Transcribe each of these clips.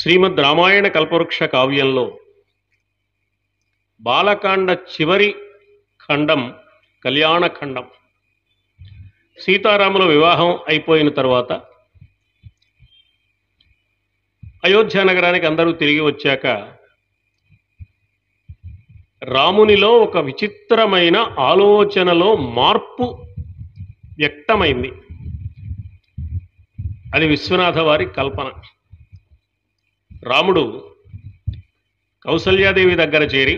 శ్రీమద్ రామాయణ కల్పవృక్ష కావ్యంలో బాలకాండ చివరి ఖండం కళ్యాణఖండం. సీతారాముల వివాహం అయిపోయిన తర్వాత అయోధ్య నగరానికి అందరూ తిరిగి వచ్చాక రామునిలో ఒక విచిత్రమైన ఆలోచనలో మార్పు వ్యక్తమైంది. అది విశ్వనాథ వారి కల్పన. రాముడు కౌసల్యాదేవి దగ్గర చేరి,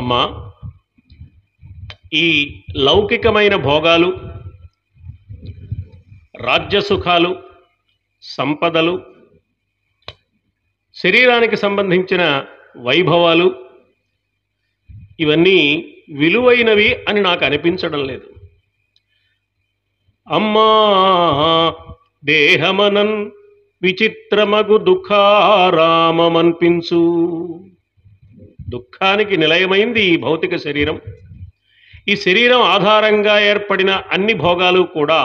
అమ్మా, ఈ లౌకికమైన భోగాలు, రాజ్యసుఖాలు, సంపదలు, శరీరానికి సంబంధించిన వైభవాలు ఇవన్నీ విలువైనవి అని నాకు అనిపించడం లేదు. అమ్మా, దేహమనన్ విచిత్రమగు దుఃఖారామమన్పించు. దుఃఖానికి నిలయమైంది ఈ భౌతిక శరీరం. ఈ శరీరం ఆధారంగా ఏర్పడిన అన్ని భోగాలు కూడా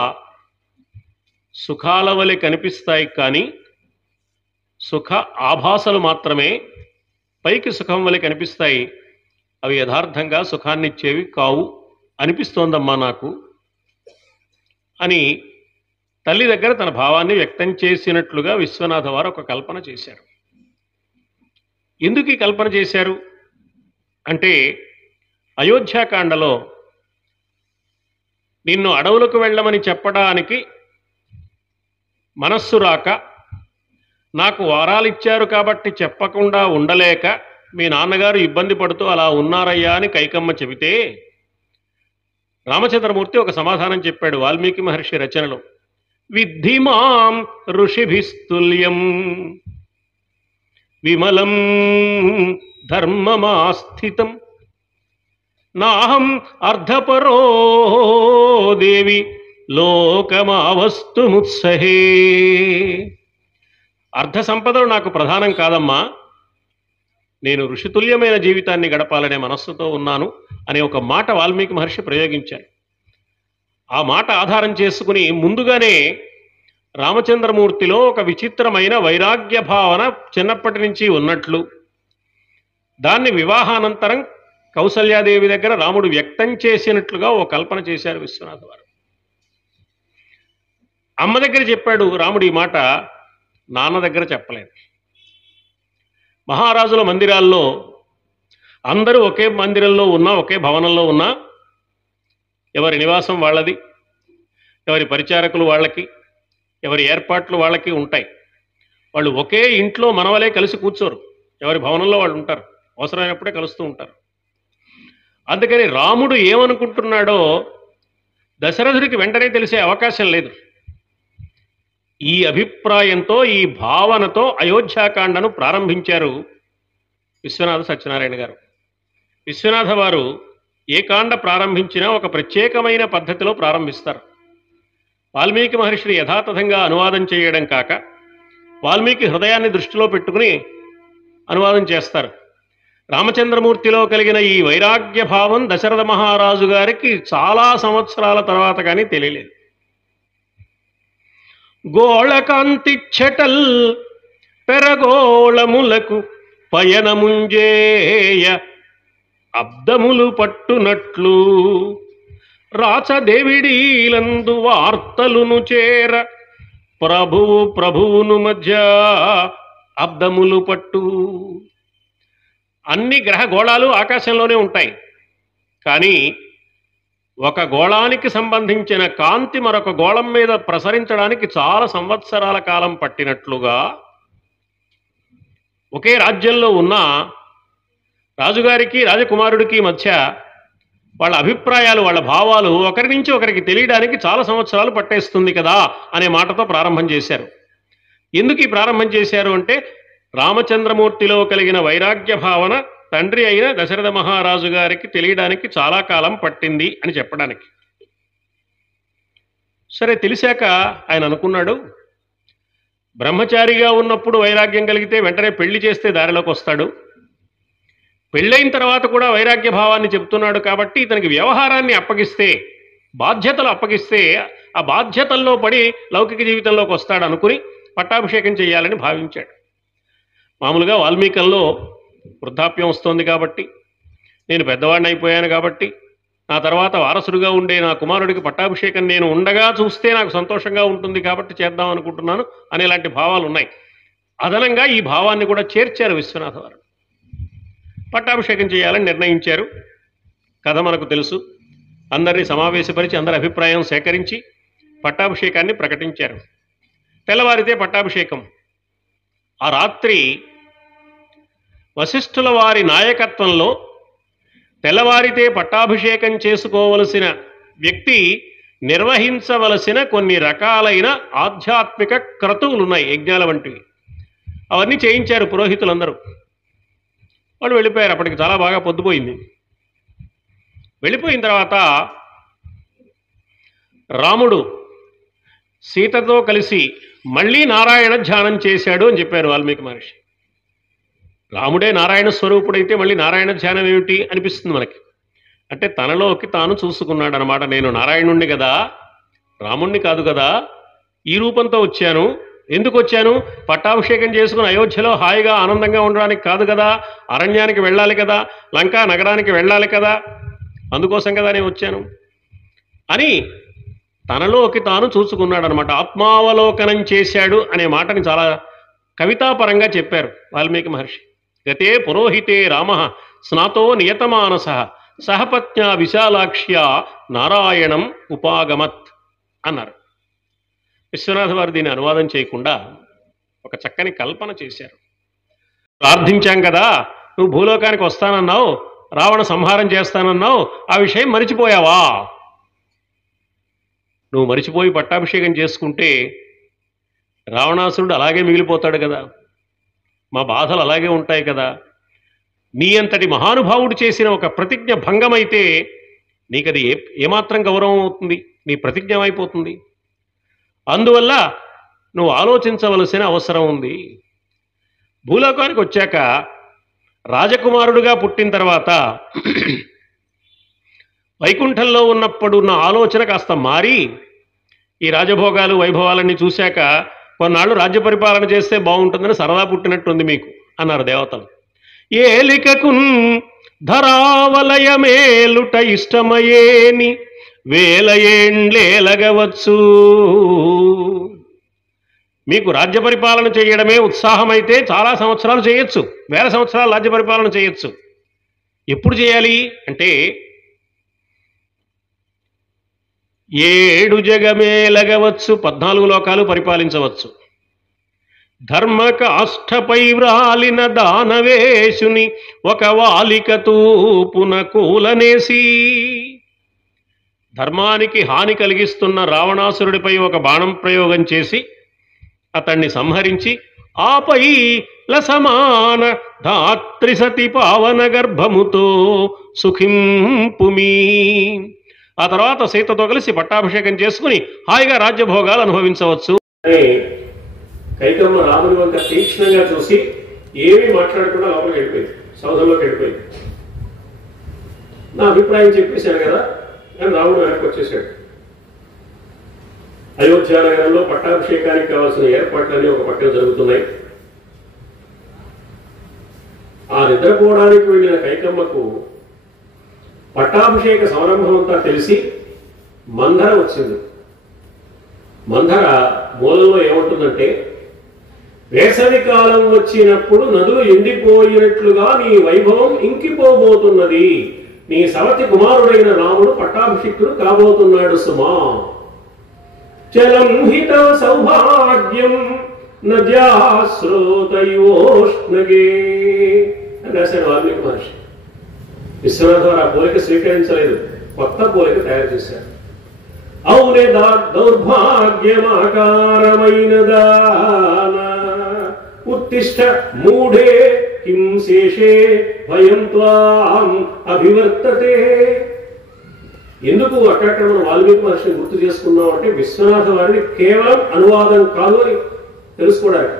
సుఖాల వలె కనిపిస్తాయి, కానీ సుఖ ఆభాసలు మాత్రమే. పైకి సుఖం వలె కనిపిస్తాయి, అవి యథార్థంగా సుఖాన్నిచ్చేవి కావు అనిపిస్తోందమ్మా నాకు అని తల్లి దగ్గర తన భావాన్ని వ్యక్తం చేసినట్లుగా విశ్వనాథ వారు ఒక కల్పన చేశారు. ఎందుకు ఈ కల్పన చేశారు అంటే, అయోధ్యాకాండలో నిన్ను అడవులకు వెళ్ళమని చెప్పడానికి మనస్సు రాక, నాకు వారాలు ఇచ్చారు కాబట్టి చెప్పకుండా ఉండలేక మీ నాన్నగారు ఇబ్బంది పడుతూ అలా ఉన్నారయ్యా అని కైకమ్మ చెబితే, రామచంద్రమూర్తి ఒక సమాధానం చెప్పాడు వాల్మీకి మహర్షి రచనలో. విద్ధిమాం ఋషిభిస్తుల్యం విమలం ధర్మమాస్థితం నాహం అర్ధపరో దేవి లోకమావస్తు ముత్సహే. అర్ధ సంపదలు నాకు ప్రధానం కాదమ్మా, నేను ఋషితుల్యమైన జీవితాన్ని గడపాలనే మనస్సుతో ఉన్నాను అనే ఒక మాట వాల్మీకి మహర్షి ప్రయోగించారు. ఆ మాట ఆధారం చేసుకుని ముందుగానే రామచంద్రమూర్తిలో ఒక విచిత్రమైన వైరాగ్య భావన చిన్నప్పటి నుంచి ఉన్నట్లు, దాన్ని వివాహానంతరం కౌసల్యాదేవి దగ్గర రాముడు వ్యక్తం చేసినట్లుగా ఓ కల్పన చేశారు విశ్వనాథ వారు. అమ్మ దగ్గర చెప్పాడు రాముడు ఈ మాట, నాన్న దగ్గర చెప్పలేదు. మహారాజుల మందిరాల్లో అందరూ ఒకే మందిరంలో ఉన్నా, ఒకే భవనంలో ఉన్నా, ఎవరి నివాసం వాళ్ళది, ఎవరి పరిచారకులు వాళ్ళకి, ఎవరి ఏర్పాట్లు వాళ్ళకి ఉంటాయి. వాళ్ళు ఒకే ఇంట్లో మనవలే కలిసి కూర్చోరు, ఎవరి భవనంలో వాళ్ళు ఉంటారు, అవసరమైనప్పుడే కలుస్తూ ఉంటారు. అందుకని రాముడు ఏమనుకుంటున్నాడో దశరథుడికి వెంటనే తెలిసే అవకాశం లేదు. ఈ అభిప్రాయంతో, ఈ భావనతో అయోధ్యాకాండను ప్రారంభించారు విశ్వనాథ సత్యనారాయణ గారు. విశ్వనాథ వారు ఏ కాండ ప్రారంభించినా ఒక ప్రత్యేకమైన పద్ధతిలో ప్రారంభిస్తారు. వాల్మీకి మహర్షిని యథాతథంగా అనువాదం చేయడం కాక, వాల్మీకి హృదయాన్ని దృష్టిలో పెట్టుకుని అనువాదం చేస్తారు. రామచంద్రమూర్తిలో కలిగిన ఈ వైరాగ్య భావం దశరథ మహారాజు గారికి చాలా సంవత్సరాల తర్వాత కానీ తెలియలేదు. గోళకాంతిచ్చటల్ పెరగోళములకు పయనముంజేయ అబ్దములు పట్టునట్లు రాచదేవిడీలందు వార్తలును చేర ప్రభువును మధ్య అబ్దములు పట్టు. అన్ని గ్రహ గోళాలు ఆకాశంలోనే ఉంటాయి, కానీ ఒక గోళానికి సంబంధించిన కాంతి మరొక గోళం మీద ప్రసరించడానికి చాలా సంవత్సరాల కాలం పట్టినట్లుగా ఒకే రాజ్యంలో ఉన్న రాజుగారికి రాజకుమారుడికి మధ్య వాళ్ళ అభిప్రాయాలు, వాళ్ళ భావాలు ఒకరి నుంచి ఒకరికి తెలియడానికి చాలా సంవత్సరాలు పట్టేస్తుంది కదా అనే మాటతో ప్రారంభం చేశారు. ఎందుకు ఈ ప్రారంభం చేశారు అంటే, రామచంద్రమూర్తిలో కలిగిన వైరాగ్య భావన తండ్రి అయిన దశరథ మహారాజు గారికి తెలియడానికి చాలా కాలం పట్టింది అని చెప్పడానికి. సరే, తెలిసాక ఆయన అనుకున్నాడు, బ్రహ్మచారిగా ఉన్నప్పుడు వైరాగ్యం కలిగితే వెంటనే పెళ్లి చేస్తే దారిలోకి వస్తాడు, పెళ్ళైన తర్వాత కూడా వైరాగ్య భావాన్ని చెప్తున్నాడు కాబట్టి ఇతనికి వ్యవహారాన్ని అప్పగిస్తే, బాధ్యతలు అప్పగిస్తే ఆ బాధ్యతల్లో పడి లౌకిక జీవితంలోకి వస్తాడు అనుకుని పట్టాభిషేకం చేయాలని భావించాడు. మామూలుగా వాల్మీకంలో వృద్ధాప్యం వస్తోంది కాబట్టి, నేను పెద్దవాడిని అయిపోయాను కాబట్టి, నా తర్వాత వారసుడిగా ఉండే నా కుమారుడికి పట్టాభిషేకం నేను ఉండగా చూస్తే నాకు సంతోషంగా ఉంటుంది కాబట్టి చేద్దాం అనుకుంటున్నాను అనేలాంటి భావాలు ఉన్నాయి. అదనంగా ఈ భావాన్ని కూడా చేర్చారు విశ్వనాథ వారు. పట్టాభిషేకం చేయాలని నిర్ణయించారు. కథ మనకు తెలుసు. అందరినీ సమావేశపరిచి అందరి అభిప్రాయం సేకరించి పట్టాభిషేకాన్ని ప్రకటించారు. తెల్లవారితే పట్టాభిషేకం. ఆ రాత్రి వశిష్ఠుల వారి నాయకత్వంలో తెల్లవారితే పట్టాభిషేకం చేసుకోవలసిన వ్యక్తి నిర్వహించవలసిన కొన్ని రకాలైన ఆధ్యాత్మిక క్రతువులున్నాయి, యజ్ఞాల వంటివి. అవన్నీ చేయించారు పురోహితులందరూ. వాళ్ళు వెళ్ళిపోయారు. అప్పటికి చాలా బాగా పొద్దుపోయింది. వెళ్ళిపోయిన తర్వాత రాముడు సీతతో కలిసి మళ్ళీ నారాయణ ధ్యానం చేశాడు అని చెప్పారు వాల్మీకి మహర్షి. రాముడే నారాయణ స్వరూపుడైతే మళ్ళీ నారాయణ ధ్యానం ఏమిటి అనిపిస్తుంది మనకి. అంటే తనలోకి తాను చూసుకున్నాడు అనమాట. నేను నారాయణుణ్ణి కదా, రాముణ్ణి కాదు కదా, ఈ రూపంతో వచ్చాను. ఎందుకు వచ్చాను? పట్టాభిషేకం చేసుకుని అయోధ్యలో హాయిగా ఆనందంగా ఉండడానికి కాదు కదా, అరణ్యానికి వెళ్ళాలి కదా, లంకా నగరానికి వెళ్ళాలి కదా, అందుకోసం కదా నేను వచ్చాను అని తనలోకి తాను చూసుకున్నాడు అనమాట. ఆత్మావలోకనం చేశాడు అనే మాటని చాలా కవితాపరంగా చెప్పారు వాల్మీకి మహర్షి. గతే పురోహితే రామ స్నాతో నియతమానస సహపత్న్యా విశాలాక్ష్య నారాయణం ఉపాగమత్ అన్నారు. విశ్వనాథ వారు దీన్ని అనువాదం చేయకుండా ఒక చక్కని కల్పన చేశారు. ప్రార్థించాం కదా, నువ్వు భూలోకానికి వస్తానన్నావు, రావణ సంహారం చేస్తానన్నావు, ఆ విషయం మరిచిపోయావా? నువ్వు మరిచిపోయి పట్టాభిషేకం చేసుకుంటే రావణాసురుడు అలాగే మిగిలిపోతాడు కదా, మా బాధలు అలాగే ఉంటాయి కదా. నీ అంతటి మహానుభావుడు చేసిన ఒక ప్రతిజ్ఞ భంగమైతే నీకది ఏమాత్రం గౌరవం అవుతుంది? నీ ప్రతిజ్ఞ అయిపోతుంది. అందువల్ల నువ్వు ఆలోచించవలసిన అవసరం ఉంది. భూలోకానికి వచ్చాక రాజకుమారుడుగా పుట్టిన తర్వాత వైకుంఠంలో ఉన్నప్పుడున్న ఆలోచన కాస్త మారి ఈ రాజభోగాలు వైభవాలన్నీ చూశాక కొన్నాళ్ళు రాజ్య పరిపాలన చేస్తే బాగుంటుందని సరదా పుట్టినట్టుంది మీకు అన్నారు దేవతలు. ఏలికకున్ ధరావలయమేలుట ఇష్టమయేని వేల ఏండ్లేలగవచ్చు. మీకు రాజ్య పరిపాలన చేయడమే ఉత్సాహమైతే చాలా సంవత్సరాలు చేయొచ్చు, వేల సంవత్సరాలు రాజ్య పరిపాలన చేయొచ్చు. ఎప్పుడు చేయాలి అంటే 7 జగమేలగవచ్చు, 14 లోకాలు పరిపాలించవచ్చు. ధర్మకాష్ఠపై వ్రాలిన దానవేశుని ఒక వాలిక తూపున కూలనేసి, ధర్మానికి హాని కలిగిస్తున్న రావణాసురుడిపై ఒక బాణం ప్రయోగం చేసి అతన్ని సంహరించి ఆపై లసమాన ధాత్రిసతి పావన గర్భముతో సుఖింపుమి. ఆ తర్వాత సీతతో కలిసి పట్టాభిషేకం చేసుకుని హాయిగా రాజ్యభోగాలు అనుభవించవచ్చు అని కైకమ్మ రాముని వంక తీక్ష్ణంగా చూసి ఏమీ మాట్లాడకుండా లోపలికి వెళ్ళిపోయింది, సౌధంలోకి వెళ్ళిపోయింది. నా అభిప్రాయం చెప్పేశాను కదా అని రాముడు వెనక్కి వచ్చేసాడు. అయోధ్య నగరంలో పట్టాభిషేకానికి కావాల్సిన ఏర్పాట్లన్నీ ఒక పక్కన జరుగుతున్నాయి. ఆ నిద్రపోవడానికి వెళ్ళిన కైకమ్మకు పట్టాభిషేక సంరంభం అంతా తెలిసి మంధర వచ్చింది. మంధర మూలంలో ఏమంటుందంటే, వేసవి కాలం వచ్చినప్పుడు నదులు ఎండిపోయినట్లుగా నీ వైభవం ఇంకిపోబోతున్నది, నీ సవతి కుమారుడైన రాముడు పట్టాభిషిక్తుడు కాబోతున్నాడు సుమా. చలం హిత సౌభాగ్యం నద్యాశ్రోతయోష్ణగే అని రాశాడు వాల్మీకి మహర్షి. విశ్వనాథ వారు ఆ పోలిక స్వీకరించలేదు, కొత్త పోలిక తయారు చేశారు. అవునే దౌర్భాగ్యమాకారమైన దాన ఉత్తిష్ట మూఢే కిం శేషే భయం త్వాం అభివర్తతే. ఎందుకు అక్కడక్కడ మనం వాల్మీకి మహర్షిని గుర్తు చేసుకున్నాం అంటే విశ్వనాథ వారిని కేవలం అనువాదం కాదు అని తెలుసుకోవడానికి.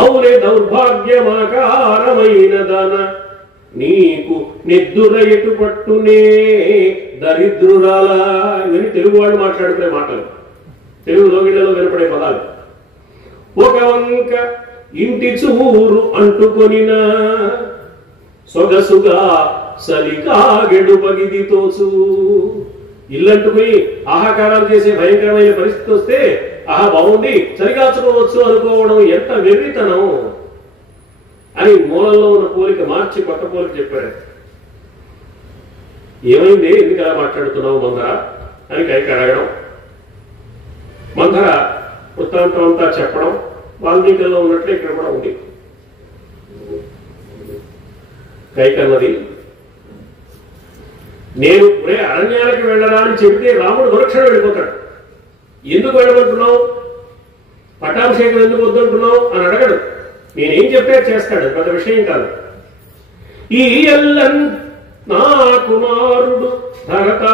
అవునే దౌర్భాగ్యమాకారమైన దాన నీకు నిద్దుర ఎటు పట్టునే దరిద్రురాలా. ఇవన్నీ తెలుగు వాళ్ళు మాట్లాడుకునే మాటలు, తెలుగు లోగిళ్లలో వినపడే పదాలు. ఒక వంక ఇంటి చూరు అంటుకొనిన సొగసుగా సలికాగెడు పగిది తోచు. ఇల్లంటుకుని ఆహాకారాలు చేసే భయంకరమైన పరిస్థితి వస్తే ఆహా బాగుంది సరిగాచుకోవచ్చు అనుకోవడం ఎంత వెర్రితనం అని మూలంలో ఉన్న పోలిక మార్చి కొత్త పోలిక చెప్పాడు. ఏమైంది, ఎందుకు అలా మాట్లాడుతున్నావు మందర అని కైక అడగడం, మందర వృత్తాంతం అంతా చెప్పడం వాల్మీకిలో ఉన్నట్లే ఇక్కడ కూడా ఉంది. కైకన్నది, నేను ఒరే అరణ్యాలకు వెళ్ళరా అని చెబితే రాముడు మరుక్షణ వెళ్ళిపోతాడు. ఎందుకు వెళ్ళమంటున్నావు, పట్టాభిషేకం ఎందుకు వద్దంటున్నావు అని అడగడు. నేనేం చెప్తే చేస్తాడు, పెద్ద విషయం కాదు. ఈ ఎల్లన్ నా కుమారుడు భరత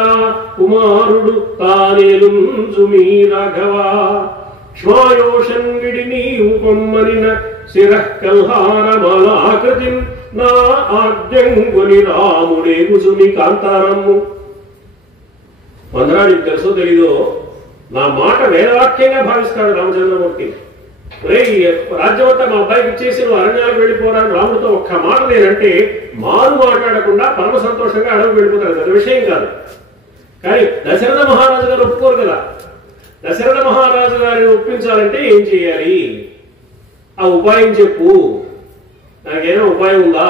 కుమారుడు తానేలుంజు మీ రాఘవ క్ష్మాయోషన్ విడి నీవు కొమ్మనిన శిరఃకల్హారమాలాకృతి నా ఆద్యంగుని రాముడే గుసుమి కాంతారమ్ము. మందరా నీకు తెలుసో తెలీదో, నా మాట వేదవాక్యంగా భావిస్తాడు రామచంద్రమూర్తి. రాజ్యం అంతా మా అబ్బాయికి ఇచ్చేసి నువ్వు అరణ్యాలకు వెళ్ళిపోరా రాముడితో ఒక్క మాట నేనంటే మారు మాట్లాడకుండా పరమ సంతోషంగా అడవి వెళ్ళిపోతాడు. అది విషయం కాదు. కానీ దశరథ మహారాజు గారు ఒప్పుకోరు కదా. దశరథ మహారాజు గారిని ఒప్పించాలంటే ఏం చేయాలి, ఆ ఉపాయం చెప్పు, నాకేమైనా ఉపాయం ఉందా,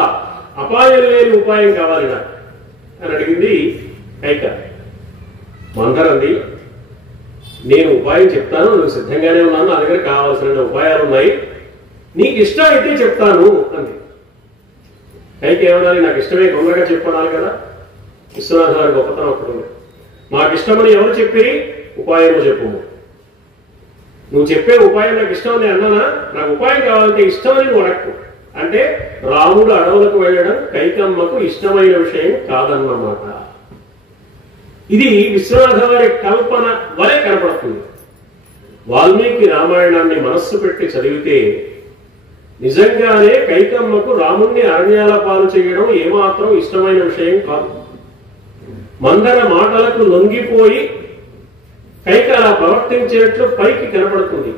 అపాయం లేని ఉపాయం కావాలి నాకు అని అడిగింది కైక. మందరంది, నేను ఉపాయం చెప్తాను, నువ్వు సిద్ధంగానే ఉన్నాను, నా దగ్గర కావాల్సిన ఉపాయాలు ఉన్నాయి, నీకు ఇష్టం అయితే చెప్తాను అంది. కైక ఏమనాలి, నాకు ఇష్టమే తొందరగా చెప్పనాలి కదా. విశ్వనాథ గారి గొప్పతనం ఒకటి ఉంది. నాకు ఇష్టమని ఎవరు చెప్పిరి, ఉపాయము చెప్పు. నువ్వు చెప్పే ఉపాయం నాకు ఇష్టం అని అన్నానా, నాకు ఉపాయం కావాలంటే ఇష్టమని నువ్వు అడక్కు అంటే రాముడు అడవులకు వెళ్ళడం కైకమ్మకు ఇష్టమైన విషయం కాదన్నమాట. ఇది విశ్వనాథ వారి కల్పన వలె కనపడుతుంది. వాల్మీకి రామాయణాన్ని మనస్సు పెట్టి చదివితే నిజంగానే కైకమ్మకు రాముణ్ణి అరణ్యాల పాలు చేయడం ఏమాత్రం ఇష్టమైన విషయం కాదు. మందర మాటలకు లొంగిపోయి కైక అలా ప్రవర్తించేట్లు పైకి కనపడుతుంది.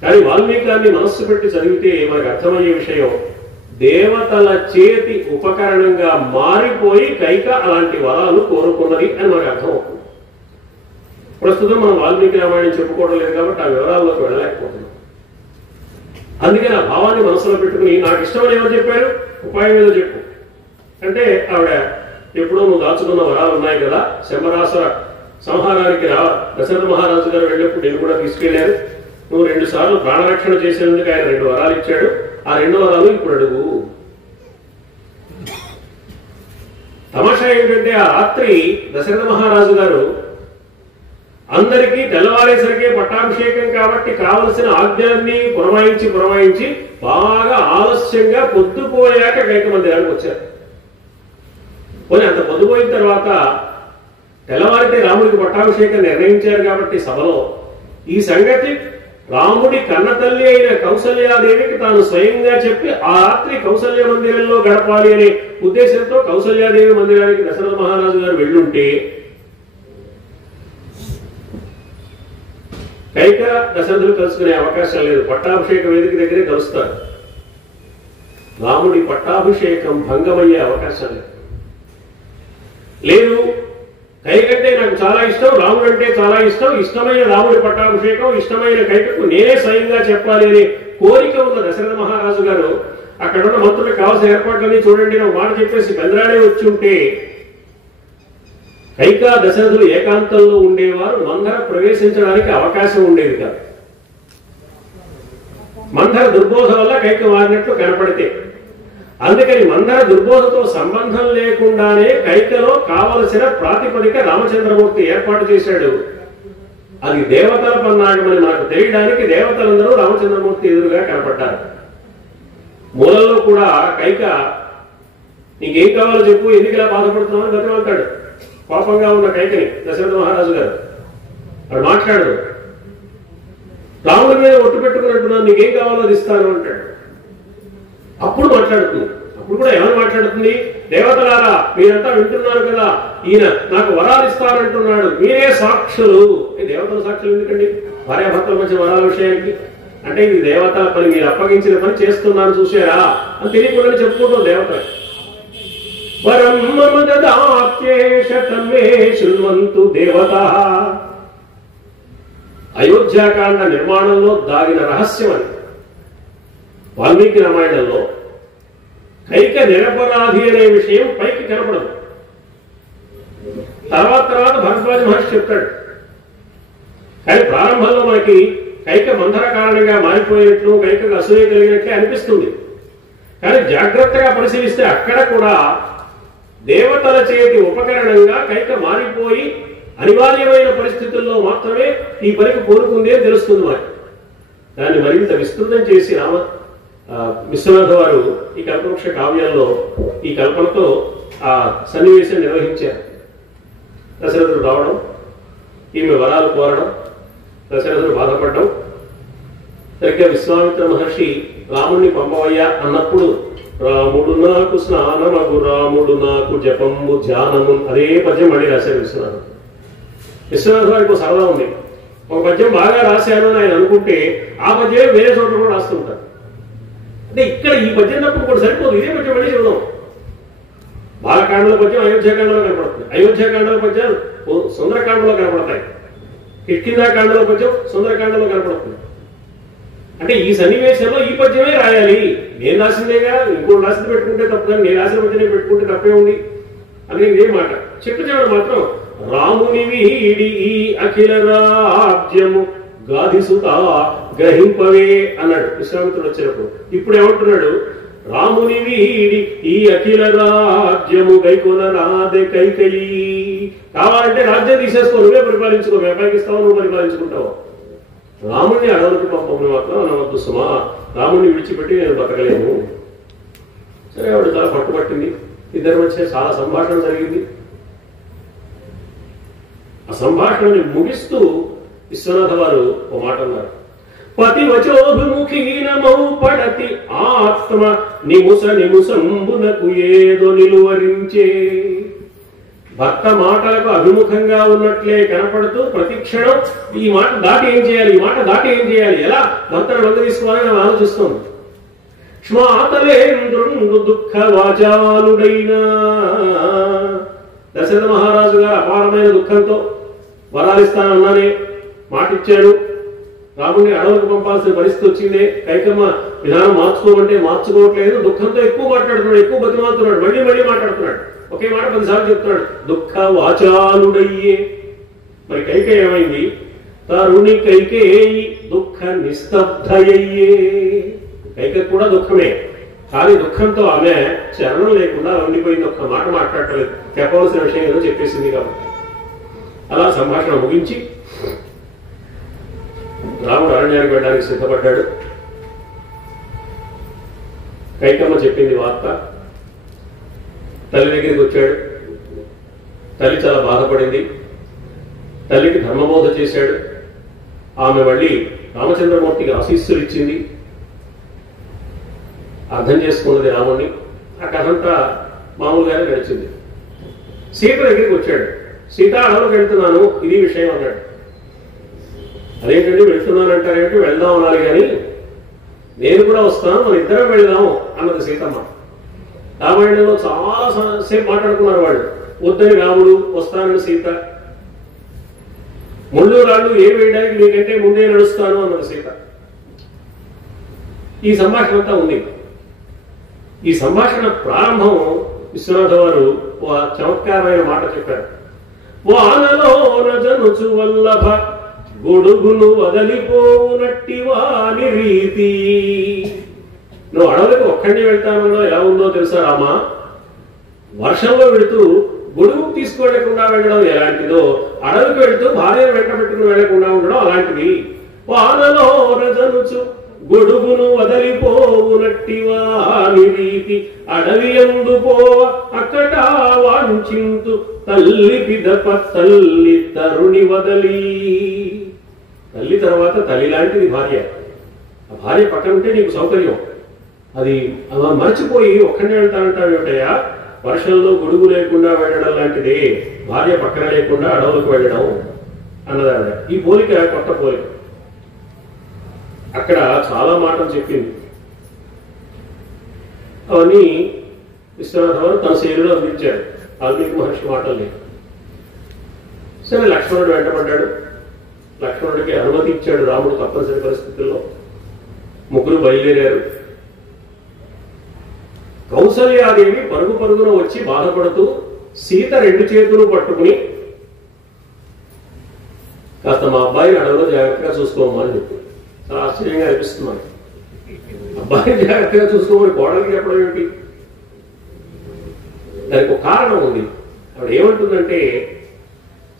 కానీ వాల్మీకాన్ని మనస్సు పెట్టి చదివితే మనకు అర్థమయ్యే విషయం, దేవతల చేతి ఉపకరణంగా మారిపోయి కైక అలాంటి వరాలు కోరుకున్నది అని మనకు అర్థం అవుతుంది. ప్రస్తుతం మనం వాల్మీకి రామాయణం చెప్పుకోవడం లేదు కాబట్టి ఆ వివరాల్లోకి వెళ్ళలేకపోతున్నాం. అందుకని ఆ భావాన్ని మనసులో పెట్టుకుని నాకు ఇష్టమని ఎవరు చెప్పారు, ఉపాయం మీద చెప్పు అంటే ఆవిడ ఎప్పుడో నువ్వు దాచుకున్న వరాలు ఉన్నాయి కదా, శంబరాసుర సంహారానికి దశరథ మహారాజు గారు వెళ్ళినప్పుడు నేను కూడా తీసుకెళ్లారు, నువ్వు 2 సార్లు ప్రాణరక్షణ చేసేందుకు ఆయన 2 వరాలు ఇచ్చాడు, ఆ 2 వరాలు ఇప్పుడు అడుగు. తమాషా ఏమిటంటే ఆ రాత్రి దశరథ మహారాజు గారు అందరికీ తెల్లవారేసరికి పట్టాభిషేకం కాబట్టి కావలసిన ఆజ్ఞాన్ని పురమాయించి బాగా ఆలస్యంగా పొద్దుపోయాక కైక మందిరానికి వచ్చారు. పోనీ అంత పొద్దుపోయిన తర్వాత తెల్లవారితే రాముడికి పట్టాభిషేకం నిర్ణయించారు కాబట్టి సభలో ఈ సంగతి రాముడి కన్నతల్లి అయిన కౌసల్యాదేవికి తాను స్వయంగా చెప్పి ఆ రాత్రి కౌసల్య మందిరంలో గడపాలి అనే ఉద్దేశంతో కౌసల్యాదేవి మందిరానికి దశరథ మహారాజు గారు వెళ్ళుంటే కైక దశరథులు కలుసుకునే అవకాశం లేదు. పట్టాభిషేక వేదిక దగ్గరే కలుస్తారు. రాముడి పట్టాభిషేకం భంగమయ్యే అవకాశం లేదు. కైకంటే నాకు చాలా ఇష్టం, రాముడు అంటే చాలా ఇష్టం, ఇష్టమైన రాముడి పట్టాభిషేకం ఇష్టమైన కైకకు నేనే స్వయంగా చెప్పాలి అనే కోరిక ఉన్న దశరథ మహారాజు గారు అక్కడ ఉన్న మంత్రులకు కావాల్సిన ఏర్పాట్లన్నీ చూడండి నా మాట చెప్పేసి బెంద్రాడే వచ్చి ఉంటే కైక దశరథులు ఏకాంతంలో ఉండేవారు, మందర ప్రవేశించడానికి అవకాశం ఉండేది కాదు. మందర దుర్బోధ వల్ల కైక మారినట్లు కనపడితే, అందుకని మందర దుర్బోధతో సంబంధం లేకుండానే కైకలో కావలసిన ప్రాతిపదిక రామచంద్రమూర్తి ఏర్పాటు చేశాడు. అది దేవతల పన్నాగమని మనకు తెలియడానికి దేవతలందరూ రామచంద్రమూర్తి ఎదురుగా కనపడ్డారు. మూలంలో కూడా కైక నీకేం కావాలో చెప్పు, ఎందుకు ఇలా బాధపడుతున్నావు అని బతిమాలుతాడు. కోపంగా ఉన్న కైకని దశరథ మహారాజు గారు వాడు మాట్లాడదు. రాముడి మీద ఒట్టు పెట్టుకున్నట్టున్నాను, నీకేం కావాలో అది ఇస్తాను అంటాడు. అప్పుడు మాట్లాడుతుంది. అప్పుడు కూడా ఏమని మాట్లాడుతుంది, దేవతలారా మీరంతా వింటున్నారు కదా, ఈయన నాకు వరాలు ఇస్తానంటున్నాడు, మీరే సాక్షులు. దేవతల సాక్షులు ఎందుకండి, భార్యాభర్తల మధ్య వరాల విషయానికి అంటే ఇది దేవతల పని, మీరు అప్పగించిన పని చేస్తున్నాను చూసారా అని తెలియకుండా చెప్పుకుంటాం దేవత. వరం మమ దదాత్యేష తన్మే శృణ్వంతు దేవతాః. అయోధ్యాకాండ నిర్మాణంలో దాగిన రహస్యం అని. వాల్మీకి రామాయణంలో కైక నిరపరాధి అనే విషయం పైకి కనపడదు. తర్వాత భరద్వాజ మహర్షి చెప్తాడు. కానీ ప్రారంభంలో మనకి కైక మందర కారణంగా మారిపోయినట్లు, కైకకు అసూయ కలిగినట్లే అనిపిస్తుంది. కానీ జాగ్రత్తగా పరిశీలిస్తే అక్కడ కూడా దేవతల చేతి ఉపకరణంగా కైక మారిపోయి అనివార్యమైన పరిస్థితుల్లో మాత్రమే ఈ పనికి కోరుకుంది అని తెలుస్తుంది మనకి. దాన్ని మరింత విస్తృతం చేసి విశ్వనాథ వారు ఈ కల్పవృక్ష కావ్యాల్లో ఈ కల్పనతో ఆ సన్నివేశం నిర్వహించారు. దశరథుడు రావడం, ఈమె వరాలు కోరడం, దశరథుడు బాధపడడం. సరిగ్గా విశ్వామిత్ర మహర్షి రాముడిని పంపవయ్యా అన్నప్పుడు రాముడు నాకు స్నానమగు రాముడు నాకు జపము ధ్యానము అదే పద్యం మళ్ళీ రాశారు విశ్వనాథుడు. విశ్వనాథ వారికి ఒక సరదా ఉంది. ఒక పద్యం బాగా రాశాను అని ఆయన అనుకుంటే ఆ పద్యమే వేరే చోట్ల కూడా రాస్తుంటారు. అంటే ఇక్కడ ఈ పద్యం తప్ప కూడా సరిపోదు, ఇదే పద్యం మళ్ళీ చూద్దాం. బాలకాండల పద్యం అయోధ్యాకాండలో కనపడుతుంది, అయోధ్యాకాండల పద్యాలు సుందరకాండలో కనపడతాయి, కిష్కింధాకాండలో పద్యం సుందరకాండలో కనపడుతుంది. అంటే ఈ సన్నివేశంలో ఈ పద్యమే రాయాలి, నేను రాసిందేగా, ఇంకోటి రాసింది పెట్టుకుంటే తప్పు, కానీ నేను రాసిన పద్యమే పెట్టుకుంటే తప్పే ఉంది అనేది ఇదే మాట. చివరి మాత్రం రాముని వీడి ఈ అఖిల రాజ్యము గాధిసుత గ్రహింపవే అన్నాడు విశ్వామిత్రుడు వచ్చినప్పుడు. ఇప్పుడు ఏమంటున్నాడు? రాముని వీడి ఈ అఖిల రాజ్యము గైకొన రాదే కైకయి. కావాలంటే రాజ్యం తీసేసుకో, నువ్వే పరిపాలించుకో, వ్యాపారిస్తావు, నువ్వు పరిపాలించుకుంటావు. రాముడిని అడవులకు పంపమని మాత్రం అనవద్దు సుమా, రాముడిని విడిచిపెట్టి నేను బతకలేను. సరే, ఆవిడ చాలా పట్టుబట్టింది. ఇద్దరి మధ్య చాలా సంభాషణ జరిగింది. ఆ సంభాషణని ముగిస్తూ విశ్వనాథ వారు ఓ మాట అన్నారు. పతివచోభిముఖీనమౌ పడతి ఆత్మ నిముస నిముసంబునకు ఏదో నిలువరించే. భర్త మాటలకు అభిముఖంగా ఉన్నట్లే కనపడుతూ ప్రతి క్షణం ఈ మాట దాటి ఏం చేయాలి, ఈ మాట దాటి ఏం చేయాలి, ఎలా భర్తను వంద తీసుకోవాలని ఆలోచిస్తుంది. శ్మాతలేంద్రుండు దుఃఖ వాచాలుడైనా. దశరథ మహారాజు గారు అపారమైన దుఃఖంతో వరాలిస్తానన్నానే మాటిచ్చాడు, రాముడిని అడవులకు పంపాల్సిన పరిస్థితి వచ్చిందే, కైకమ్మ విధానం మార్చుకోమంటే మార్చుకోవట్లేదు, దుఃఖంతో ఎక్కువ మాట్లాడుతున్నాడు, ఎక్కువ బతిమాలుతున్నాడు, మళ్ళీ మళ్ళీ మాట్లాడుతున్నాడు, ఒకే మాట 10 సార్లు చెప్తున్నాడు, దుఃఖ వాచాలుడయ్యే. మరి కైక ఏమైంది? తరుణి కైకేయి దుఃఖ నిస్తబ్ధయ్యే. కైక కూడా దుఃఖమే, కానీ దుఃఖంతో ఆమె చరణం లేకుండా ఉండిపోయింది, ఒక్క మాట మాట్లాడలేదు, చెప్పవలసిన విషయం ఏదో చెప్పేసింది కాబట్టి. అలా సంభాషణ ముగించి రాముడు అరణ్యానికి వెళ్ళడానికి సిద్ధపడ్డాడు. కైకమ్మ చెప్పింది వార్త, తల్లి దగ్గరికి వచ్చాడు. తల్లి చాలా బాధపడింది, తల్లికి ధర్మబోధ చేశాడు. ఆమె మళ్ళీ రామచంద్రమూర్తికి ఆశీస్సులు ఇచ్చింది, అర్థం చేసుకున్నది రాముడిని. ఆ కథంతా మామూలుగానే గడిచింది. సీత దగ్గరికి వచ్చాడు. సీత, అడవులకు వెళ్తున్నాను, ఇది విషయం అన్నాడు. అదేంటంటే వెళ్తున్నానంటారేంటి, వెళ్దాం అనాలి, కానీ నేను కూడా వస్తాను, మన ఇద్దరం వెళ్దాం అన్నది సీతమ్మ. రామాయణంలో చాలా సేపు మాట్లాడుకున్నారు వాళ్ళు. వద్దని రాముడు, వస్తానని సీత. ముళ్ళు రాళ్ళు ఏ వేయడానికి నీకంటే ముందే నడుస్తాను అన్నది సీత. ఈ సంభాషణ అంతా ఉంది. ఈ సంభాషణ ప్రారంభం విశ్వనాథ వారు ఓ చమత్కారమైన మాట చెప్పారు. వానలో రజనుచు వల్లభ గొడుగును వదలిపోనట్టి వాని రీతి. నువ్వు అడవులకు ఒక్కడిని వెళ్తానో ఎలా ఉందో తెలుసా రామా? వర్షంలో వెళుతూ గొడుగు తీసుకోలేకుండా వెళ్ళడం ఎలాంటిదో, అడవికి వెళుతూ భార్యను వెంట పెట్టుకుని వెళ్లకుండా ఉండడం అలాంటిది. వానలో రజనుచు గొడుగును వదలిపోవునట్టి వాని రీతి. అడవి యందు పోవ అక్కట వాంఛింతు తల్లి పిదప తల్లి తరుణి వదలి. తల్లి తర్వాత తల్లి లాంటిది భార్య. ఆ భార్య పక్కన ఉంటే నీకు సౌకర్యం. అది అలా మర్చిపోయి ఒక్కడే వెళ్తానంటావు ఏమిటయ్యా? వర్షంలో గొడుగు లేకుండా వెళ్ళడం లాంటిదే భార్య పక్కన లేకుండా అడవులకు వెళ్ళడం అన్నదావిడ. ఈ పోలిక కొత్త పోలిక. అక్కడ చాలా మాటలు చెప్పింది. అవన్నీ విశ్వనాథ తన శైలిలో అందించాడు. వాల్మీకి మహర్షి మాటలు లేవు. సరే, లక్ష్మణుడు వెంటబడ్డాడు. లక్ష్మణుడికి అనుమతి ఇచ్చాడు రాముడు తప్పనిసరి పరిస్థితుల్లో. ముగ్గురు బయలుదేరారు. కౌసల్యాదేవి పరుగు పరుగున వచ్చి బాధపడుతూ సీత 2 చేతులు పట్టుకుని, కాస్త మా అబ్బాయిని అడవిలో జాగ్రత్తగా చూసుకోమా అని చెప్పి. చాలా ఆశ్చర్యంగా అనిపిస్తుంది మనకి. అబ్బాయిని జాగ్రత్తగా చూసుకోమని కోడలికి చెప్పడం ఏమిటి? దానికి ఒక కారణం ఉంది. ఆవిడ ఏమంటుందంటే,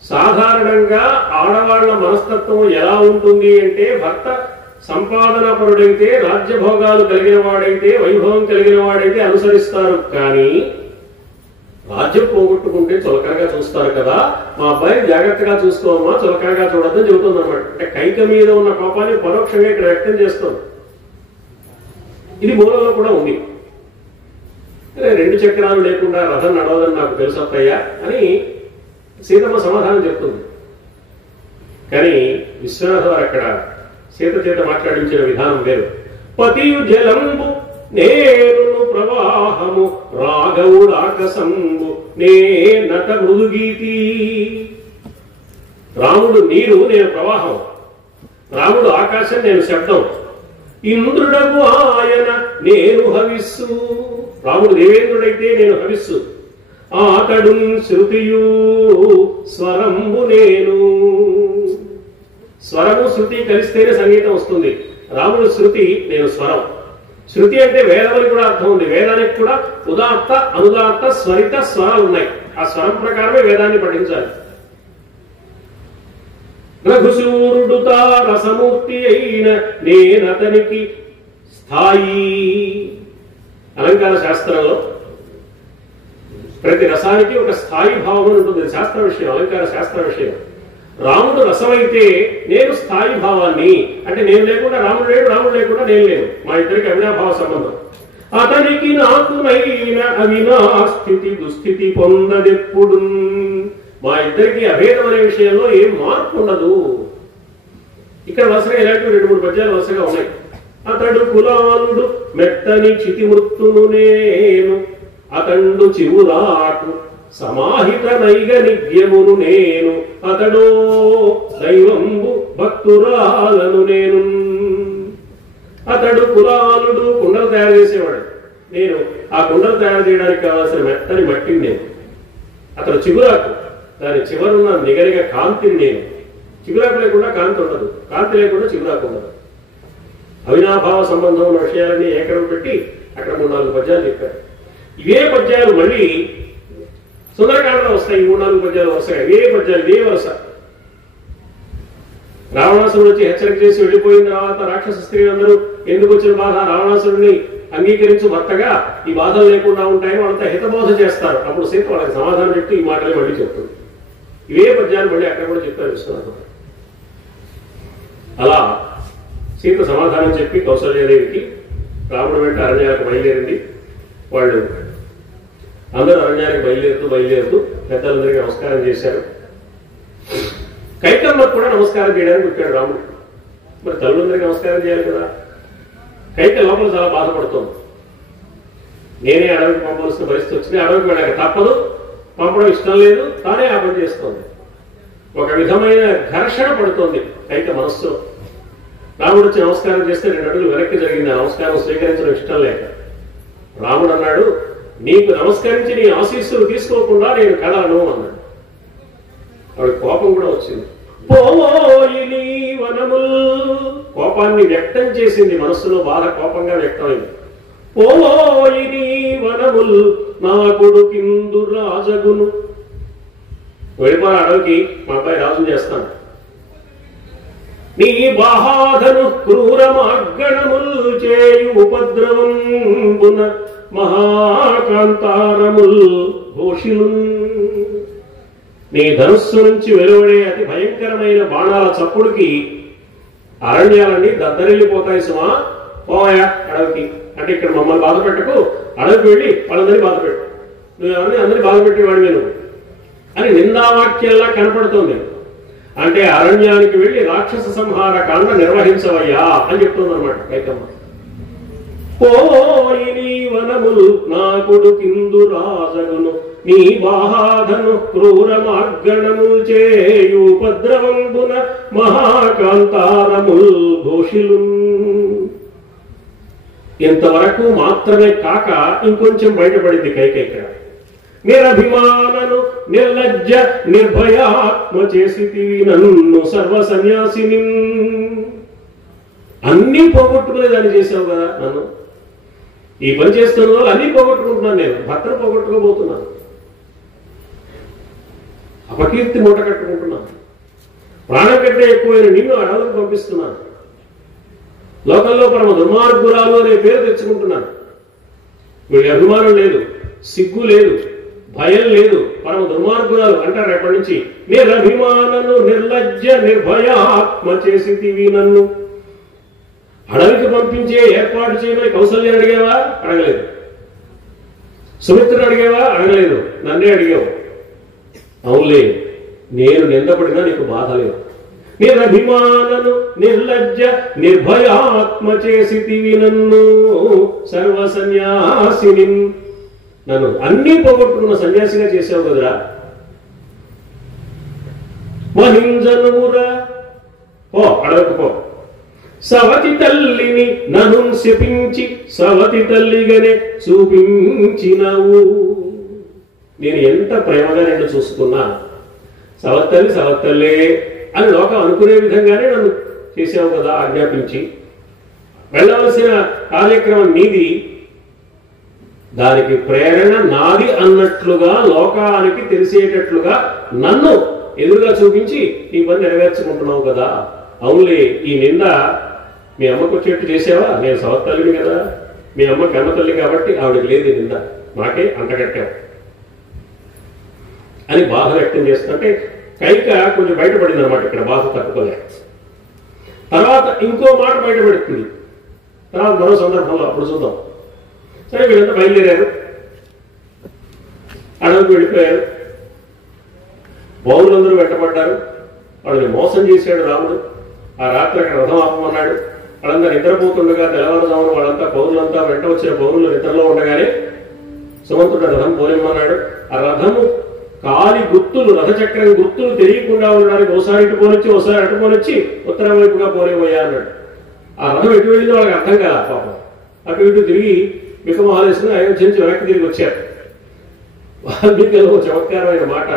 సాధారణంగా ఆడవాళ్ల మనస్తత్వం ఎలా ఉంటుంది అంటే, భర్త సంపాదనాపరుడైతే, రాజ్యభోగాలు కలిగిన వాడైతే, వైభవం కలిగిన వాడైతే అనుసరిస్తారు. కానీ రాజ్యం పోగొట్టుకుంటే చులకనగా చూస్తారు కదా, మా అబ్బాయిని జాగ్రత్తగా చూసుకోమా, చులకనగా చూడద్దని చెబుతుంది అనమాట. అంటే కైక మీద ఉన్న కోపాన్ని పరోక్షంగా ఇక్కడ వ్యక్తం చేస్తుంది. ఇది మూలంలో కూడా ఉంది. 2 చక్రాలు లేకుండా రథం నడవదని నాకు తెలుసత్తయ్యా అని సీతమ్మ సమాధానం చెప్తుంది. కానీ విశ్వనాథ వారు అక్కడ సీత చేత మాట్లాడించిన విధానం వేరు. పతియు జలంబు నేను ప్రవాహము రాఘవుడు ఆకసంబు నే నట మృదుగీతి. రాముడు నీరు, నేను ప్రవాహం. రాముడు ఆకాశం, నేను శబ్దం. ఇంద్రుడకు ఆయన నేను హవిస్సు. రాముడు దేవేంద్రుడైతే నేను హవిస్సు. ఆతడు శృతియు స్వరంబు నేను. స్వరము శృతి కలిస్తేనే సంగీతం వస్తుంది. రాముడు శృతి, నేను స్వరం. శృతి అంటే వేదమని కూడా అర్థం ఉంది. వేదానికి కూడా ఉదాత్త, అనుదాత్త, స్వరిత స్వరాలు ఉన్నాయి. ఆ స్వరం ప్రకారమే వేదాన్ని పఠించాలి. రఘుసూరుడు తా రసమూర్తి అయిన నేనతనికి స్థాయి. అలంకార శాస్త్రంలో ప్రతి రసానికి ఒక స్థాయి భావం ఉంటుంది. శాస్త్ర విషయం, అలంకార శాస్త్ర విషయం. రాముడు రసమైతే నేను స్థాయి భావాన్ని, అంటే నేను లేకుండా రాముడు లేడు, రాముడు లేకుండా నేను లేను. మా ఇద్దరికి అవినాభావ సంబంధం. అతనికి నాకునైన అవినాస్థితి దుస్థితి పొందదెప్పుడు. మా ఇద్దరికి అభేదం అనే విషయంలో ఏం మార్పు ఉండదు. ఇక్కడ వరుసగా ఇలాంటి 2-3 పద్యాలు వరుసగా ఉన్నాయి. అతడు కులాలుడు మెత్తని చితిమృత్తును నేను, అతండు చివురాటు సమాహిత నైగ నిగ్యమును నేను, అతడో దైవంబు భక్తురాలను నేను. అతడు కులాలుడు, కుండలు తయారు చేసేవాడు. నేను ఆ కుండలు తయారు చేయడానికి కావాల్సిన మెత్తని మట్టిని నేను. అతడు చిగురాకు, దాని చివరున్న నిగనిగ కాంతిని నేను. చిగురాకు లేకుండా కాంతి ఉండదు, కాంతి లేకుండా చిగురాకు ఉండదు. అవినాభావ సంబంధం ఉన్న విషయాలన్నీ ఏకరం పెట్టి అక్కడ 3-4 పద్యాలు చెప్పారు. ఇవే పద్యాలు మళ్ళీ సుందరకాండలో వస్తాయి. 3-4 పద్యాలు వస్తాయి. ఇవే పద్యాలు, ఇవే వరుస. రావణాసురుడు వచ్చి హెచ్చరిక చేసి వెళ్ళిపోయిన తర్వాత రాక్షస స్త్రీలందరూ ఎందుకు వచ్చిన బాధ, రావణాసురుడిని అంగీకరించు భర్తగా ఈ బాధలు లేకుండా ఉంటాయని వాళ్ళంతా హితబోధ చేస్తారు. అప్పుడు సీత వాళ్ళకి సమాధానం చెప్తూ ఈ మాటలే మళ్ళీ చెప్తుంది. ఇవే పద్యాలు మళ్ళీ అక్కడ కూడా చెప్పారు విశ్వనాథం. అలా సీత సమాధానం చెప్పి కౌసల్యాదేవికి రాముడు వెంట అరణ్యాలకు బయలుదేరింది. వాళ్ళు అందరూ అరణ్యానికి బయలుదేరుతూ పెద్దలందరికీ నమస్కారం చేశారు. కైకమ్మకు కూడా నమస్కారం చేయడానికి వచ్చాడు రాముడు. మరి తల్లులందరికీ నమస్కారం చేయాలి కదా. కైక లోపల చాలా బాధపడుతోంది. నేనే అడవికి పంపవలసిన పరిస్థితి వచ్చింది, అడవికి వెళ్ళాక తప్పదు, పంపడం ఇష్టం లేదు, తానే ఆ పని చేస్తోంది. ఒక విధమైన ఘర్షణ పడుతోంది కైక మనస్సులో. రాముడు వచ్చి నమస్కారం చేస్తే 2 అడుగులు వెనక్కి జరిగింది. ఆ నమస్కారం స్వీకరించడం ఇష్టం లేక రాముడు అన్నాడు, నీకు నమస్కరించి నీ ఆశీస్సులు తీసుకోకుండా నేను కళను అన్నాడు. ఆవిడ కోపం కూడా వచ్చింది. పోయి నీ వనముల్, కోపాన్ని వ్యక్తం చేసింది మనస్సులో. బాధ కోపంగా వ్యక్తమైంది. పోయి నీ వనముల్ నా కొడుకిందు రాజగును. వెళ్ళిపోయి అడవికి, మా అబ్బాయి రాజును చేస్తాను. నీ బాహాధను క్రూర మార్గణముల్ చేయు ఉపద్రవంబున మహాకాంతారముల్ ఘోషిలు. నీ ధనుస్సు నుంచి వెలువడే అతి భయంకరమైన బాణాల చప్పుడుకి అరణ్యాలన్నీ దద్దరిల్లిపోతాయి. సుమా, పోయా అడవికి. అంటే ఇక్కడ మమ్మల్ని బాధ పెట్టకు, అడవికి వెళ్ళి వాళ్ళందరినీ బాధ పెట్టు. నువ్వు ఎవరిని అందరినీ బాధ పెట్టేవాడు నేను అని నిందావాక్యంలా కనపడుతోంది. అంటే అరణ్యానికి వెళ్ళి రాక్షస సంహార కాండ నిర్వహించవయ్యా అని చెప్తుందన్నమాట కైకమ్మ. పోయి నీ వనములు నా కొడుకిందు రాజగును నీ బాహాధను క్రూర మార్గణములు చేయు ఉపద్రవంబున మహాకాంతారముల్ ఘోషిలు. ఇంతవరకు మాత్రమే కాక ఇంకొంచెం బయటపడింది కైకేయి. నిరభిమానను నిర్లజ్జ నిర్భయాత్మ చేసితివి నన్ను సర్వ సన్యాసిని. అన్నీ పోగొట్టుకునే దాన్ని చేసావు కదా నన్ను. ఈ పని చేస్తున్న వాళ్ళు అన్నీ పోగొట్టుకుంటున్నాను, నేను భర్తను పోగొట్టుకోబోతున్నాను, అపకీర్తి మూట కట్టుకుంటున్నాను, ప్రాణం కంటే ఎక్కువైన నిన్ను అడవులకు పంపిస్తున్నాను, లోకంలో పరమ దుర్మార్గురాలు అనే పేరు తెచ్చుకుంటున్నాను. వీడి అభిమానం లేదు, సిగ్గు లేదు, భయం లేదు, పరమ దుర్మార్గురాలు అంటారు రేపటి నుంచి. నిరభిమానను నిర్లజ్జ నిర్భయాత్మ చేసితివి నన్ను. అడవికి పంపించే ఏర్పాటు చేయమని కౌసల్యాన్ని అడిగావా? అడగలేదు. సుమిత్రుని అడిగావా? అడగలేదు. నన్నే అడిగావు. అవునులే, నేను నిందపడినా నీకు బాధ లేదు. నిరభిమానను నిర్లజ్జ నిర్భయాత్మ చేసితివి నన్ను సర్వ సన్యాసిని. నన్ను అన్నీ పోగొట్టుకున్న సన్యాసిగా చేసావు కదరా. మహింజనురా పో, అడగకు పో. సవతి తల్లిని నన్ను శపించి సవతి తల్లిగానే చూపించినవు. నేను ఎంత ప్రేమగా నిన్ను చూసుకున్నా, సవత్తల్లి సవత్తల్లే అని లోకం అనుకునే విధంగానే నన్ను చేసావు కదా ఆజ్ఞాపించి. వెళ్ళవలసిన కార్యక్రమం నీది, దానికి ప్రేరణ నాది అన్నట్లుగా లోకానికి తెలిసేటట్లుగా నన్ను ఎదురుగా చూపించి ఈ పని నెరవేర్చుకుంటున్నావు కదా. అవునులే, ఈ నింద మీ అమ్మకు వచ్చేట్టు చేసావా? నేను సవత్తల్లిని కదా, మీ అమ్మ కన్నతల్లి కాబట్టి ఆవిడకి లేదు నింద, నాకే అంటగట్టావు అని బాధ వ్యక్తం చేస్తుంటే కైక కొంచెం బయటపడింది అనమాట. ఇక్కడ బాధ తట్టుకోలే. తర్వాత ఇంకో మాట బయటపడుతుంది తర్వాత మరో సందర్భంలో, అప్పుడు చూద్దాం. సరే, వీళ్ళంతా బయలుదేరారు, అడవికి వెళ్ళిపోయారు. పౌరులందరూ వెంటబడ్డారు. వాళ్ళని మోసం చేశాడు రాముడు. ఆ రాత్రి అక్కడ రథం ఆపమన్నాడు. వాళ్ళంతా నిద్రపోతుండగా తెల్లవారుజామున వాళ్ళంతా పౌరులంతా వెంట వచ్చిన పౌరులు నిద్రలో ఉండగానే సుమంతుడు రథం పోనిమ్మన్నాడు. ఆ రథము కాలి గుర్తులు, రథచక్రం గుర్తులు తెలియకుండా ఉండడానికి ఒకసారి ఇటు పోనొచ్చి ఒకసారి అటు పోనొచ్చి ఉత్తరం వైపుగా పోనిపోయా అన్నాడు. ఆ రథం ఎటు వెళ్ళిందో వాళ్ళకి అర్థం కాదా పాపం. అటు ఇటు తిరిగి వికమహాలేసుకుని అయోధ్య నుంచి వెనక్కి తిరిగి వచ్చారు. వాల్మీకిలో చమత్కారమైన మాట,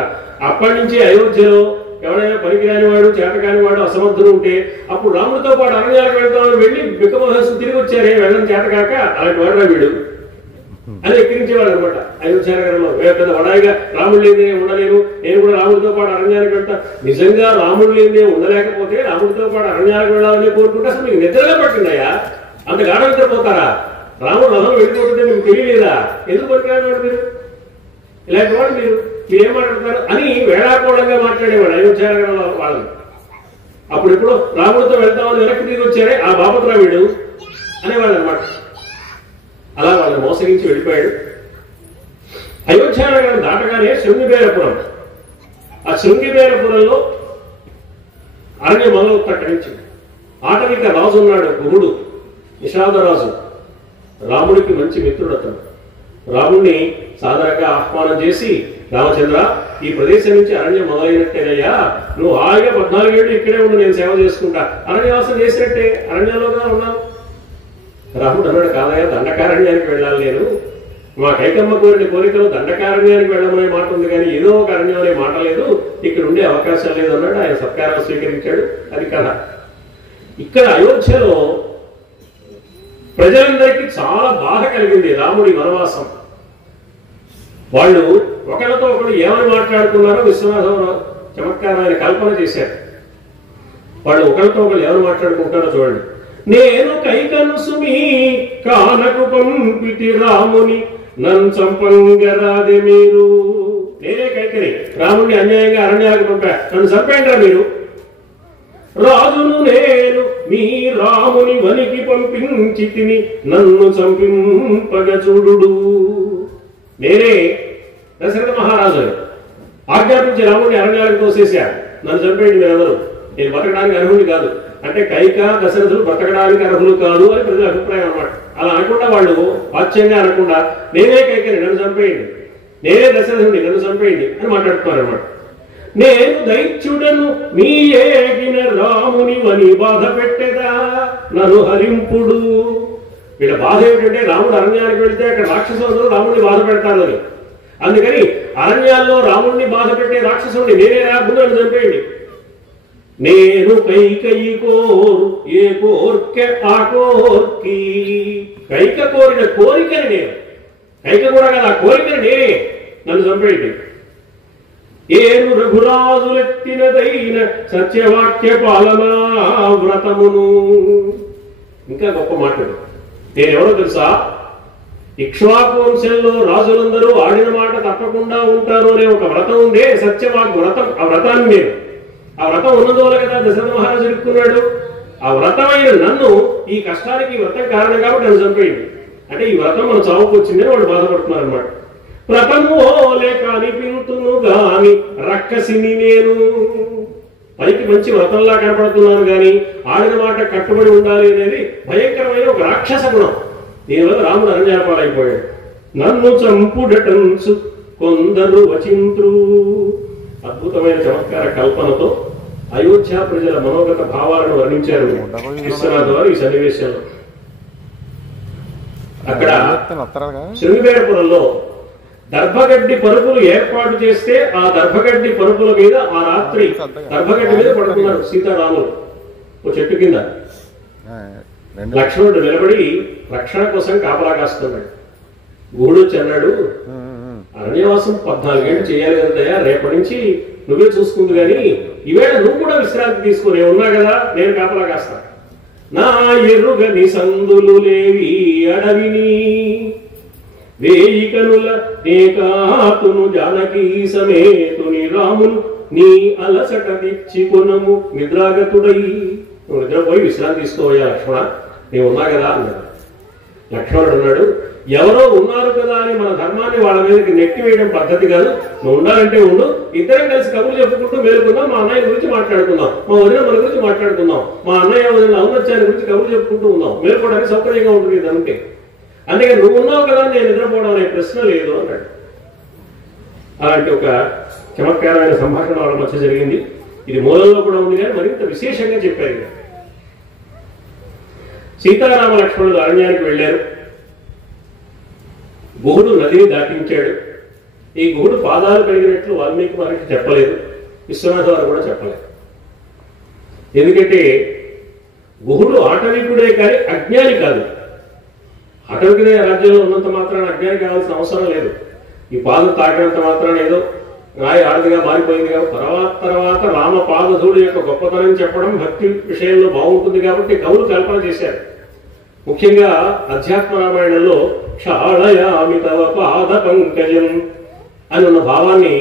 అప్పటి నుంచి అయోధ్యలో ఎవరైనా పనికిరాని వాడు, చేతకాని వాడు, అసమర్థులు ఉంటే అప్పుడు రాముడితో పాటు అరణ్యాలకు వెళ్తామని వెళ్ళి వికమహేశ్వరు తిరిగి వచ్చారే వెళ్ళని చేతకాక అలాంటి వాడురా వీడు అని ఎక్కిరించేవాడు అనమాట. అయోధ్యానగరంలో పెద్ద వడాయిగా రాముడు లేదే ఉండలేను, నేను కూడా రాముడితో పాటు అరణ్యానికి వెళ్తా. నిజంగా రాముడు లేదే ఉండలేకపోతే రాముడితో పాటు అరణ్యానికి వెళ్ళాలని కోరుకుంటే అసలు మీకు నిద్రగా పట్టిందయ్యా, అంత గాఢ నిద్రపోతారా? రాముడు రథం వెళ్ళిపోతుంటే మీకు తెలియలేదా? ఎందుకు పనికిరాని వాడు మీరు, ఇలాంటి వాడు మీరేం మాట్లాడతారు అని వేళాకోళంగా మాట్లాడేవాడు అయోధ్యానగరంలో వాళ్ళని. అప్పుడు ఎప్పుడు రాముడితో వెళ్తామని వెనక్కి తిరిగి వచ్చారే ఆ బాపత్రా వీడు అనేవాళ్ళు అనమాట. అలా వాళ్ళని మోసగించి వెళ్ళిపోయాడు. అయోధ్యానగరం దాటగానే శృంగిబేరపురం, ఆ శృంగిబేరపురంలో అరణ్య మొదలవుతా అక్కడి నుంచి. ఆటవిక రాజు ఉన్నాడు, గురుడు నిషాదరాజు, రాముడికి మంచి మిత్రుడు అతను. రాముడిని సాధారణంగా ఆహ్వానం చేసి, రామచంద్ర ఈ ప్రదేశం నుంచి అరణ్యం మొదలైనట్టేనయ్యా, నువ్వు హాయిగా 14 ఏళ్ళు ఇక్కడే ఉండి నేను సేవ చేసుకుంటా, అరణ్యవాసం చేసినట్టే, అరణ్యంలోగా ఉన్నావు. రాముడు అన్నాడు, కాదయ్యా దండకారణ్యానికి వెళ్ళాలి, నేను మా కైకమ్మ కోరిన కోరికలో దండకారణ్యానికి వెళ్ళమనే మాట ఉంది కానీ ఏదో ఒక అరణ్యం అనే మాట లేదు, ఇక్కడ ఉండే అవకాశం లేదు అన్నాడు. ఆయన సత్కారం స్వీకరించాడు. అది కథ. ఇక్కడ అయోధ్యలో ప్రజలందరికీ చాలా బాధ కలిగింది రాముడి వనవాసం. వాళ్ళు ఒకరితో ఒకరు ఏమని మాట్లాడుకున్నారో విశ్వనాథరావు చమత్కారమైన కల్పన చేశారు. వాళ్ళు ఒకరితో ఒకరు ఏమని మాట్లాడుకుంటారో చూడండి. నేను కైకను సుమి కానకు పంపితి రాముని నన్ను చంపంగరాదే మీరు. నేనే కైకని రాముడిని అన్యాయంగా అరణ్యాలకు పంపా, నన్ను చంపేండ్రా మీరు. రాజును నేను మీ రాముని వనికి పంపించి తిని నన్ను చంపింపగ చూడు. నేనే దశరథ మహారాజు ఆజ్ఞాపించి రాముడిని అరణ్యాలకు తోసేశా, నన్ను చంపేయండి మీరందరూ, నేను బతకడానికి అర్హుని కాదు అంటే కైక దశరథులు బ్రతకడానికి అర్హులు కాదు అని ప్రజల అభిప్రాయం అన్నమాట. అలా అనకుండా వాళ్ళు వాచ్యంగా అనకుండా నేనే కైకని నన్ను చంపేయండి, నేనే దశరథుడిని నన్ను చంపేయండి అని మాట్లాడుతున్నారు అనమాట. నేను దైత్యుడను మీ ఏగిన రాముని వని బాధ పెట్టేదా నన్ను హరింపుడు. వీళ్ళ బాధ ఏమిటంటే రాముడు అరణ్యానికి వెళ్తే అక్కడ రాక్షసులందరూ రాముడిని బాధ పెడతారని. అందుకని అరణ్యాల్లో రాముడిని బాధ పెట్టే రాక్షసుడిని నేనే రాకుండా నన్ను చంపేయండి. నేను కైకయి కోరు ఏ కోర్కె ఆ కోర్కి. కైక కోరిన కోరికని నేను, కైక కూడా కదా ఆ కోరికని నేనే, నన్ను చంపేయండి. ఏను రఘురాజులెత్తినదైన సత్యవాక్య పాలనా వ్రతమును. ఇంకా గొప్ప మాటలు. నేనెవరో తెలుసా? ఇక్ష్వాకు వంశంలో రాజులందరూ ఆడిన మాట తప్పకుండా ఉంటారు అనే ఒక వ్రతం ఉందే, సత్యవాక్ వ్రతం. ఆ వ్రతాన్ని నేను, ఆ వ్రతం ఉన్నదోలే కదా దశరథ మహారాజు ఇరుక్కున్నాడు. ఆ వ్రతమైన నన్ను ఈ కష్టానికి ఈ వ్రతం కారణం కాబట్టి నన్ను చంపేయండి అంటే ఈ వ్రతం మన చావుకు వచ్చిందని వాళ్ళు బాధపడుతున్నారు అనమాట. వ్రతము ఓలే కాని పింతును గాని రక్కసిని నేను. పైకి మంచి వ్రతంలా కనపడుతున్నాను గాని ఆడిన మాట కట్టుబడి ఉండాలి అనేది భయంకరమైన ఒక రాక్షస గుణం. దీనివల్ల రాముడు అరణ్యాపాలైపోయాడు. నన్ను చంపుడటంచు కొందరు వచింత్రు. అద్భుతమైన చమత్కార కల్పనతో అయోధ్య ప్రజల మనోగత భావాలను వర్ణించారు విశ్వనాథ్ వారు ఈ సన్నివేశంలో. అక్కడ శృంగేరపురంలో దర్భగడ్డి పరుపులు ఏర్పాటు చేస్తే ఆ దర్భగడ్డి పరుపుల మీద ఆ రాత్రి దర్భగడ్డి మీద పడుకున్నారు సీతారాములు ఓ చెట్టు కింద. లక్ష్మణుడు నిలబడి రక్షణ కోసం కాపలా కాస్తున్నాడు. గుహుడొచ్చి అన్నాడు, అరణ్యవాసం 14 ఏళ్ళు చేయాలి కదయ్యా, రేపటి నుంచి నువ్వే చూసుకుంది కానీ ఈవేళ నువ్వు కూడా విశ్రాంతి తీసుకుని ఉన్నా కదా, నేను కాపలా కాస్తా. నా ఎరుగని సందులు లేవి అడవిని వేయి కనుల ఏకాతును జానకీ సమేతుని రామును నీ అలసట తెచ్చి కొనము నిద్రాగతుడై. నువ్వు నిద్రపోయి విశ్రాంతి తీసుకోవయ్యా లక్ష్మణ, నేను ఉన్నా కదా అన్నాడు. లక్ష్మణుడు అన్నాడు, ఎవరో ఉన్నారు కదా అని మన ధర్మాన్ని వాళ్ళ మీదకి నెట్టి వేయడం పద్ధతి కాదు. నువ్వు ఉండాలంటే ఉండు, ఇద్దరం కలిసి కబుర్లు చెప్పుకుంటూ మేలుకుందాం, మా అన్నయ్య గురించి మాట్లాడుకుందాం, మా వదిన మన గురించి మాట్లాడుకుందాం, మా అన్నయ్య వదిన ఔన్నత్యాన్ని గురించి కబుర్లు చెప్పుకుంటూ ఉందాం, మేలుకోవడానికి సౌకర్యంగా ఉంటుంది ఇదంటే. అందుకని నువ్వు ఉన్నావు కదా నేను నిద్రపోవడం అనే ప్రశ్న లేదు అన్నాడు. అలాంటి ఒక చమత్కారమైన సంభాషణ వాళ్ళ మధ్య జరిగింది. ఇది మూలంలో కూడా ఉంది కానీ మరింత విశేషంగా చెప్పారు. సీతారామ లక్ష్మణుడు అరణ్యానికి వెళ్ళారు. గుహుడు నదిని దాటించాడు. ఈ గుహుడు పాదాలు కలిగినట్లు వాల్మీకి మహర్షి చెప్పలేదు, విశ్వనాథ వారు కూడా చెప్పలేదు. ఎందుకంటే గుహుడు ఆటవికుడే కానీ అజ్ఞాని కాదు. ఆటవికుడే రాజ్యంలో ఉన్నంత మాత్రాన అజ్ఞాని కావాల్సిన అవసరం లేదు. ఈ పాదం తాకినంత మాత్రాన ఏదో రాయి ఆడదిగా మారిపోయింది కాబట్టి తర్వాత రామ పాదధూడి యొక్క గొప్పతనం చెప్పడం భక్తి విషయంలో బాగుంటుంది కాబట్టి కవులు కల్పన చేశారు. ముఖ్యంగా అధ్యాత్మ రామాయణంలో క్షాళయామి తవ పాద పంకజం అని ఉన్న భావాన్ని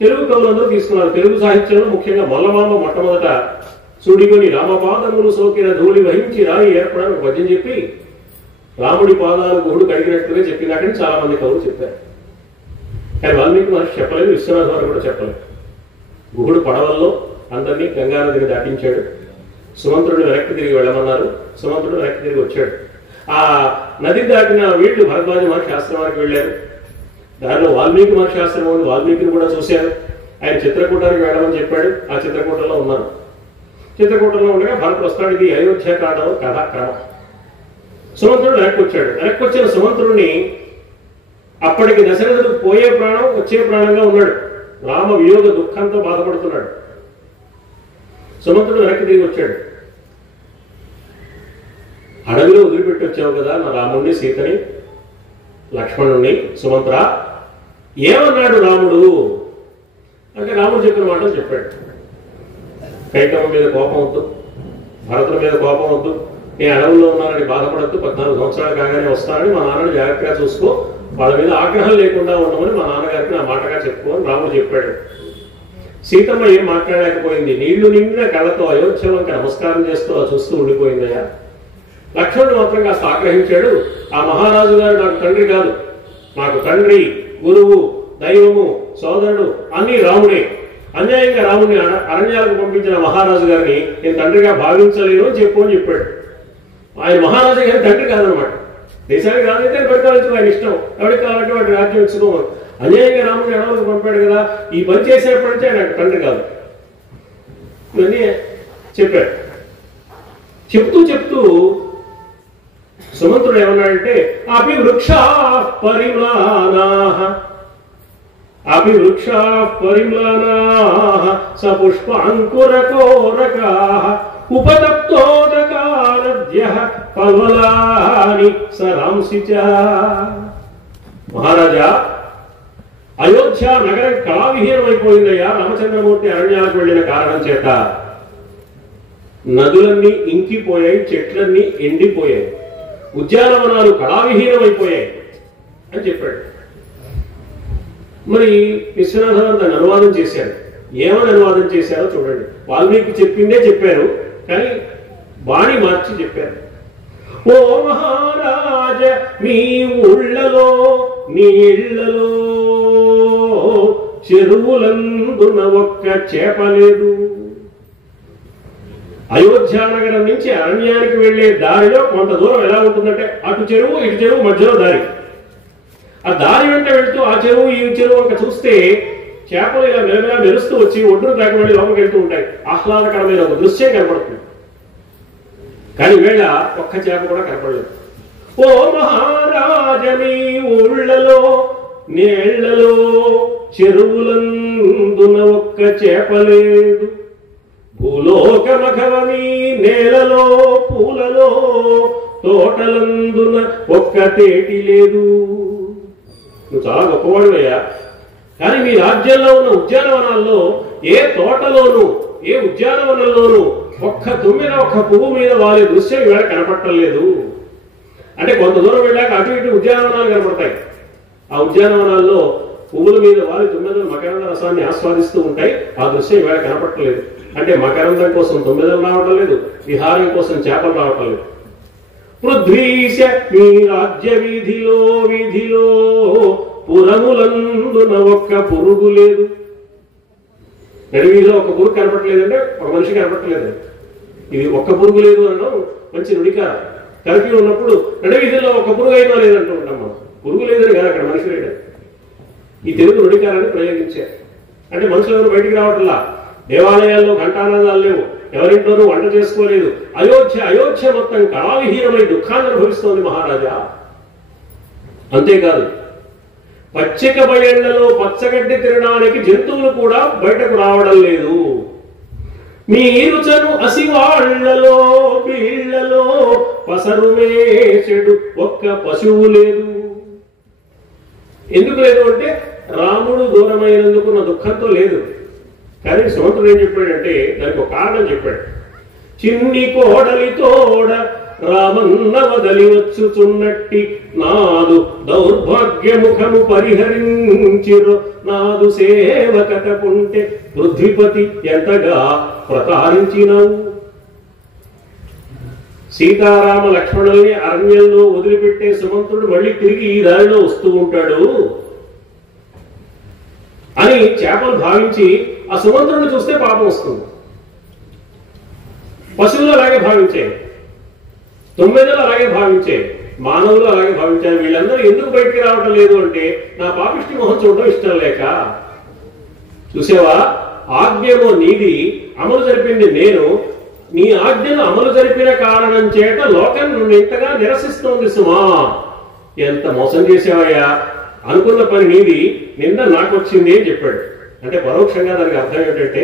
తెలుగు కవులందరూ తీసుకున్నారు. తెలుగు సాహిత్యంలో ముఖ్యంగా మొల్లమాంబ మొట్టమొదట సుడికొని రామపాదములు సోకిన ధూళి వహించి రాయి ఏర్పడని పద్యం చెప్పి రాముడి పాదాలు గుహుడు కడిగినట్లుగా చెప్పినాకని చాలా మంది కవులు చెప్పారు. కానీ వాల్మీకి మహర్షి చెప్పలేదు, విశ్వనాథ వారు కూడా చెప్పలేదు. గుహుడు పడవల్లో అందరినీ గంగా నదిని దాటించాడు. సుమంత్రుడు వెనక్కి తిరిగి వెళ్ళమన్నారు, సుమంత్రుడు వెనక్కి తిరిగి వచ్చాడు. ఆ నది దాటిన వీళ్ళు భరద్వాజ మహర్షి ఆశ్రమానికి వెళ్ళారు. దానిలో వాల్మీకి మహర్షి ఆశ్రమం ఉంది, వాల్మీకిని కూడా చూశారు. ఆయన చిత్రకూటానికి వెళ్ళమని చెప్పాడు, ఆ చిత్రకూటంలో ఉన్నారు. చిత్రకూటంలో ఉండగా భరత్ వస్తాడు. ఇది అయోధ్యాకాండలో కథా క్రమం. సుమంత్రుడు వెనక్కి వచ్చాడు. వెనక్కి వచ్చిన సుమంత్రుడిని అప్పటికి దశరథుడు పోయే ప్రాణం వచ్చే ప్రాణంగా ఉన్నాడు. రామ వియోగ దుఃఖంతో బాధపడుతున్నాడు. సుమంత్రుడు వెనక్కి తిరిగి వచ్చాడు. అడవిలో వదిలిపెట్టి వచ్చావు కదా నా రాముడిని, సీతని, లక్ష్మణుణ్ణి. సుమంత్ర ఏమన్నాడు రాముడు అంటే రాముడు చెప్పిన మాటలు చెప్పాడు. కైకమ్మ మీద కోపం వద్దు, భరతుల మీద కోపం వద్దు, నేను అడవుల్లో ఉన్నానని బాధపడద్దు, 14 సంవత్సరాలు కాగానే వస్తానని మా నాన్నని జాగ్రత్తగా చూసుకో, వాళ్ళ మీద ఆగ్రహం లేకుండా ఉండమని మా నాన్నగారికి నా మాటగా చెప్పుకోని రాముడు చెప్పాడు. సీతమ్మ ఏం మాట్లాడలేకపోయింది. నీళ్లు నిండిన కళ్ళతో అయోధ్య వంక నమస్కారం చేస్తూ చూస్తూ ఉండిపోయిందయ్యా. లక్ష్మణుడు మాత్రం కాస్త ఆగ్రహించాడు. ఆ మహారాజు గారు నాకు తండ్రి కాదు, నాకు తండ్రి, గురువు, దైవము, సోదరుడు అన్ని రాముడే. అన్యాయంగా రాముని అరణ్యాలకు పంపించిన మహారాజు గారిని నేను తండ్రిగా భావించలేను అని చెప్పాడు. ఆయన మహారాజు గారి తండ్రి కాదనమాట. దేశానికి రాజైతే పరిపాలించడం ఆయన ఇష్టం, ఎవరికి కావాలంటే వాటి రాజ్యం ఇచ్చుకోమని. అన్యాయంగా రాముని అడవులకు పంపాడు కదా, ఈ పని చేసేప్పటి నుంచి ఆయన తండ్రి కాదు ఇవన్నీ చెప్పాడు. చెప్తూ సుమంత్రుడు ఏమన్నాడంటే అపి వృక్షా పరిమ్లానాః సపుష్పాంకురకోరకాః ఉపతప్తోదకానద్యః పల్వలాని సరాంసి చ. మహారాజా, అయోధ్య నగరం కళావిహీనమైపోయిందయ్యా రామచంద్రమూర్తి అరణ్యాలకు వెళ్లిన కారణం చేత. నదులన్నీ ఇంకిపోయాయి, చెట్లన్నీ ఎండిపోయాయి, ఉద్యానవనాలు కళావిహీనమైపోయాయి అని చెప్పాడు. మరి విశ్వనాథన్ దాన్ని అనువాదం చేశాడు. ఏమని అనువాదం చేశారో చూడండి. వాల్మీకి చెప్పిందే చెప్పారు, కానీ బాణి మార్చి చెప్పారు. ఓ మహారాజ, మీ ఊళ్ళలో నీ ఇళ్లలో చెరువులందున ఒక్క చేప లేదు. అయోధ్యానగరం నుంచి అరణ్యానికి వెళ్లే దారిలో కొంత దూరం ఎలా ఉంటుందంటే అటు చెరువు ఇటు చెరువు మధ్యలో దారి. ఆ దారి వెంట వెళ్తూ ఆ చెరువు ఈ చెరువు ఒక చూస్తే చేపలు ఇలా మెల్లగా మెరుస్తూ వచ్చి ఒడ్డును దాకా వెళ్ళి లోపలికి వెళ్తూ ఉంటాయి. ఆహ్లాదకరమైన ఒక దృశ్యం కనపడుతుంది. కానీ వేళ ఒక్క చేప కూడా కనపడలేదు. ఓ మహారాజ, మీ ఊళ్ళలో నీళ్లలో చెరువులందున ఒక్క చేప లేదు. భూలోకమఘవమీ నేలలో పూలలో తోటలందున ఒక్క తేటి లేదు. నువ్వు చాలా గొప్పవాడివయ్యా, కానీ మీ రాజ్యంలో ఉన్న ఉద్యానవనాల్లో ఏ తోటలోనూ ఏ ఉద్యానవనంలోనూ ఒక్క తుమ్మిన ఒక్క పువ్వు మీద వారి దృశ్యం ఇవాళ కనపడటం లేదు. అంటే కొంత దూరం వెళ్ళాక అటు ఇటు ఉద్యానవనాలు కనపడతాయి. ఆ ఉద్యానవనాల్లో పువ్వుల మీద వారి తుమ్మెదలు మకరంద రసాన్ని ఆస్వాదిస్తూ ఉంటాయి. ఆ దృశ్యం ఇవాళ కనపడలేదు. అంటే మకరందం కోసం తుమ్మెదలు రావటం లేదు, విహారం కోసం చేపలు రావటం లేదు. పృథ్వీశ, మీ రాజ్య వీధిలో పురములందున ఒక్క పురుగు లేదు. నడివీధిలో ఒక పురుగు కనపడలేదంటే ఒక మనిషి కనపడలేదు. ఇది ఒక్క పురుగు లేదు అనడం మంచి నుడికారం. కర్ఫ్యూ ఉన్నప్పుడు నడివీధిలో ఒక పురుగు అయినా లేదంటూ ఉంటాం మనం. పురుగు లేదని కాదు, అక్కడ మనిషి లేడు. ఈ తెలుగు నుడికారాన్ని ప్రయోగించారు. అంటే మనుషులు ఎవరు బయటికి రావట్లా, దేవాలయాల్లో ఘంటానాదాలు లేవు, ఎవరింట్లోనూ వంట చేసుకోలేదు. అయోధ్య మొత్తం కళావిహీనమై దుఃఖాన్ని అనుభవిస్తోంది మహారాజా. అంతేకాదు, పచ్చిక బయళ్లలో పచ్చగడ్డి తినడానికి జంతువులు కూడా బయటకు రావడం లేదు. మీ రుచను అసివాళ్లలో బీళ్లలో పసరు మేచెడు ఒక్క పశువు లేదు. ఎందుకు లేదు అంటే రాముడు దూరమైనందుకున్న దుఃఖంతో లేదు. కానీ సుమంత్రుడు ఏం చెప్పాడంటే దానికి ఒక కారణం చెప్పాడు. చిన్ని కోడలితోడ రామన్న వదలి వచ్చుచున్నట్టి నాదు దౌర్భాగ్యముఖము పరిహరించిరు నాదు సేవకత పుంటే పృథ్వీపతి ఎంతగా ప్రతారించినవు. సీతారామ లక్ష్మణుల్ని అరణ్యంలో వదిలిపెట్టే సుమంత్రుడు మళ్ళీ తిరిగి ఈ దారిలో వస్తూ ఉంటాడు అని చేపలు భావించి ఆ సుమంత్రుడిని చూస్తే పాపం వస్తుంది. పశువులు అలాగే భావించాయి, తొమ్మిదలు అలాగే భావించాయి, మానవులు అలాగే భావించారు. వీళ్ళందరూ ఎందుకు బయటికి రావటం లేదు అంటే నా పాపిష్టి మొహం చూడటం ఇష్టం లేక. చూసావా, ఆజ్ఞలో నీది, అమలు జరిపింది నేను. నీ ఆజ్ఞను అమలు జరిపిన కారణం చేత లోకం నువ్వు ఇంతగా నిరసిస్తోంది సుమా. ఎంత మోసం చేసావయ్యా, అనుకున్న పని నీది, నింద నాకు వచ్చింది అని చెప్పాడు. అంటే పరోక్షంగా దానికి అర్థం ఏంటంటే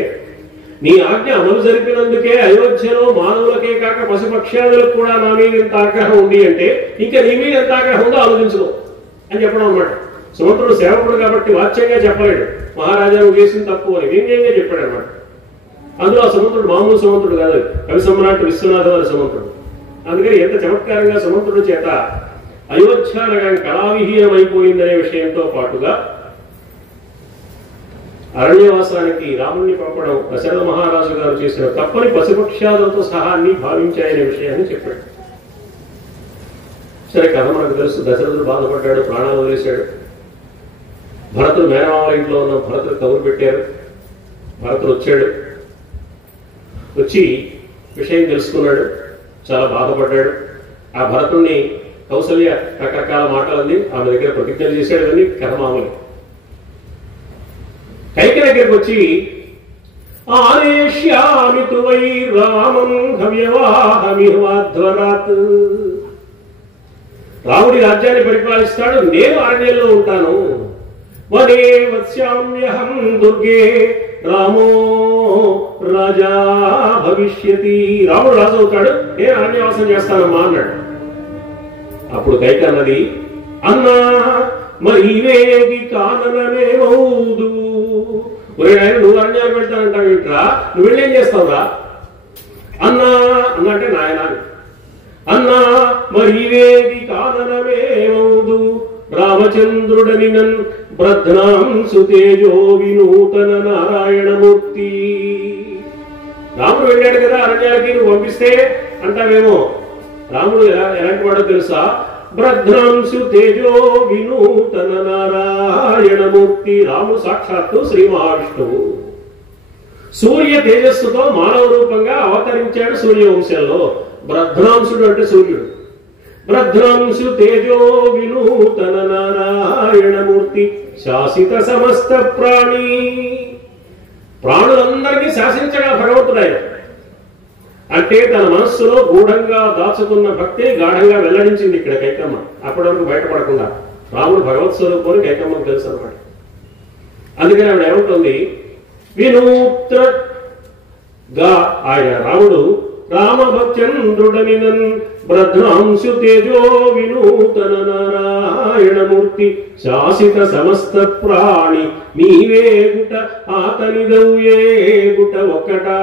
నీ ఆజ్ఞ అమలు జరిపినందుకే అయోధ్యలో మానవులకే కాక పశుపక్ష్యాదులకు కూడా నా మీద ఎంత ఆగ్రహం ఉంది అంటే ఇంకా నీ మీద ఎంత ఆగ్రహం ఉందో ఆలోచించుకో అని చెప్పడం అన్నమాట. సుమంత్రుడు సేవకుడు కాబట్టి వాచ్యంగా చెప్పలేడు మహారాజా నువ్వు చేసిన తప్పు అని, వ్యంగ్యంగా చెప్పాడు అన్నమాట. అందులో ఆ సుమంత్రుడు మామూలు సుమంత్రుడు కాదు, కవి సమ్రాట్ విశ్వనాథ వారి సుమంత్రుడు. అందుకని ఎంత చమత్కారంగా సుమంత్రుడి చేత అయోధ్య నగరం కళావిహీనం అయిపోయిందనే విషయంతో పాటుగా అరణ్యవాసానికి రాముణ్ణి పంపడం దశరథ మహారాజు గారు చేసిన తప్పని పశుపక్ష్యాదులతో సహా అన్ని భావించాయనే విషయాన్ని చెప్పాడు. సరే, కథ మనకు తెలుసు. దశరథుడు బాధపడ్డాడు, ప్రాణాలు వదిలేశాడు. భరతుడు మేనమామ ఇంట్లో ఉన్న భరతుడు కబురు పెట్టారు. భరతుడు వచ్చాడు. వచ్చి విషయం తెలుసుకున్నాడు, చాలా బాధపడ్డాడు. ఆ భరతుడిని కౌసల్య రకరకాల మాటలంది, ఆమె దగ్గర ప్రతిజ్ఞలు చేశాడు. అని కథ మామూలు. కైకి దగ్గరికి వచ్చి ఆనేష్యామి తు వై రామం హవ్యవాహమిహ్వాధ్వరాత్, రాముడి రాజ్యాన్ని పరిపాలిస్తాడు, నేను అరణ్యంలో ఉంటాను. వనే వత్స్యామ్యహం దుర్గే రామో రాజా భవిష్యతి, రాముడు రాజు అవుతాడు, నేను అరణ్యవాసం చేస్తానమ్మా అన్నాడు. అప్పుడు కైక అన్నది, అన్నా మరి వేగి కాననమేమౌదు, ఒరే ఆయన నువ్వు అరణ్యాలు పెడతానంటావు ఏంట్రా, నువ్వు వెళ్ళేం చేస్తావురా అన్నా అన్నంటే నాయన. అన్నా మరి వేగి కాననమేమౌదు రామచంద్రుడని నన్ బ్రధ్నాంసు తేజో వినూతన నారాయణమూర్తి. రాముడు వెళ్ళాడు కదా అరణ్యాలకి, నువ్వు పంపిస్తే అంటావేమో. రాముడు ఎలాంటి వాడో తెలుసా? బ్రధ్నాంసు తేజో వినూతన నారాయణమూర్తి. రాముడు సాక్షాత్తు శ్రీ మహావిష్ణువు. సూర్య తేజస్సుతో మానవ రూపంగా అవతరించాడు సూర్యవంశంలో. బ్రధ్నాంశుడు అంటే సూర్యుడు. బ్రధ్నాంశు తేజో వినూతన నారాయణమూర్తి శాసిత సమస్త ప్రాణి. ప్రాణులందరికీ శాసించగా భగవంతుడు ఆయన. అంటే తన మనస్సులో గూఢంగా దాచుకున్న భక్తి గాఢంగా వెల్లడించింది ఇక్కడ కైకమ్మ. అప్పటి వరకు బయటపడకుండా రాముడు భగవత్ స్వరూపాన్ని కైకమ్మకు తెలుసు అన్నమాట. అందుకని ఆవిడ ఏమంటుంది, వినూత్నగా ఆయన రాముడు రామభక్చంద్రుడని నన్ బ్రధ్నాంశు తేజో వినూతన నారాయణమూర్తి శాసిత సమస్త ప్రాణి నీవేగుట ఆతనిదౌయేగుట ఒక్కటా.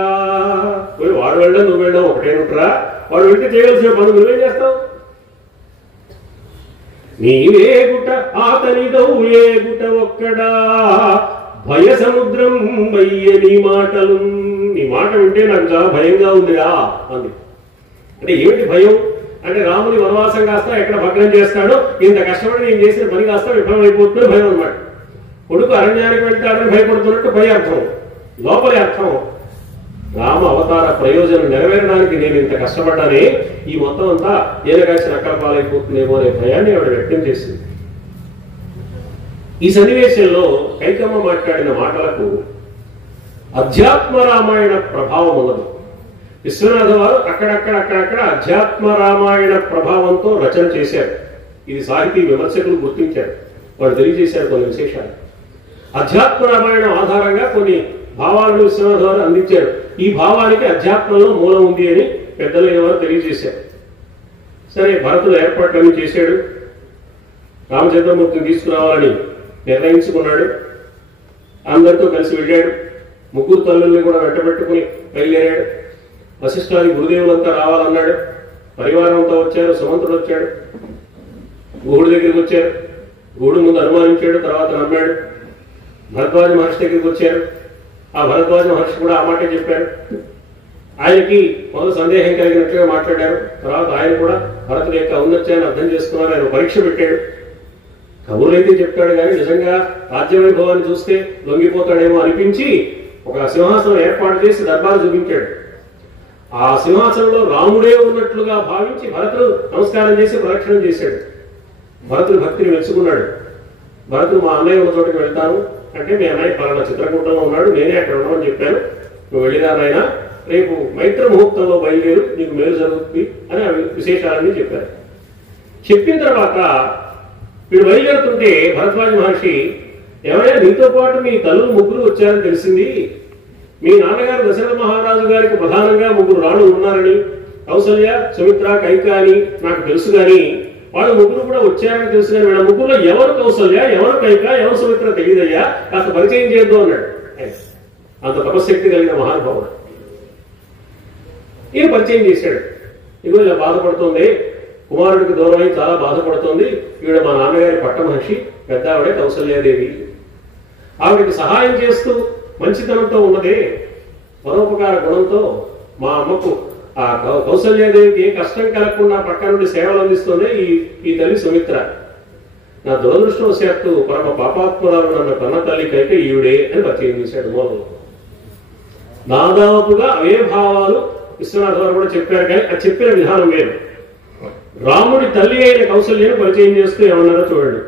వాడు వెళ్ళడం నువ్వు వెళ్ళడం ఒకటేనుట్రా, వాడు వెంట చేయవలసిన పనులు నువ్వేం చేస్తావు? నీవేగుట ఆతనిదౌయేగుట ఒక్కడా భయ సముద్రం వయ్య నీ మాటలు. నీ మాట వింటే నాకు చాలా భయంగా ఉందిరా అంది. అంటే ఏమిటి భయం అంటే, రాముని వనవాసం కాస్త ఎక్కడ భగ్నం చేస్తాడో, ఇంత కష్టపడి నేను చేసిన పని కాస్త విఫలమైపోతుందని భయం అన్నమాట. కొడుకు అరణ్యానికి వెళ్తాడని భయపడుతున్నట్టు భయ అర్థం, లోపలి అర్థం. రామ అవతార ప్రయోజనం నెరవేరడానికి నేను ఇంత కష్టపడ్డానే, ఈ మొత్తం అంతా ఏలగాల్సిన అక్కల పాలైపోతుందేమో అనే భయాన్ని ఆవిడ వ్యక్తం చేసింది. ఈ సన్నివేశంలో కైకమ్మ మాట్లాడిన మాటలకు అధ్యాత్మ రామాయణ ప్రభావం ఉన్నది. విశ్వనాథ వారు అక్కడక్కడ అధ్యాత్మ రామాయణ ప్రభావంతో రచన చేశారు. ఇది సాహితీ విమర్శకులు గుర్తించారు, వారు తెలియజేశారు కొన్ని విశేషాలు. అధ్యాత్మ రామాయణం ఆధారంగా కొన్ని భావాలను విశ్వనాథ వారు అందించారు. ఈ భావానికి అధ్యాత్మంలో మూలం ఉంది అని పెద్దలైన వారు తెలియజేశారు. సరే, భరతుడు ఏర్పాట్లన్నీ చేశాడు, రామచంద్రమూర్తిని తీసుకురావాలని నిర్ణయించుకున్నాడు. అందరితో కలిసి వెళ్ళాడు. ముగ్గురు తల్లుల్ని కూడా వెంటబెట్టుకుని బయలుదేరాడు. వశిష్ఠాది గురుదేవులంతా రావాలన్నాడు. పరివారం అంతా వచ్చారు. సుమంతుడు వచ్చాడు, గుహుడి దగ్గరికి వచ్చారు. గుహుడు ముందు అనుమానించాడు, తర్వాత నమ్మాడు. భరద్వాజ మహర్షి దగ్గరికి వచ్చారు. ఆ భరద్వాజ మహర్షి కూడా ఆ మాటే చెప్పారు. ఆయనకి మొదలు సందేహం కలిగినట్లుగా మాట్లాడారు. తర్వాత ఆయన కూడా భరతుడి యొక్క ఔన్నత్యాన్ని అర్థం చేసుకున్నారు. ఆయన పరీక్ష పెట్టాడు. కబుర్లైతే చెప్తాడు కానీ నిజంగా రాజ్య వైభవాన్ని చూస్తే లొంగిపోతాడేమో అనిపించి ఒక సింహాసనం ఏర్పాటు చేసి దర్బారు చూపించాడు. ఆ సింహాసనంలో రాముడే ఉన్నట్లుగా భావించి భరతుడు నమస్కారం చేసి ప్రదక్షిణం చేశాడు. భరతుడు భక్తిని మెచ్చుకున్నాడు. భరతుడు మా అన్నయ్య ఉన్న చోటుకి వెళ్తాను అంటే, మీ అన్నయ్య పలానా చిత్రకూటంలో ఉన్నాడు, నేనే అక్కడ ఉన్నామని చెప్పాను, నువ్వు వెళ్ళిరానైనా రేపు మైత్ర ముహూర్తంలో బయలుదేరు, నీకు మేలు జరుగుతుంది అని ఆ విశేషాలన్నీ చెప్పారు. చెప్పిన తర్వాత వీడు బయలుదేరుతుంటే భరద్వాజ మహర్షి, ఎవరైనా నీతో పాటు మీ తల్లులు ముగ్గురు వచ్చారని తెలిసింది, మీ నాన్నగారు దశరథ మహారాజు గారికి ప్రధానంగా ముగ్గురు రాణులు ఉన్నారని, కౌసల్య, సుమిత్ర, కైక అని నాకు తెలుసు కానీ వాళ్ళు ముగ్గురు కూడా వచ్చారని తెలుసు కానీ వీళ్ళ ముగ్గురులో ఎవరు కౌసల్య, ఎవరు కైక, ఎవరు సుమిత్ర తెలియదయ్యా, కాస్త పరిచయం చేయొద్దు అన్నాడు. అంత తపశక్తి కలిగిన మహానుభావుడు. ఈయన పరిచయం చేశాడు. ఇదిగో ఇలా బాధపడుతుంది, కుమారుడికి దూరమై చాలా బాధపడుతోంది, ఈవిడ మా నాన్నగారి పట్టమహర్షి, పెద్ద ఆవిడే కౌసల్యాదేవి. ఆవిడకి సహాయం చేస్తూ మంచితనంతో ఉన్నదే, పరోపకార గుణంతో మా అమ్మకు ఆ కౌసల్యాదేవికి ఏ కష్టం కలగకుండా పక్క నుండి సేవలు అందిస్తుంది ఈ తల్లి సుమిత్ర. నా దురదృష్టవశాత్తు పరమ పాపాత్మురాలు నన్న కన్న తల్లి కైక ఈవిడే అని పరిచయం చేశాడు మూలంలో. దాదాపుగా అవే భావాలు విశ్వనాథ్ గారు కూడా చెప్పారు, కానీ అది చెప్పిన విధానం వేరు. రాముడి తల్లి అయిన కౌసల్యను పరిచయం చేస్తూ ఏమన్నారో చూడండి.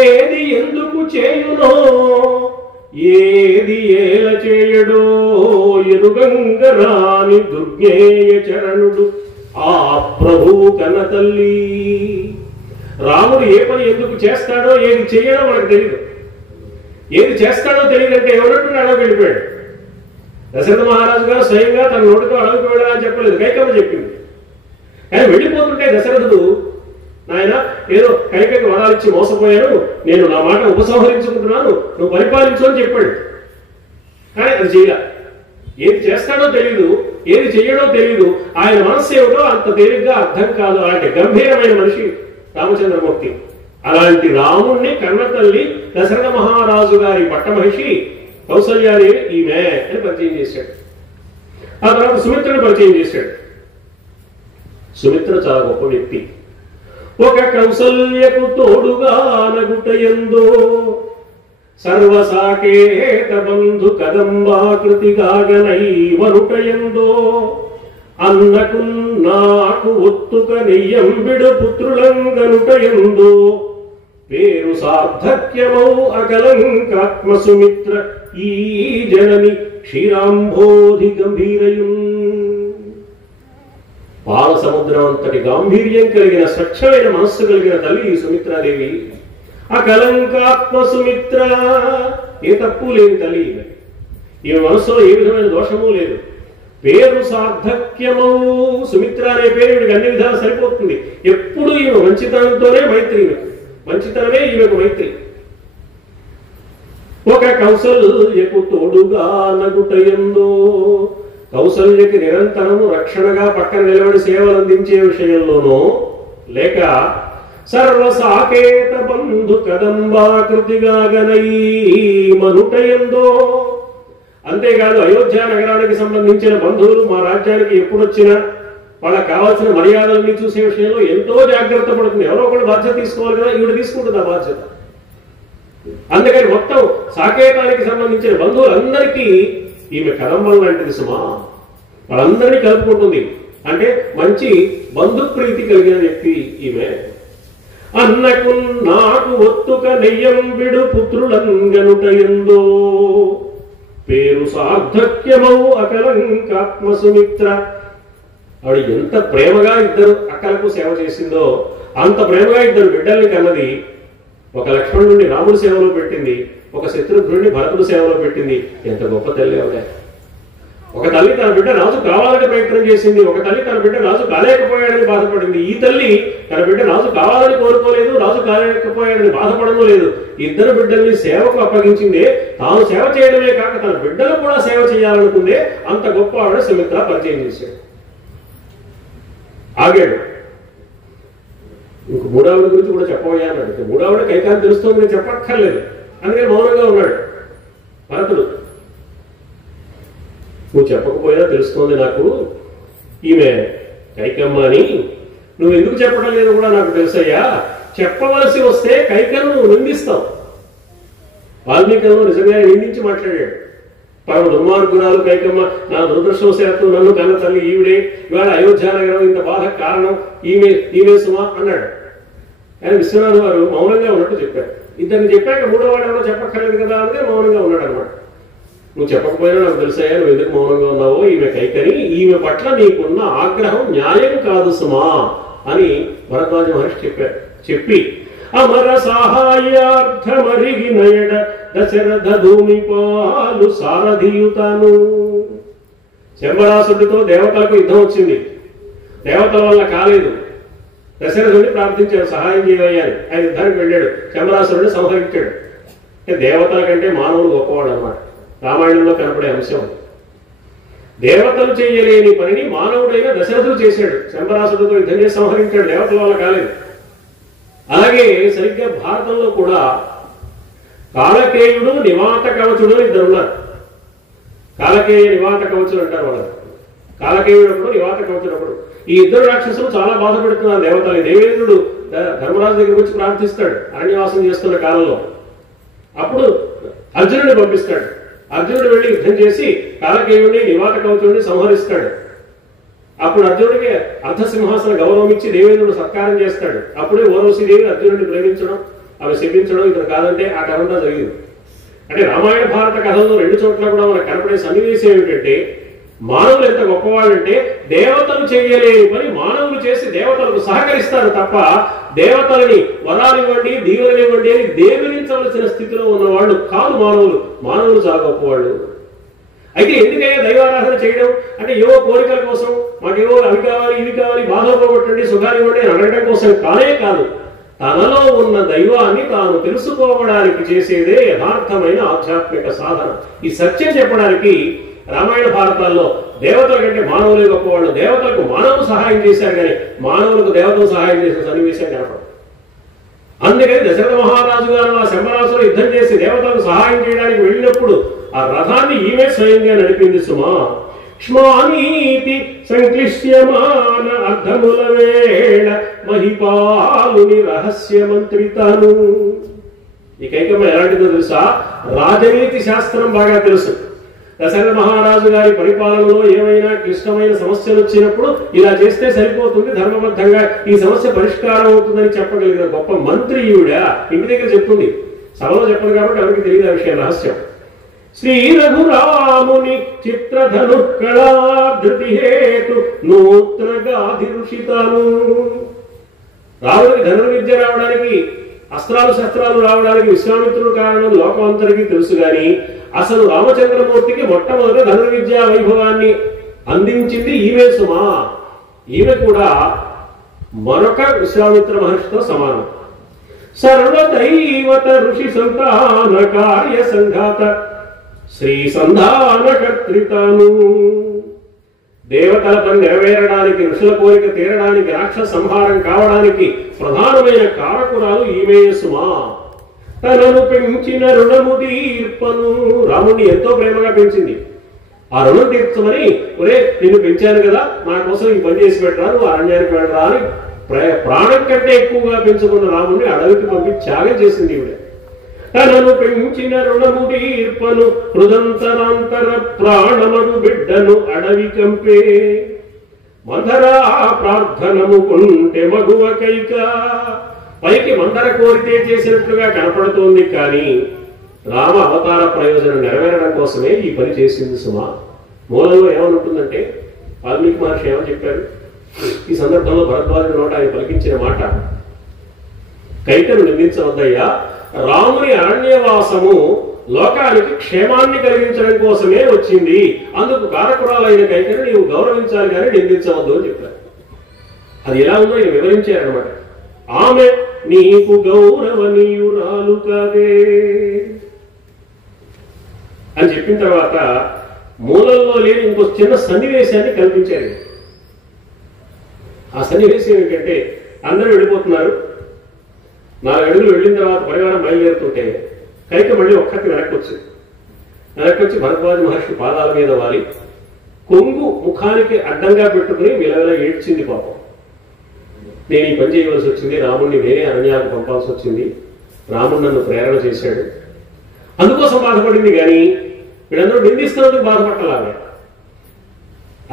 ఏది ఎందుకు చేయునో ఏది ఏల చేయడో ఎరుగంగ రాని దుర్జ్ఞేయ చరణుడు ఆ ప్రభువు కన్న తల్లి. రాముడు ఏ పని ఎందుకు చేస్తాడో ఏది చేయడో మనకు తెలియదు. ఏది చేస్తాడో తెలియదంటే ఎవరంటే అడవికి వెళ్ళిపోయాడు. దశరథ మహారాజు గారు స్వయంగా తన నోటితో అడవికి వెళ్ళాలని చెప్పలేదు, కైకమ్మ చెప్పింది. కానీ వెళ్ళిపోతుంటే దశరథుడు, నాయన ఏదో కైకకి వరాలిచ్చి మోసపోయాను, నేను నా మాట ఉపసంహరించుకుంటున్నాను, నువ్వు పరిపాలించు అని చెప్పాడు. కానీ అది చేయాల. ఏది చేస్తాడో తెలియదు, ఏది చెయ్యడో తెలియదు. ఆయన మనస్సు ఏమిటో అంత తేలిగ్గా అర్థం కాదు. అలాంటి గంభీరమైన మనిషి రామచంద్రమూర్తి. అలాంటి రాముణ్ణి కన్న తల్లి దశరథ మహారాజు గారి పట్టమహిషి కౌసల్యాదేవి ఈమె అని పరిచయం చేశాడు. ఆ తర్వాత సుమిత్రుని పరిచయం చేశాడు. సుమిత్ర చాలా గొప్ప వ్యక్తి. ఒక కౌసల్యకు తోడుగా నగుటయందో సర్వసాకేత బంధు కదంబాకృతిగాగనై వరుటయందో అన్నకు నాకు ఒత్తుక నెయ్యంబిడు పుత్రులంగనుటయందో పేరు సార్థక్యమౌ అకలంకాత్మ సుమిత్ర ఈ జనని క్షీరాంబోధి గంభీరయున్. పాల సముద్రం అంతటి గాంభీర్యం కలిగిన స్వచ్ఛమైన మనస్సు కలిగిన తల్లి ఈ సుమిత్రాదేవి. అకలంకాత్మ సుమిత్ర, ఏ తప్పు లేని తల్లి. ఈమె మనస్సులో ఏ విధమైన దోషము లేదు. పేరు సార్థక్యము, సుమిత్ర అనే పేరు ఈమెకి అన్ని విధాలు సరిపోతుంది. ఎప్పుడు ఈమె మంచితనంతోనే మైత్రి, మంచితనమే ఈమెకు మైత్రి. ఒక కౌసల్యకు తోడుగా నగుటయందో, కౌసల్యకి నిరంతరము రక్షణగా పక్కన నిలబడి సేవలు అందించే విషయంలోనూ, లేక సర్వసాకేత బంధు కదంబాకృతిగాగనై మనుటయందో, అంతేకాదు అయోధ్య నగరానికి సంబంధించిన బంధువులు మా రాజ్యానికి ఎప్పుడొచ్చినా వాళ్ళకి కావాల్సిన మర్యాదల్ని చూసే విషయంలో ఎంతో జాగ్రత్త పడుతుంది. ఎవరో ఒకళ్ళు బాధ్యత తీసుకోవాలి కదా, ఈవిడ తీసుకుంటుంది ఆ బాధ్యత. అందుకని మొత్తం సాకేతానికి సంబంధించిన బంధువులందరికీ ఈమె కదంబం లాంటిది సుమా. వాళ్ళందరినీ కలుపుకుంటుంది. అంటే మంచి బంధుప్రీతి కలిగిన వ్యక్తి ఈమె. అన్నకు నాకు ఒత్తుక నెయ్యంబిడు పుత్రులంగనుటయందో పేరు సార్థక్యమౌ అకలంకాత్మ సుమిత్ర. ఆవిడ ఎంత ప్రేమగా ఇద్దరు అక్కలకు సేవ చేసిందో అంత ప్రేమగా ఇద్దరు బిడ్డల్ని కన్నది. ఒక లక్ష్మణుడిని రాముడి సేవలో పెట్టింది, ఒక శత్రుఘ్నుడిని భరతుడి సేవలో పెట్టింది. ఎంత గొప్ప తల్లి ఆవిడ. ఒక తల్లి తన బిడ్డ రాజు కావాలని ప్రయత్నం చేసింది, ఒక తల్లి తన బిడ్డ రాజు కాలేకపోయాడని బాధపడింది. ఈ తల్లి తన బిడ్డ రాజు కావాలని కోరుకోలేదు, రాజు కాలేకపోయాడని బాధపడడం లేదు. ఇద్దరు బిడ్డల్ని సేవకు అప్పగించిందే, తాను సేవ చేయడమే కాక తన బిడ్డలు కూడా సేవ చేయాలనుకుందే. అంత గొప్ప ఆవిడ సుమిత్ర పరిచయం చేశాడు. ఆగాడు. ఇంక మూడావిడ గురించి కూడా చెప్పబోయా అన్నాడు. మూడావిడ కైకాన్ని తెలుస్తోంది, నేను చెప్పక్కర్లేదు. అందుకని మౌనంగా ఉన్నాడు భరతుడు. నువ్వు చెప్పకపోయినా తెలుస్తోంది నాకు ఈమె కైకమ్మ అని. నువ్వు ఎందుకు చెప్పడం లేదు కూడా నాకు తెలుసయ్యా. చెప్పవలసి వస్తే కైకను నువ్వు నిందిస్తావు. వాల్మీకి నిజంగానే నిందించి మాట్లాడాడు. పరమ దుర్మార్గురాలు కైకమ్మ, నా దురదృష్టవశాత్తు నన్ను కన్న తల్లి ఈవిడే, ఇవాళ అయోధ్య నగరం ఇంత బాధకు కారణం ఈమె సుమా అన్నాడు. ఆయన విశ్వనాథ్ వారు మౌనంగా ఉన్నట్టు చెప్పారు. ఇద్దరిని చెప్పాక మూడో వాడు ఎవరో చెప్పక్కర్లేదు కదా అంటే మౌనంగా ఉన్నాడు అనమాట. నువ్వు చెప్పకపోయినా నాకు తెలుసాయా, నువ్వు ఎందుకు మౌనంగా ఉన్నావో. ఈమె కైకని, ఈమె పట్ల నీకున్న ఆగ్రహం న్యాయం కాదు సుమా అని భరద్వాజ మహర్షి చెప్పారు. చెప్పి అమర సహాయార్థమరిగినయడ దశరథ ధూమిపాలు సారథియుతాను. శంబరాసుడితో దేవతలకు యుద్ధం వచ్చింది. దేవతల వల్ల కాలేదు. దశరథుడిని ప్రార్థించాడు, సహాయం చేయవయ్యాని. ఆయన యుద్ధానికి వెళ్ళాడు, శంబరాసురుడిని సంహరించాడు. దేవతల కంటే మానవుడు గొప్పవాడు అన్నమాట. రామాయణంలో కనపడే అంశం. దేవతలు చేయలేని పనిని మానవుడైన దశరథుడు చేశాడు. శంబరాసుడితో యుద్ధం చేసి సంహరించాడు, దేవతల వల్ల కాలేదు. అలాగే సరిగ్గా భారతంలో కూడా కాలకేయుడు, నివాత కవచుడు ఇద్దరున్నారు. కాలకేయ నివాత కవచుడు అంటారు వాళ్ళు. కాలకేయుడు అప్పుడు, నివాత కవచుడు అప్పుడు. ఈ ఇద్దరు రాక్షసులు చాలా బాధపడుతున్నారు దేవతలు. దేవేంద్రుడు ధర్మరాజు దగ్గరికి వచ్చి ప్రార్థిస్తాడు అరణ్యవాసం చేస్తున్న కాలంలో. అప్పుడు అర్జునుడిని పంపిస్తాడు. అర్జునుడు వెళ్ళి యుద్ధం చేసి కాలకేయుడిని నివాత కవచుడిని సంహరిస్తాడు. అప్పుడు అర్జునుడికి అర్ధసింహాసన గౌరవం ఇచ్చి దేవేంద్రుడు సత్కారం చేస్తాడు. అప్పుడే ఓర్వశీదేవి అర్జునుడిని ప్రేమించడం, ఆమె శపించడం ఇతను కాదంటే ఆ కథంతా జరిగింది. అంటే రామాయణ భారత కథల్లో రెండు చోట్ల కూడా మనకు కనపడే సన్నివేశం ఏమిటంటే, మానవులు ఎంత గొప్పవాళ్ళంటే దేవతలు చేయలేని పని మానవులు చేసి దేవతలకు సహకరిస్తారు తప్ప దేవతలని వరాలివ్వండి దీవెనలివ్వండి అని దేవించవలసిన స్థితిలో ఉన్నవాళ్ళు కాదు మానవులు. మానవులు చాలా గొప్పవాళ్ళు. అయితే ఎందుకయ్యా దైవారాధన చేయడం అంటే ఏవో కోరికల కోసం, మాకేవో అవి కావాలి ఇవి కావాలి, బాధలు పోగొట్టండి సుఖాలు ఇవ్వండి అని అడగడం కోసం కానే కాదు. తనలో ఉన్న దైవాన్ని తాను తెలుసుకోవడానికి చేసేదే యథార్థమైన ఆధ్యాత్మిక సాధన. ఈ సత్యం చెప్పడానికి రామాయణ భారతాల్లో దేవతల కంటే మానవులే గొప్పవాళ్ళు. దేవతలకు మానవులు సహాయం చేశారు కానీ మానవులకు దేవతలు సహాయం చేసిన సన్నివేశం కనపడదు. అందుకని దశరథ మహారాజు గారు ఆ శంబరాసులు యుద్ధం చేసి దేవతలకు సహాయం చేయడానికి వెళ్ళినప్పుడు ఆ రథాన్ని ఈమె స్వయంగా నడిపింది సుమా. క్ష్మానీతి సంక్లిష్యమాన అర్ధముల వేళ మహిపాలుని రహస్య మంత్రితను. ఈ కైకమ్మ ఎలాంటిదో తెలుసా? రాజనీతి శాస్త్రం బాగా తెలుసు. దశరథ మహారాజు గారి పరిపాలనలో ఏమైనా క్లిష్టమైన సమస్యలు వచ్చినప్పుడు ఇలా చేస్తే సరిపోతుంది, ధర్మబద్ధంగా ఈ సమస్య పరిష్కారం అవుతుందని చెప్పగలిగిన గొప్ప మంత్రి ఈవిడ. ఇంటి దగ్గర చెప్తుంది, సభలో చెప్పదు కాబట్టి ఎవరికి తెలియదు ఆ విషయం, రహస్యం. శ్రీ రఘురాముని చిత్రధను కళాధృతి హేతు నూత్న గాధి ఋషితను. రాముడికి ధనుర్విద్య రావడానికి, అస్త్రాలు శస్త్రాలు రావడానికి విశ్వామిత్రుడు కారణం లోకం అందరికీ తెలుసు. గాని అసలు రామచంద్రమూర్తికి మొట్టమొదట ధనుర్విద్యా వైభవాన్ని అందించింది ఈమె సుమా. ఈమె కూడా మరొక విశ్వామిత్ర మహర్షితో సమానం. సర్వదైవత ఋషి సంతాన కార్య సంఘాత శ్రీ సంధాన కర్తృతను. దేవతల పని నెరవేరడానికి, ఋషుల కోరిక తీరడానికి, రాక్షస సంహారం కావడానికి ప్రధానమైన కారకురాలు ఈమె సుమా. తనను పెంచిన రుణము తీర్పను. రాముడిని ఎంతో ప్రేమగా పెంచింది. ఆ రుణం తీర్చమని, ఒరే నిన్ను పెంచాను కదా, నా కోసం ఈ పని చేసి పెట్టరా, నువ్వు అరణ్యానికి వెళ్ళరా అని ప్రాణం కంటే ఎక్కువగా పెంచుకున్న రాముడిని అడవికి పంపి త్యాగం చేసింది ఈవిడ. తనను పెంచిన రుణము తీర్పను హృదంతరాంతర ప్రాణమడు బిడ్డను అడవి కంపే. మందరా ప్రార్థనము కొంటె మగువ కైక. పైకి మందర కోరితే చేసినట్లుగా కనపడుతోంది కానీ రామ అవతార ప్రయోజనం నెరవేరడం కోసమే ఈ పని చేసింది సుమా. మూలంలో ఏమనుంటుందంటే, వాల్మీకి మహర్షి ఏమని చెప్పారు ఈ సందర్భంలో? భరద్వాజుడి నోట ఆయన పలికించిన మాట, కైకను నిందించవద్దయ్యా, రాముని అరణ్యవాసము లోకానికి క్షేమాన్ని కలిగించడం కోసమే వచ్చింది, అందుకు కారకురాలైన కైకను నీవు గౌరవించాలి కానీ నిందించవద్దు అని చెప్పారు. అది ఎలా ఉందో ఆయన వివరించారనమాట. ఆమె నీకు గౌరవనీయురాలు కాదే అని చెప్పిన తర్వాత మూలంలో లేని ఇంకో చిన్న సన్నివేశాన్ని కల్పించారు. ఆ సన్నివేశం ఏంటంటే, అందరూ వెళ్ళిపోతున్నారు. 4 అడుగులు వెళ్ళిన తర్వాత పరివారం బయలుదేరుతుంటే కైక మళ్ళీ ఒక్కటి వెనక్కి వచ్చి భరద్వాజ మహర్షి పాదాల మీద వాలి కొంగు ముఖానికి అడ్డంగా పెట్టుకుని విలవిల ఏడ్చింది. పాపం, నేను ఈ పని చేయవలసి వచ్చింది, రాముడిని వేరే అరణ్యాలకు పంపాల్సి వచ్చింది, రాముడు నన్ను ప్రేరణ చేశాడు, అందుకోసం బాధపడింది. కానీ వీళ్ళందరూ నిందిస్తున్నందుకు బాధపడలాగా.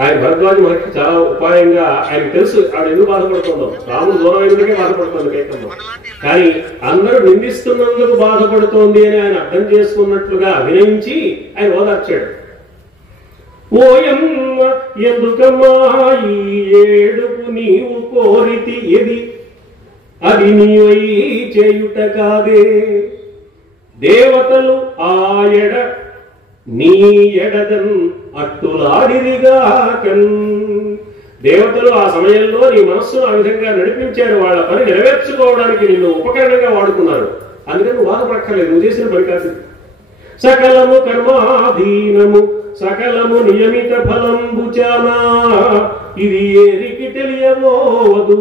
ఆయన భరద్వాజ మహర్షి చాలా ఉపాయంగా, ఆయనకు తెలుసు ఆవిడ ఎందుకు బాధపడుతుందో, రాముడు దూరమైనకే బాధపడుతుంది కైకమ్మ. కానీ అందరూ నిందిస్తున్నందుకు బాధపడుతోంది అని ఆయన అర్థం చేసుకున్నట్లుగా అభినయించి ఆయన ఓదార్చాడు. ఓయమ్మ ఎందుకమ్మా ఈ ఏడుపు నీవు కోరితి ఎది, అది నీవై చేయుట కాదే, దేవతలు ఆయడ నీ ఎడదన్ అట్టులాడిరిగాకన్. దేవతలు ఆ సమయంలో నీ మనస్సును ఆ విధంగా నడిపించారు, వాళ్ళ పని నెరవేర్చుకోవడానికి నిన్ను ఉపకరణంగా వాడుకున్నారు, అందుకని నువ్వు బాధపడక్కర్లేదు, నువ్వు చేసిన పని కాదు. సకలము కర్మాధీనము సకలము నియమిత ఫలంబుచానా, ఇది ఏరికి తెలియబోవదు.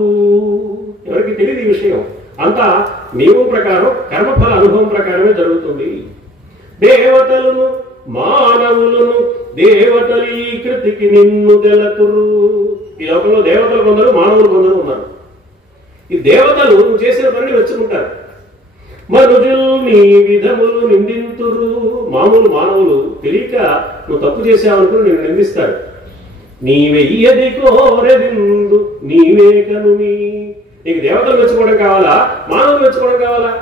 ఎవరికి తెలియదు ఈ విషయం, అంతా నియమం ప్రకారం కర్మఫల అనుభవం ప్రకారమే జరుగుతుంది. దేవతలను మానవులను దేవతలీకృతికి నిన్ను గెలతురు. ఈ లోకంలో దేవతలు కొందరు, మానవులు కొందరు ఉన్నారు. ఈ దేవతలు నువ్వు చేసిన పనిని మెచ్చుకుంటారు. మనుజులు నీ విధములు నిందింతురు. మానవులు తెలియక నువ్వు తప్పు చేసావనుకుని నేను నిందిస్తాడు. నీవెయ్యది కోరెదిందు నీవే కనుమి. నీకు దేవతలు మెచ్చుకోవడం కావాలా, మానవులు మెచ్చుకోవడం కావాలా?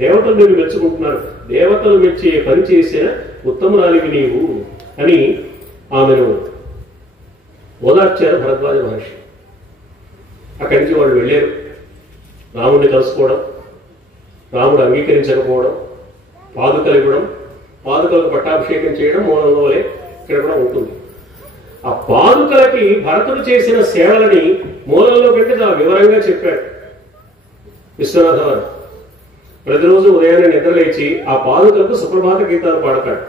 దేవతలు నేను మెచ్చుకుంటున్నారు. దేవతలు మెచ్చే పని చేసిన ఉత్తమురాలివి నీవు అని ఆమెను ఓదార్చారు భరద్వాజ మహర్షి. అక్కడి నుంచి వాళ్ళు వెళ్ళారు. రాముడిని కలుసుకోవడం, రాముడు అంగీకరించకపోవడం, పాదుకలు ఇవ్వడం, పాదుకలకు పట్టాభిషేకం చేయడం మూలంలో ఇక్కడ కూడా ఉంటుంది. ఆ పాదుకలకి భరతుడు చేసిన సేవలని మూలంలో కంటే చాలా వివరంగా చెప్పాడు విశ్వనాథ వారు. ప్రతిరోజు ఉదయాన్నే నిద్రలేచి ఆ పాదుకలకు సుప్రభాత గీతాలు పాడతాడు.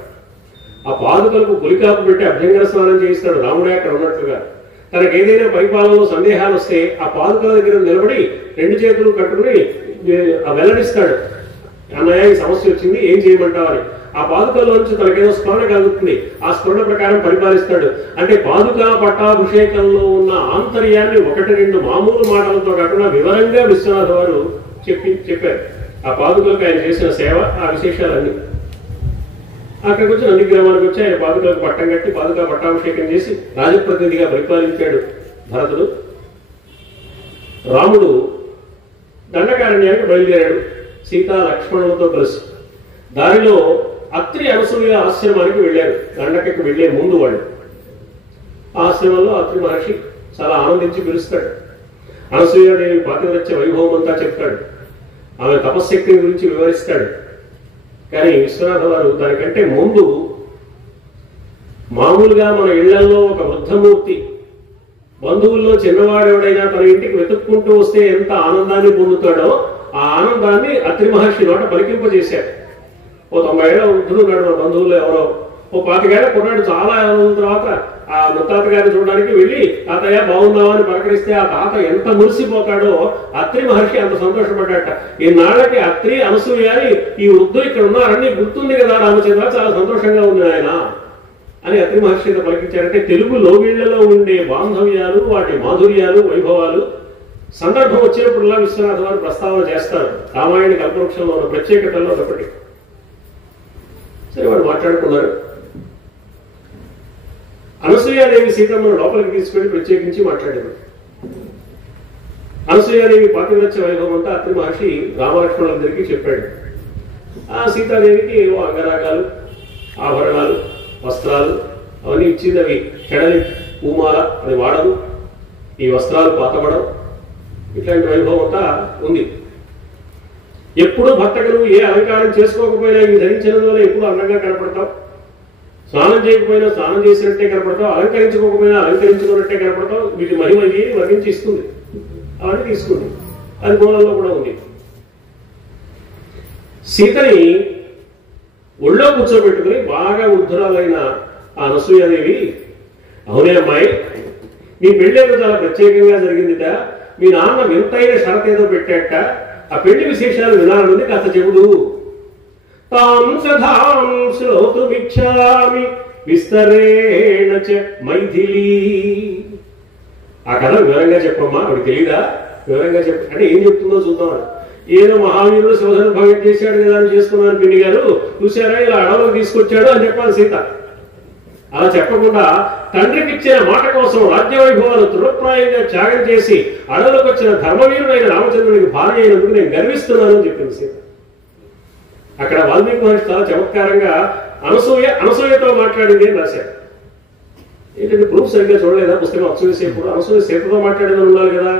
ఆ పాదుకలకు పులికాపు పెట్టి అభ్యంగర స్నానం చేయిస్తాడు. రాముడే అక్కడ ఉన్నట్లుగా. తనకు ఏదైనా పరిపాలనలో సందేహాలు వస్తే ఆ పాదుకల దగ్గర నిలబడి 2 చేతులు కట్టుకుని వెల్లడిస్తాడు. అన్నయ్య ఈ సమస్య వచ్చింది, ఏం చేయమంటావని. ఆ పాదుకల్లో నుంచి తనకేదో స్మరణ కలుగుతుంది. ఆ స్మరణ ప్రకారం పరిపాలిస్తాడు. అంటే పాదుకా పట్టాభిషేకంలో ఉన్న ఆంతర్యాన్ని 1-2 మామూలు మాటలతో కాకుండా వివరంగా విశ్వనాథ వారు చెప్పారు. ఆ పాదుకలకు ఆయన చేసిన సేవ, ఆ విశేషాలన్నీ. అక్కడికి వచ్చి నందిగ్రామానికి వచ్చి ఆయన పాదుకలకు పట్టం కట్టి పాదుకా పట్టాభిషేకం చేసి రాజప్రతినిధిగా పరిపాలించాడు భరతుడు. రాముడు దండకారణ్యానికి బయలుదేరాడు సీతా లక్ష్మణులతో కలిసి. దారిలో అత్రి అనసూయ ఆశ్రమానికి వెళ్ళారు. దండకకి వెళ్లే ముందు వాళ్ళు ఆ ఆశ్రమంలో అత్రి మహర్షి చాలా ఆనందించి పిలుస్తాడు. అనసూయాదేవి పాతివ్రత్య వైభవం అంతా చెప్తాడు. ఆమె తపశ్శక్తి గురించి వివరిస్తాడు. కానీ విశ్వనాథ వారు దానికంటే ముందు మామూలుగా మన ఇళ్లలో ఒక వృద్ధమూర్తి బంధువుల్లో చిన్నవాడెవడైనా తన ఇంటికి వెతుక్కుంటూ వస్తే ఎంత ఆనందాన్ని పొందుతాడో ఆ ఆనందాన్ని అత్రి మహర్షి నోట పలికింపజేశాడు. ఓ 90 ఏళ్ల వృద్ధులు ఉన్నాడు మన బంధువులు ఎవరో. ఓ 25 ఏళ్ల కొన్నాడు. చాలా రోజుల తర్వాత ఆ ముత్తాత గారిని చూడడానికి వెళ్ళి తాతయ్య బాగున్నావా అని పలకరిస్తే ఆ తాత ఎంత మురిసిపోతాడో అత్రి మహర్షి అంత సంతోషపడ్డాట. ఈనాళ్ళకి అత్రి అనసూయాని ఈ వృద్ధులు ఇక్కడ ఉన్నారని గుర్తుంది కదా రామచంద్ర, చాలా సంతోషంగా ఉంది ఆయన అని అత్రి మహర్షి పలికించారంటే తెలుగు లోగిళ్లలో ఉండే బాంధవ్యాలు, వాటి మాధుర్యాలు, వైభవాలు సందర్భం వచ్చినప్పుడులా విశ్వనాథ వారు ప్రస్తావన చేస్తారు. రామాయణ కల్పవృక్షంలో ఉన్న ప్రత్యేకతల్లో ఒకటి. సరే వాడు మాట్లాడుకున్నారు. అనసూయాదేవి సీతమ్మను లోపలికి తీసుకెళ్లి ప్రత్యేకించి మాట్లాడారు. అనసూయాదేవి పాతివ్రత్య వైభవం అంతా అత్రి మహర్షి రామలక్ష్మణులందరికీ చెప్పాడు. ఆ సీతాదేవికి ఏవో అంగరాగాలు, ఆభరణాలు, వస్త్రాలు అవన్నీ ఇచ్చింది. అవి చెడని పూమాల, అది వాడదు. ఈ వస్త్రాలు పాతబడవు. ఇట్లాంటి వైభవం అంతా ఉంది. ఎప్పుడు భర్తకు ఏ అలంకారం చేసుకోకపోయినా ఇవి ధరించినందువల్ల ఎప్పుడు అందంగా కనపడతావు. స్నానం చేయకపోయినా స్నానం చేసినట్టే కనపడతావు. అలంకరించుకోకపోయినా అలంకరించుకున్నట్టే కనపడతావు. వీటి మహిమ వర్ణించి ఇస్తుంది. అవన్నీ తీసుకుంది. అది మూలంలో కూడా ఉంది. సీతని ఒళ్ళో కూర్చోబెట్టుకుని బాగా వృద్ధురాలైన ఆ అనసూయాదేవి, అవునే అమ్మాయి, నీ పెళ్ళేదో చాలా ప్రత్యేకంగా జరిగిందిట. మీ నాన్న వింతైన షరత్ ఏదో పెట్టాట. ఆ పెళ్లి విశేషాలు వినాలనుంది, కాస్త చెబుదు. తాం సధాం శ్రోతుమిచ్చామి విస్తరేణ చ మైథిలీ. ఆ కథ వివరంగా చెప్పమ్మా, ఆవిడ తెలీదా? వివరంగా చెప్పు అంటే ఏం చెప్తుందో చూద్దాం. ఏదో మహావీరుడు శోధన భగం చేశాడు కదా అని చేసుకున్నాను పిన్ని గారు, చూశారా ఇలా అడవులకు తీసుకొచ్చాడు అని చెప్పాలి సీత. అలా చెప్పకుండా తండ్రికి ఇచ్చిన మాట కోసం రాజ్యవైభవాలు తృణప్రాయంగా త్యాగం చేసి అడవులకు వచ్చిన ధర్మవీరుడైన రామచంద్రుడికి భార్య అయినందుకు నేను గర్విస్తున్నాను అని చెప్పింది సీత. అక్కడ వాల్మీకి మహర్షి చాలా చమత్కారంగా అనసూయతో మాట్లాడింది అని రాశారు. ఏంటంటే ప్రూఫ్ సరిగ్గా చూడలేదా పుస్తకం అచ్చు వేసేప్పుడు? అనసూయ సీతతో మాట్లాడేదని ఉండాలి కదా.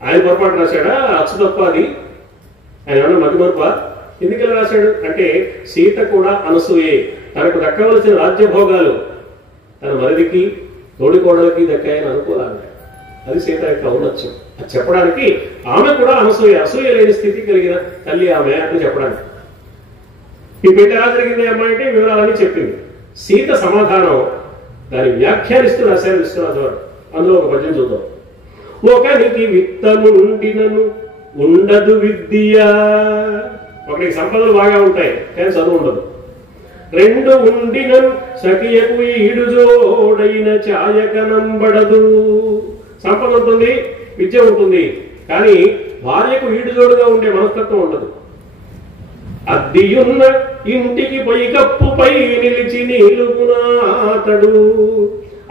ఆయన పొరపాటు రాశాడా? అచ్చు తప్ప అది? ఆయన ఏమన్నా మతిమరుప? ఎందుకలా రాశాడు అంటే సీత కూడా అనసూయే. తనకు దక్కవలసిన రాజ్యభోగాలు తన మరిదికి తోడికోడలకి దక్కాయని అనుకోవాలి. అది సీత యొక్క ఔన్నత్యం. అది చెప్పడానికి ఆమె కూడా అనసూయ, అసూయ లేని స్థితి కలిగిన తల్లి ఆమె అని చెప్పడానికి. ఈ పెళ్లి ఎలా జరిగింది అమ్మాయి అంటే వివరాలని చెప్పింది. సీత సమాధానం దాన్ని వ్యాఖ్యానిస్తూ రాశారు విశ్వనాథ వారు. అందులో ఒక పద్యం చూద్దాం. ఒకనికి విత్తముండినను ఉండదు విద్య. ఒకరికి సంపదలు బాగా ఉంటాయి కానీ చదువు ఉండదు. 2 ఉండినను సఖియకు ఈడు జోడైన ఛాయకనంబడదు. సంపద ఉంటుంది, విద్య ఉంటుంది, కానీ భార్యకు ఈడు జోడుగా ఉండే మనస్తత్వం ఉండదు. అద్దియున్న ఇంటికి పైకప్పుపై నిలిచి నిలుగునాతడు.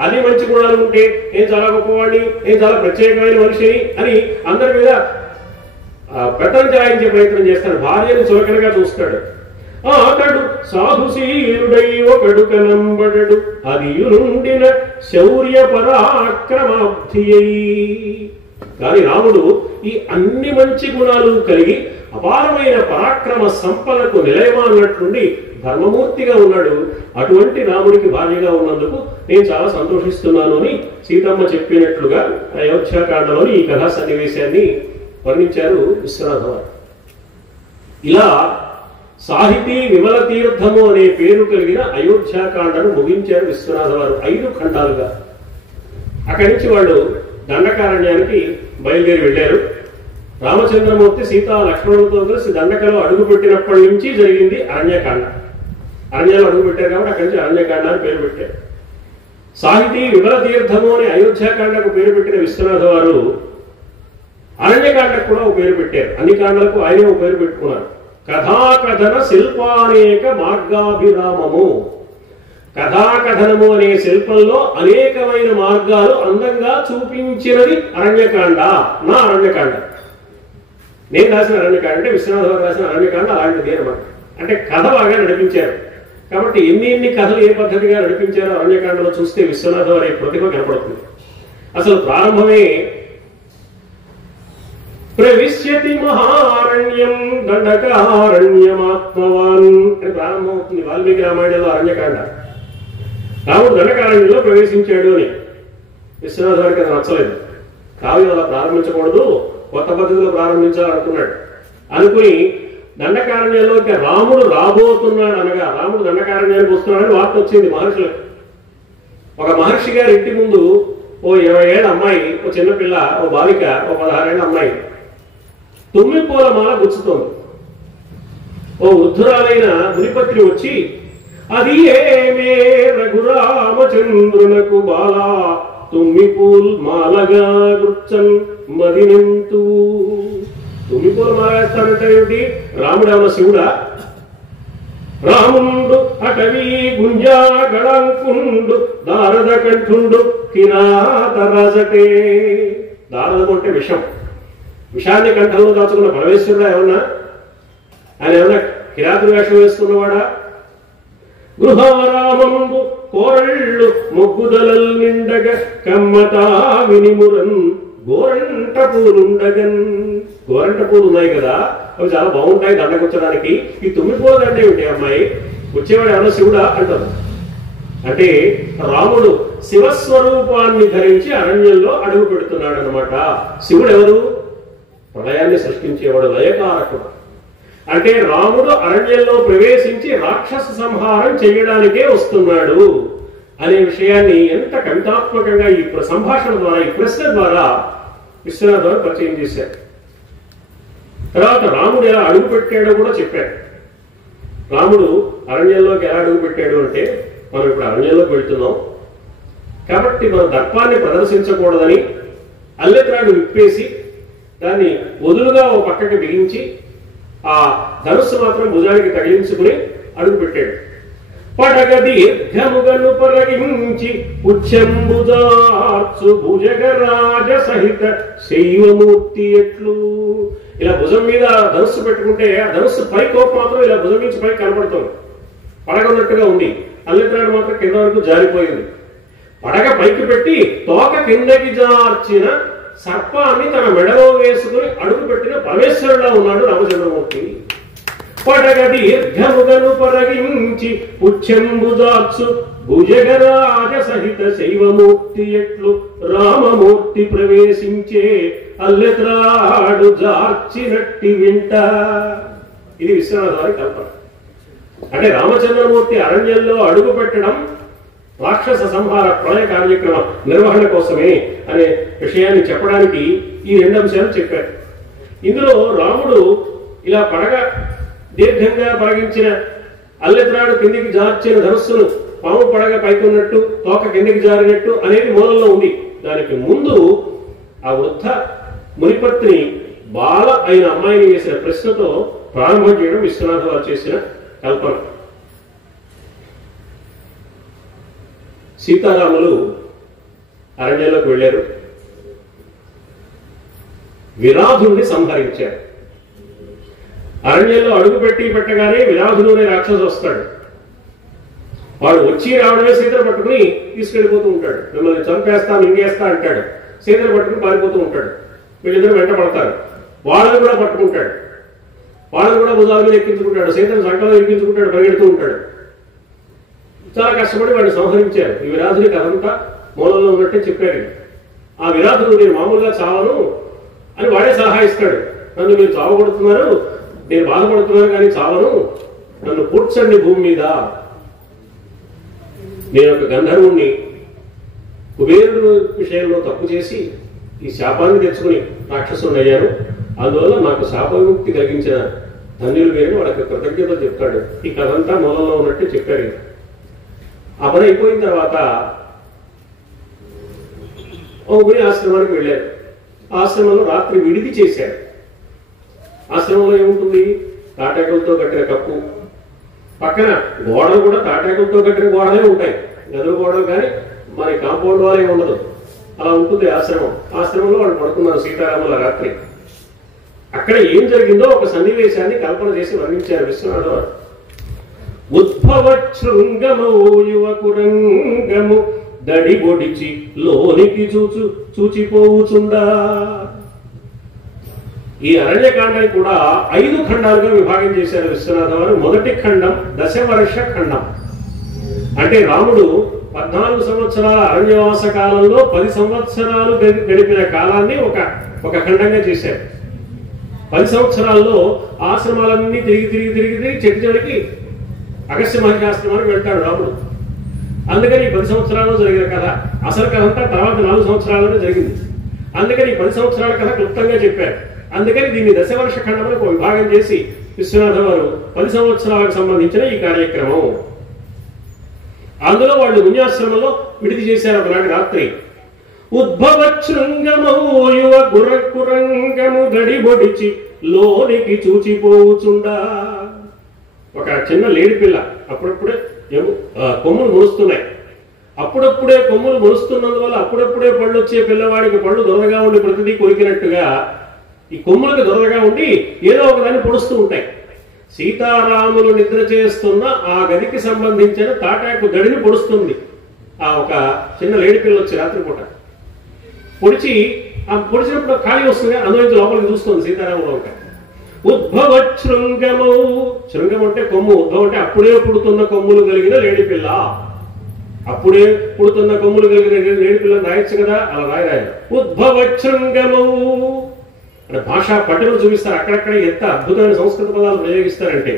అది మంచి గుణాలు ఉంటే నేను చాలా గొప్పవాడిని, నేను చాలా ప్రత్యేకమైన మనిషిని అని అందరి మీద పెత్తనం చాయించే ప్రయత్నం చేస్తాడు. భార్యను చులకనగా చూస్తాడు. అతడు సాధుశీలుడై ఒకడు కనంబడడు, అదియునుండిన శౌర్య పరాక్రమాబ్ధియై. కానీ రాముడు ఈ అన్ని మంచి గుణాలు కలిగి అపారమైన పరాక్రమ సంపదకు నిలయమా అన్నట్లుండి ధర్మమూర్తిగా ఉన్నాడు. అటువంటి రాముడికి భార్యగా ఉన్నందుకు నేను చాలా సంతోషిస్తున్నాను అని సీతమ్మ చెప్పినట్లుగా అయోధ్యాకాండలోని ఈ కథా సన్నివేశాన్ని వర్ణించారు విశ్వనాథ వారు. ఇలా సాహితీ విమల తీర్థము అనే పేరు కలిగిన అయోధ్యాకాండను ముగించారు విశ్వనాథ వారు 5 ఖండాలుగా. అక్కడి నుంచి వాళ్ళు దండకారణ్యానికి బయలుదేరి వెళ్ళారు. రామచంద్రమూర్తి సీతా లక్ష్మణులతో కలిసి దండకలో అడుగు పెట్టినప్పటి నుంచి జరిగింది అరణ్యకాండ. అరణ్యాలు అడుగు పెట్టారు కాబట్టి అక్కడి నుంచి అరణ్యకాండ అని పేరు పెట్టారు. సాహితీ విమల తీర్థము అనే అయోధ్యాకాండకు పేరు పెట్టిన విశ్వనాథ వారు అరణ్యకాండకు కూడా ఒక పేరు పెట్టారు. అన్ని కాండలకు ఆయనే ఒక పేరు పెట్టుకున్నారు. కథాకథన శిల్పానేక మార్గాభిరామము. కథాకథనము అనే శిల్పంలో అనేకమైన మార్గాలు అందంగా చూపించినది అరణ్యకాండ, నా అరణ్యకాండ. నేను రాసిన అరణ్యకాండ అంటే విశ్వనాథ వారు రాసిన అరణ్యకాండ అలాంటిది అనమాట. అంటే కథ బాగా నడిపించారు కాబట్టి ఎన్ని కథలు ఏ పద్ధతిగా నడిపించారో అరణ్యకాండలో చూస్తే విశ్వనాథ వారి ప్రతిభ కనపడుతుంది. అసలు ప్రారంభమే ప్రవిశ్యతి మహారణ్యం దండకారణ్యమాత్మవాన్ అని ప్రారంభమవుతుంది వాల్మీకి రామాయణంలో అరణ్యకాండ. రాముడు దండకారణ్యంలో ప్రవేశించాడు అని. విశ్వనాథ వారికి అది నచ్చలేదు. కావ్యం అలా ప్రారంభించకూడదు, కొత్త పద్ధతిలో ప్రారంభించాలనుకున్నాడు. అనుకుని దండకారణ్యంలో ఇక రాముడు రాబోతున్నాడు అనగా రాముడు దండకారణ్యానికి వస్తున్నాడని వార్త వచ్చింది మహర్షులకు. ఒక మహర్షి గారి ఇంటి ముందు ఓ 20 ఏళ్ళ అమ్మాయి, ఓ చిన్నపిల్ల, ఓ బాలిక, ఓ 16 ఏళ్ళ అమ్మాయి తుమ్మిపూల మాల గుచ్చుతోంది. ఓ వృద్ధురాలైన మునిపత్రి వచ్చి, అది ఏమే రఘురామచంద్రునకు బాలా తుమ్మిపూల్ మాలగా గుచ్చన్ మదినంతు. తుమ్మిపూల మాల వేస్తానంటే ఏమిటి? రాముడు ఏమన్నా శివుడా? రాముండు అటవీ గుంజా గళంకుండు దారద కంఠుండు కిరాత రాజటే. దారదము అంటే విషం. విషాన్ని కంఠంలో దాచుకున్న పరమేశ్వరుడా ఏమన్నా? ఆయన ఏమన్నా కిరాతుడు వేషం వేసుకున్నవాడా? గృహారామంబు కోరళ్ళు మొగ్గుదలల్ నిండగ కమ్మతా వినిమురన్ గోరంట పూలుండగన్. గోరంట పూలు ఉన్నాయి కదా, అవి చాలా బాగుంటాయి దండకొచ్చడానికి. ఈ తుమ్మిపూల దండ ఏమిటి అమ్మాయి? వచ్చేవాడు ఎవరో శివుడా అంటారు. అంటే రాముడు శివస్వరూపాన్ని ధరించి అరణ్యంలో అడుగు పెడుతున్నాడు అనమాట. శివుడు ఎవరు? ప్రళయాన్ని సృష్టించేవాడు, లయకారకుడు. అంటే రాముడు అరణ్యంలో ప్రవేశించి రాక్షస సంహారం చేయడానికే వస్తున్నాడు అనే విషయాన్ని ఎంత కవితాత్మకంగా ఈ సంభాషణ ద్వారా, ఈ ప్రశ్న ద్వారా విశ్వనాథ వారు పరిచయం చేశారు. తర్వాత రాముడు ఎలా అడుగు పెట్టాడో కూడా చెప్పారు. రాముడు అరణ్యంలోకి ఎలా అడుగు పెట్టాడు అంటే, మనం ఇప్పుడు అరణ్యంలోకి వెళ్తున్నాం కాబట్టి మన దర్పాన్ని ప్రదర్శించకూడదని అల్లెత్రాడు విప్పేసి దాన్ని వదులుగా ఓ పక్కకి బిగించి ఆ ధనుస్సు మాత్రం భుజానికి తగిలించుకుని అడుగు పెట్టాడు. పడగ దీర్ఘముగను పరగించి ఉచ్చంబుదార్చు భుజగరాజ సహిత శైవమూర్తి ఎట్లు. ఇలా భుజం మీద ధనుస్సు పెట్టుకుంటే ఆ ధనుస్సు పైకోపు మాత్రం ఇలా భుజం నుంచి పైకి కనపడుతుంది, పడగ ఉన్నట్టుగా ఉంది. అల్లెత్రాడు మాత్రం కింద వరకు జారిపోయింది. పడగ పైకి పెట్టి తోక కిందకి జార్చిన సర్పాన్ని తన మెడలో వేసుకుని అడుగు పెట్టిన పరమేశ్వరుడా ఉన్నాడు రామచంద్రమూర్తి. పడగ దీర్ఘముగను పరగించి ఉచ్చంబుదార్చు భుజగరాజ సహిత శైవమూర్తి ఎట్లు రామమూర్తి ప్రవేశించే అల్లెత్రాడు జార్చినట్టి వింట. ఇది విశ్వనాథ వారి కల్పన. అంటే రామచంద్రమూర్తి అరణ్యంలో అడుగు పెట్టడం రాక్షస సంహార ప్రళయ కార్యక్రమ నిర్వహణ కోసమే అనే విషయాన్ని చెప్పడానికి ఈ 2 అంశాలు చెప్పారు. ఇందులో రాముడు ఇలా పడగ దీర్ఘంగా పరగించిన అల్లెత్రాడు కిందికి జార్చిన ధనుస్సును పాము పడగ పైకి ఉన్నట్టు తోక కిందికి జారినట్టు అనేది మూలంలో ఉంది. దానికి ముందు ఆ వృద్ధ మునిపత్ని బాల అయిన అమ్మాయిని వేసిన ప్రశ్నతో ప్రారంభం చేయడం విశ్వనాథ వారు చేసిన కల్పన. సీతారాములు అరణ్యంలోకి వెళ్ళారు, విరాధుడిని సంహరించారు. అరణ్యంలో అడుగుపెట్టి పెట్టగానే విరాధుడు అనే రాక్షసు వస్తాడు. వాడు వచ్చి రావడమే సీతను పట్టుకుని తీసుకెళ్ళిపోతూ ఉంటాడు. మిమ్మల్ని చంపేస్తా మింగేస్తా అంటాడు. సీతను పట్టుకుని పారిపోతూ ఉంటాడు. వీళ్ళిద్దరు వెంట పడతారు. వాళ్ళని కూడా పట్టుకుంటాడు, వాళ్ళని కూడా భుజాల మీద ఎక్కించుకుంటాడు, సీతను సంకలో ఎక్కించుకుంటాడు, పరిగెడుతూ ఉంటాడు. చాలా కష్టపడి వాడిని సంహరించారు. ఈ విరాధుడి కథంతా మూలంలో ఉన్నట్టే చెప్పారు. ఆ విరాధుడు నేను మామూలుగా చావను అని వాడే సలహా ఇస్తాడు. నన్ను మీరు చావగొడుతున్నారు, నేను బాధపడుతున్నాను కానీ చావను, నన్ను కూర్చండి భూమి మీద. నేను ఒక గంధర్వుణ్ణి, కుబేరుడు విషయంలో తప్పు చేసి ఈ శాపాన్ని తెచ్చుకుని రాక్షసుని అయ్యాను. అందువల్ల నాకు శాప విముక్తి కలిగించిన ధన్యులు వేరు, వాళ్ళకి కృతజ్ఞత చెప్తాడు. ఈ కథంతా మూలంలో ఉన్నట్టు చెప్పారు. ఆ పని అయిపోయిన తర్వాత ఓ ముని ఆశ్రమానికి వెళ్ళారు. ఆశ్రమంలో రాత్రి విడిది చేశారు. ఆశ్రమంలో ఏముంటుంది? తాటాకులతో కట్టిన కప్పు, పక్కన గోడలు కూడా తాటాకులతో కట్టిన గోడలే ఉంటాయి. గదులు గోడలు కానీ మరి కాంపౌండ్ వారే ఉండదు. అలా ఉంటుంది ఆశ్రమం. ఆశ్రమంలో వాళ్ళు పడుకున్నారు సీతారాముల రాత్రి. అక్కడ ఏం జరిగిందో ఒక సన్నివేశాన్ని కల్పన చేసి వర్ణించారు విశ్వనాథ వారు. ఉద్భవ శృంగమో యువకురంగము దడి బొడిచి లోనికి చూచిపోవుచుండా. ఈ అరణ్యకాండాన్ని కూడా 5 ఖండాలుగా విభాగం చేశారు విశ్వనాథ వారు. మొదటి ఖండం దశవర్ష ఖండం. అంటే రాముడు 14 సంవత్సరాల అరణ్యవాస కాలంలో 10 సంవత్సరాలు గడిపిన కాలాన్ని ఒక ఖండంగా చేశారు. 10 సంవత్సరాల్లో ఆశ్రమాలన్నీ తిరిగి చెట్టుకి అగస్త్య మహర్షి ఆశ్రమానికి వెళ్తాడు రాముడు. అందుకని 10 సంవత్సరాల్లో జరిగిన కథ, అసలు కథ అంతా తర్వాత 4 సంవత్సరాల్లోనే జరిగింది. అందుకని 10 సంవత్సరాల కథ క్లుప్తంగా చెప్పారు. అందుకని దీన్ని దశవర్ష ఖండంలో ఒక విభాగం చేసి విశ్వనాథ వారు 10 సంవత్సరాలకు సంబంధించిన ఈ కార్యక్రమం. అందులో వాళ్ళు మున్యాశ్రమంలో విడిది చేశారు ఒకనాటి రాత్రి. ఉద్భవ శృంగమో యువ గుర్రకురంగము దడి బొడిచి లోనికి చూచిపోవుచుండా. ఒక చిన్న లేడి పిల్ల అప్పుడప్పుడే కొమ్ములు మురుస్తున్నాయి. అప్పుడప్పుడే కొమ్ములు మురుస్తున్నందువల్ల అప్పుడప్పుడే పళ్ళు వచ్చే పిల్లవాడికి పళ్ళు దొరదగా ఉండి ప్రతిదీ కొరికినట్టుగా ఈ కొమ్ములకు దొరదగా ఉండి ఏదో ఒకదాన్ని పొడుస్తూ ఉంటాయి. సీతారాములు నిద్ర చేస్తున్న ఆ గదికి సంబంధించిన తాటాకు గడిని పొడుస్తుంది. ఆ ఒక చిన్న లేడి పిల్ల వచ్చి రాత్రిపూట పొడిచి, ఆ పొడిచినప్పుడు ఖాళీ వస్తుంది, అందులో లోపలికి చూస్తుంది సీతారాములు. ఒక ఉద్భవ శృంగము, శృంగం అంటే కొమ్ము, ఉద్భవం అంటే అప్పుడే పుడుతున్న కొమ్ములు కలిగిన లేడి పిల్ల. అప్పుడే పుడుతున్న కొమ్ములు కలిగిన లేడి పిల్లని రాయొచ్చు కదా, అలా రాయరాయ. ఉద్భవ శృంగము అంటే భాషా పట్టును చూపిస్తారు. అక్కడక్కడ ఎంత అద్భుతమైన సంస్కృత పదాలు ప్రయోగిస్తారంటే.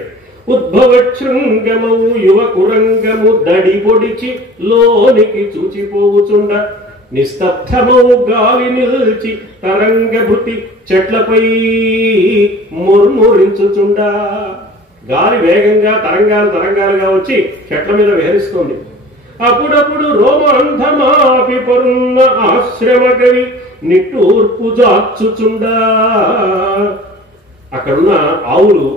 ఉద్భవ శృంగము యువ కురంగము దడి పొడిచి లోనికి చూచిపోవుచుండ. నిస్తబ్ధము గాలి నిల్చి తరంగభృతి చెట్లపై ముర్మురించుచుండా. గాలి వేగంగా తరంగాలుగా వచ్చి చెట్ల మీద విహరిస్తుంది. అప్పుడప్పుడు రోమాంధమాపి పరున్న ఆశ్రమ కవి నిట్టూర్పు జాచుచుండా. అక్కడున్న ఆవులు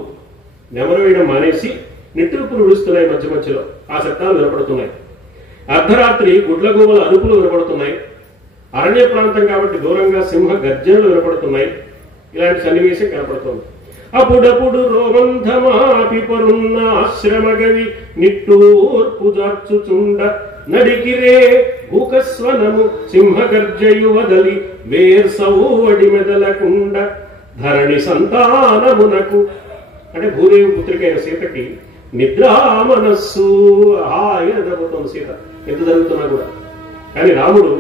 నెమరు వేయడం మానేసి నిట్టూర్పులు విడుస్తున్నాయి. మధ్య మధ్యలో ఆ శబ్దాలు వినపడుతున్నాయి. అర్ధరాత్రి గుడ్లగూబల అరుపులు వినపడుతున్నాయి. అరణ్య ప్రాంతం కాబట్టి దూరంగా సింహ గర్జనలు వినపడుతున్నాయి. ఇలాంటి సన్నివేశం కనపడుతుంది. అప్పుడప్పుడు రోమంధమాపి పరున్న ఆశ్రమ గవి నిట్టూర్పు జార్చుచుండ. నడికిరే భూకస్వనము సింహ గర్జయు వదలి వేర్సౌవడి మెదలకుండ. ధరణి సంతానమునకు అంటే భూదేవి పుత్రికైన సీతకి నిద్రా మనస్సు హాయిగా నిద్రపోతుంది సీత, ఎంత జరుగుతున్నా కూడా. కానీ రాముడు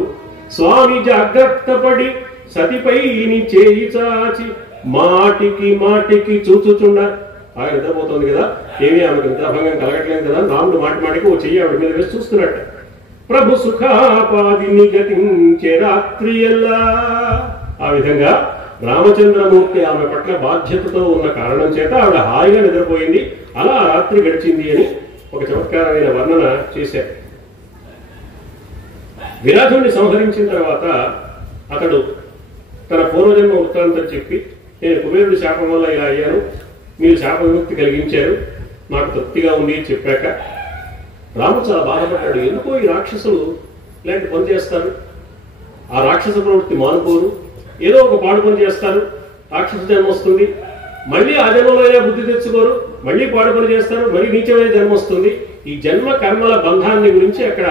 స్వామి జాగ్రత్త పడి సతిపైని చేయి చాచి మాటికి చూచుచుండ. ఆయన నిద్రపోతుంది కదా, ఏమీ ఆమెకు నిద్రాభంగం కలగట్లేదు కదా, రాముడు మాటికి ఓ చెయ్యి ఆవిడ మీద వేసి చూస్తున్నట్ట. ప్రభు సుఖాపాదిని గతించే రాత్రి ఎల్లా. ఆ విధంగా రామచంద్రమూర్తి ఆమె పట్ల బాధ్యతతో ఉన్న కారణం చేత ఆవిడ హాయిగా నిద్రపోయింది. అలా రాత్రి గడిచింది అని ఒక చమత్కారమైన వర్ణన చేశారు. విరాధుడిని సంహరించిన తర్వాత అతడు తన పూర్వజన్మ వృత్తాంతం చెప్పి, నేను కుబేరుడి శాపం వల్ల ఇలా అయ్యాను, మీరు శాప విముక్తి కలిగించారు, నాకు తృప్తిగా ఉంది అని చెప్పాక రాముడు చాలా బాధపడ్డాడు. ఎందుకో ఈ రాక్షసులు ఇలాంటి పని చేస్తారు, ఆ రాక్షస ప్రవృత్తి మానుకోరు, ఏదో ఒక పాడు పని చేస్తారు, రాక్షస జన్మ వస్తుంది, మళ్ళీ ఆ జన్మలో అయినా బుద్ధి తెచ్చుకోరు, మళ్ళీ పాడు పని చేస్తారు, మళ్ళీ నీచమైన జన్మ వస్తుంది. ఈ జన్మ కర్మల బంధాన్ని గురించి అక్కడ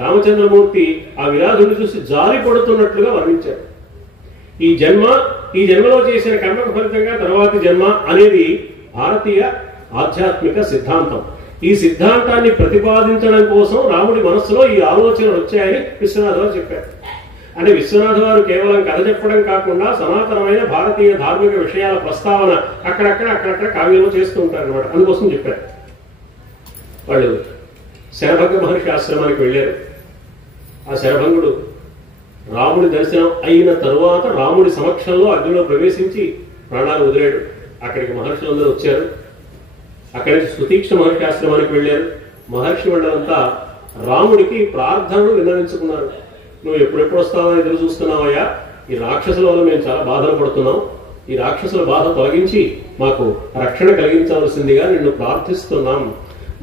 రామచంద్రమూర్తి ఆ విరాధుని చూసి జాలి పడుతున్నట్లుగా వర్ణించారు. ఈ జన్మలో చేసిన కర్మకు ఫలితంగా తర్వాతి జన్మ అనేది భారతీయ ఆధ్యాత్మిక సిద్ధాంతం. ఈ సిద్ధాంతాన్ని ప్రతిపాదించడం కోసం రాముడి మనస్సులో ఈ ఆలోచనలు వచ్చాయని విశ్వనాథ వారు చెప్పారు. అంటే విశ్వనాథ వారు కేవలం కథ చెప్పడం కాకుండా సనాతనమైన భారతీయ ధార్మిక విషయాల ప్రస్తావన అక్కడక్కడ కావ్యంలో చేస్తూ ఉంటారు అన్నమాట. అందుకోసం చెప్పారు. వాళ్ళు శరభంగ మహర్షి ఆశ్రమానికి వెళ్ళారు. ఆ శరభంగుడు రాముడి దర్శనం అయిన తరువాత రాముడి సమక్షంలో అగ్నిలో ప్రవేశించి ప్రాణాలు వదిలాడు. అక్కడికి మహర్షులందరూ వచ్చారు. అక్కడి నుంచి సుతీక్ష మహర్షి ఆశ్రమానికి వెళ్ళారు. మహర్షి మండలంతా రాముడికి ప్రార్థనలు విన్నవించుకున్నారు. నువ్వు ఎప్పుడెప్పుడు వస్తావని ఎదురు చూస్తున్నావయ్యా, ఈ రాక్షసుల వల్ల మేము చాలా బాధలు పడుతున్నాం, ఈ రాక్షసుల బాధ తొలగించి మాకు రక్షణ కలిగించవలసిందిగా నిన్ను ప్రార్థిస్తున్నాం.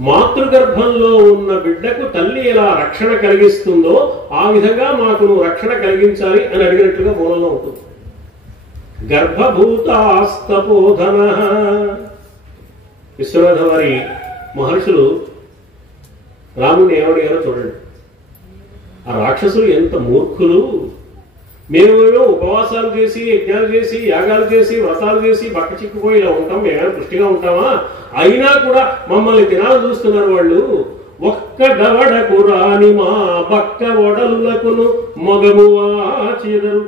మాతృగర్భంలో ఉన్న బిడ్డకు తల్లి ఎలా రక్షణ కలిగిస్తుందో ఆ విధంగా మాకు నువ్వు రక్షణ కలిగించాలి అని అడిగినట్లుగా మూలంలో ఉంటుంది. గర్భభూతాస్తపోధన. విశ్వనాథ వారి మహర్షులు రాముడిని ఏమడిగారో చూడండి. ఆ రాక్షసులు ఎంత మూర్ఖులు, మేమేమో ఉపవాసాలు చేసి యజ్ఞాలు చేసి యాగాలు చేసి వ్రతాలు చేసి బక్క చిక్కుపోయి ఇలా ఉంటాం, మేమేమైనా పుష్టిగా ఉంటామా? అయినా కూడా మమ్మల్ని తినాలని చూస్తున్నారు వాళ్ళు. ఒక్క దవడకు రాని మా బక్క ఒడలులకును మగము వాచెదరు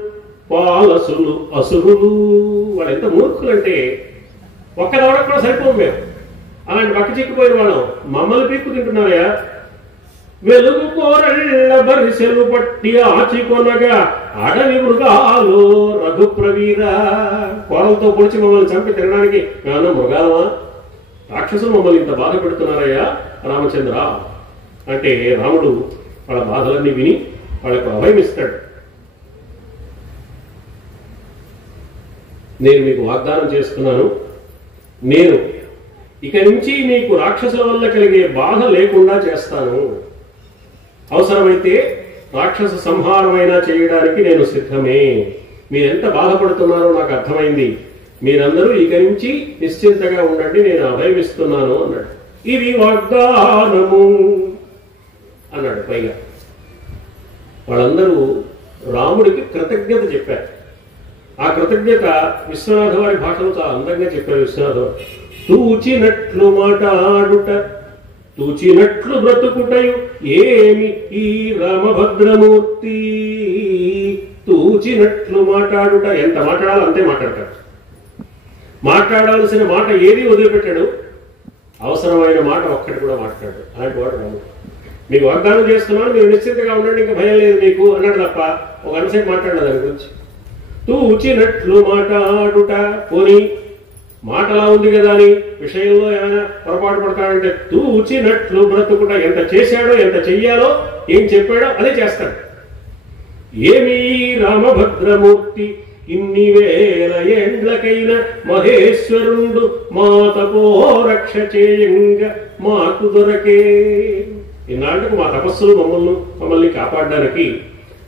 పాలసులు అసురులు. వాళ్ళు ఎంత మూర్ఖులంటే ఒక్క దవడకు కూడా సరిపోం మేము, అలాంటి బక్క చిక్కిపోయిన వాళ్ళం, మమ్మల్ని పీక్కు తింటున్నారయ్యా. వెలుగు కోరళ్ళ బరిసెలు పట్టి ఆచికొనగా అడవి మృగాలు రఘుప్రవీర. కోరలతో పొడిచి మమ్మల్ని చంపి తినడానికి ఏమన్నా మృగాలమా? రాక్షసులు మమ్మల్ని ఇంత బాధ పెడుతున్నారయ్యా రామచంద్ర అంటే రాముడు వాళ్ళ బాధలన్నీ విని వాళ్ళకు అభయం ఇస్తాడు. నేను మీకు వాగ్దానం చేస్తున్నాను, నేను ఇక నుంచి మీకు రాక్షసుల వల్ల కలిగే బాధ లేకుండా చేస్తాను. అవసరమైతే రాక్షస సంహారమైనా చేయడానికి నేను సిద్ధమే. మీరెంత బాధపడుతున్నారో నాకు అర్థమైంది. మీరందరూ ఇక నుంచి నిశ్చింతగా ఉండండి, నేను అభయమిస్తున్నాను అన్నాడు. ఇది వాగ్దానము అన్నాడు. పైగా వాళ్ళందరూ రాముడికి కృతజ్ఞత చెప్పారు. ఆ కృతజ్ఞత విశ్వనాథ వారి భాషలో చాలా అందంగా చెప్పారు. విశ్వనాథ వారు తూచినట్లు మాట్లాడుట తూచినట్లు బ్రతుకుటయు ఏమి ఈ రామభద్రమూర్తి. తూచినట్లు మాట్లాడుట, ఎంత మాట్లాడాలో అంతే మాట్లాడతాడు. మాట్లాడాల్సిన మాట ఏది వదిలిపెట్టాడు, అవసరమైన మాట ఒక్కటి కూడా మాట్లాడాడు. అలాంటి వాడు రాముడు. మీకు వాగ్దానం చేస్తున్నాను, మీరు నిశ్చింతగా ఉండండి, ఇంకా భయం లేదు మీకు అన్నాడు తప్ప ఒక గంటసేపు మాట్లాడాడు దాని గురించి. తూచినట్లు మాట్లాడుట, పోనీ మాటలా ఉంది కదా అని విషయంలో ఏమైనా పొరపాటు పడతాడంటే తూచినట్లు బ్రతుకుట, ఎంత చేశాడో ఎంత చెయ్యాలో ఏం చెప్పాడో అదే చేస్తాడు. ఏమీ రామభద్రమూర్తి ఇన్ని వేల ఏండ్లకైన మహేశ్వరుండు మాతపో రక్ష చేయంగ మాకు దొరకే. ఇన్నాళ్ళకు మా తపస్సులు మమ్మల్ని కాపాడడానికి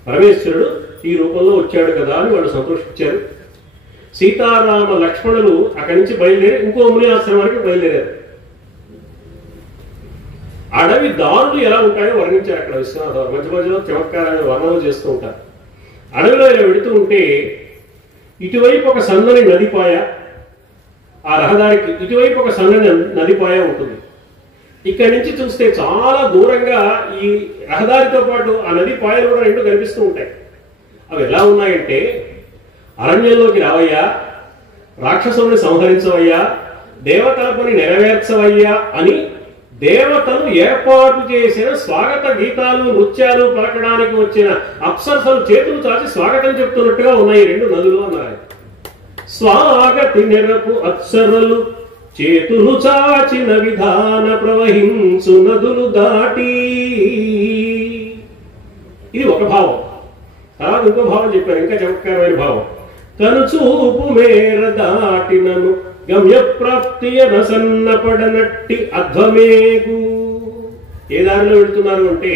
పరమేశ్వరుడు ఈ రూపంలో వచ్చాడు కదా అని వాళ్ళు సంతోషించారు. సీతారామ లక్ష్మణులు అక్కడి నుంచి బయలుదేరి ఇంకో ముని ఆశ్రమానికి బయలుదేరారు. అడవి దారులు ఎలా ఉంటాయో వర్ణించారు అక్కడ విశ్వనాథ. మధ్య మధ్యలో చమత్కారాన్ని వర్ణనలు చేస్తూ ఉంటారు. అడవిలో ఇలా వెళుతూ ఉంటే ఇటువైపు ఒక సన్నని నదిపాయ, ఆ రహదారికి ఇటువైపు ఒక సన్నని నదిపాయ ఉంటుంది. ఇక్కడి నుంచి చూస్తే చాలా దూరంగా ఈ రహదారితో పాటు ఆ నది పాయలు కూడా రెండు కనిపిస్తూ ఉంటాయి. అవి ఎలా ఉన్నాయంటే, అరణ్యంలోకి రావయ్యా, రాక్షసుల్ని సంహరించవయ్యా, దేవతల పని నెరవేర్చవయ్యా అని దేవతలు ఏర్పాటు చేసిన స్వాగత గీతాలు నృత్యాలు పలకడానికి వచ్చిన అప్సరసలు చేతులు చాచి స్వాగతం చెప్తున్నట్టుగా ఉన్నాయి రెండు నదులు అన్నారు. స్వాగతి నెరకు అప్సరలు చేతులు చాచిన విధాన ప్రవహించు నదులు దాటి. ఇది ఒక భావం. తర్వాత ఇంకో భావం చెప్పారు, ఇంకా చమత్కారమైన భావం. కనుచూపు మేర దాటినను గమ్యప్రాప్తియన సన్నపడనట్టి అధ్వమేగు. ఏ దారిలో వెళుతున్నారు అంటే,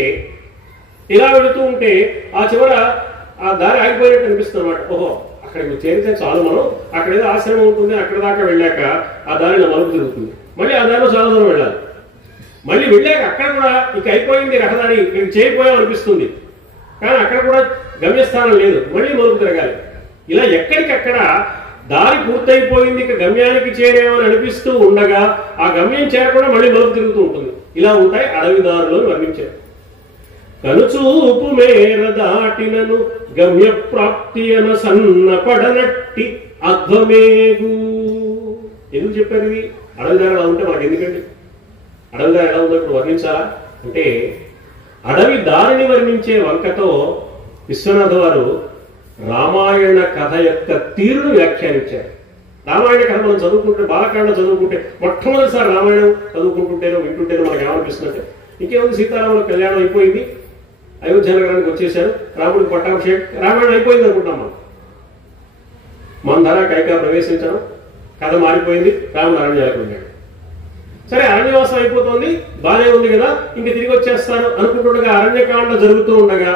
ఇలా వెళుతూ ఉంటే ఆ చివర ఆ దారి ఆగిపోయినట్టు అనిపిస్తుంది అనమాట. ఓహో, అక్కడికి చేరితే చాలు, మనం అక్కడ ఏదో ఆశ్రమం ఉంటుంది, అక్కడ దాకా వెళ్ళాక ఆ దారిలో మలుపు తిరుగుతుంది, మళ్ళీ ఆ దారిలో చాలా దూరం వెళ్ళాలి, మళ్ళీ వెళ్ళాక అక్కడ కూడా ఇక అయిపోయింది రహదారి, ఇక చేరిపోయాం అనిపిస్తుంది, కానీ అక్కడ కూడా గమ్యస్థానం లేదు, మళ్ళీ మలుపు తిరగాలి. ఇలా ఎక్కడికక్కడ దారి పూర్తయిపోయింది, ఇక గమ్యానికి చేరామని అనిపిస్తూ ఉండగా ఆ గమ్యం చేరకుండా మళ్ళీ మలుపు తిరుగుతూ ఉంటుంది. ఇలా ఉంటాయి అడవి దారులు వర్ణించారు. కనుచూపు మేర దాటినను గమ్య ప్రాప్తి అన సన్నపడనట్టి అధ్వమేగు. ఎందుకు చెప్పారు ఇది? అడవి దారి ఎలా ఉంటే మనకు ఎందుకండి? అడవి దారి ఎలా ఉందో ఇప్పుడు వర్ణించాలా అంటే, అడవి దారిని వర్ణించే వంకతో విశ్వనాథ వారు రామాయణ కథ యొక్క తీరును వ్యాఖ్యానించారు. రామాయణ కథ మనం చదువుకుంటే, బాలకాండ చదువుకుంటే, మొట్టమొదటిసారి రామాయణం చదువుకుంటుంటేనో వింటుంటేనో మనకు ఏమనిపిస్తుందంటే, ఇంకేముంది, సీతారాముల కళ్యాణం అయిపోయింది, అయోధ్య నగరానికి వచ్చేసారు, రాముడికి పట్టాభిషేకం, రామాయణం అయిపోయింది అనుకుంటాం మనం. మందర కైక ప్రవేశించడం, కథ మారిపోయింది, రాముడు అరణ్యాలకు వెళ్ళాడు. సరే, అరణ్యవాసం అయిపోతుంది, బానే ఉంది కదా, ఇంక తిరిగి వచ్చేస్తారు అనుకుంటుండగా అరణ్యకాండ జరుగుతూ ఉండగా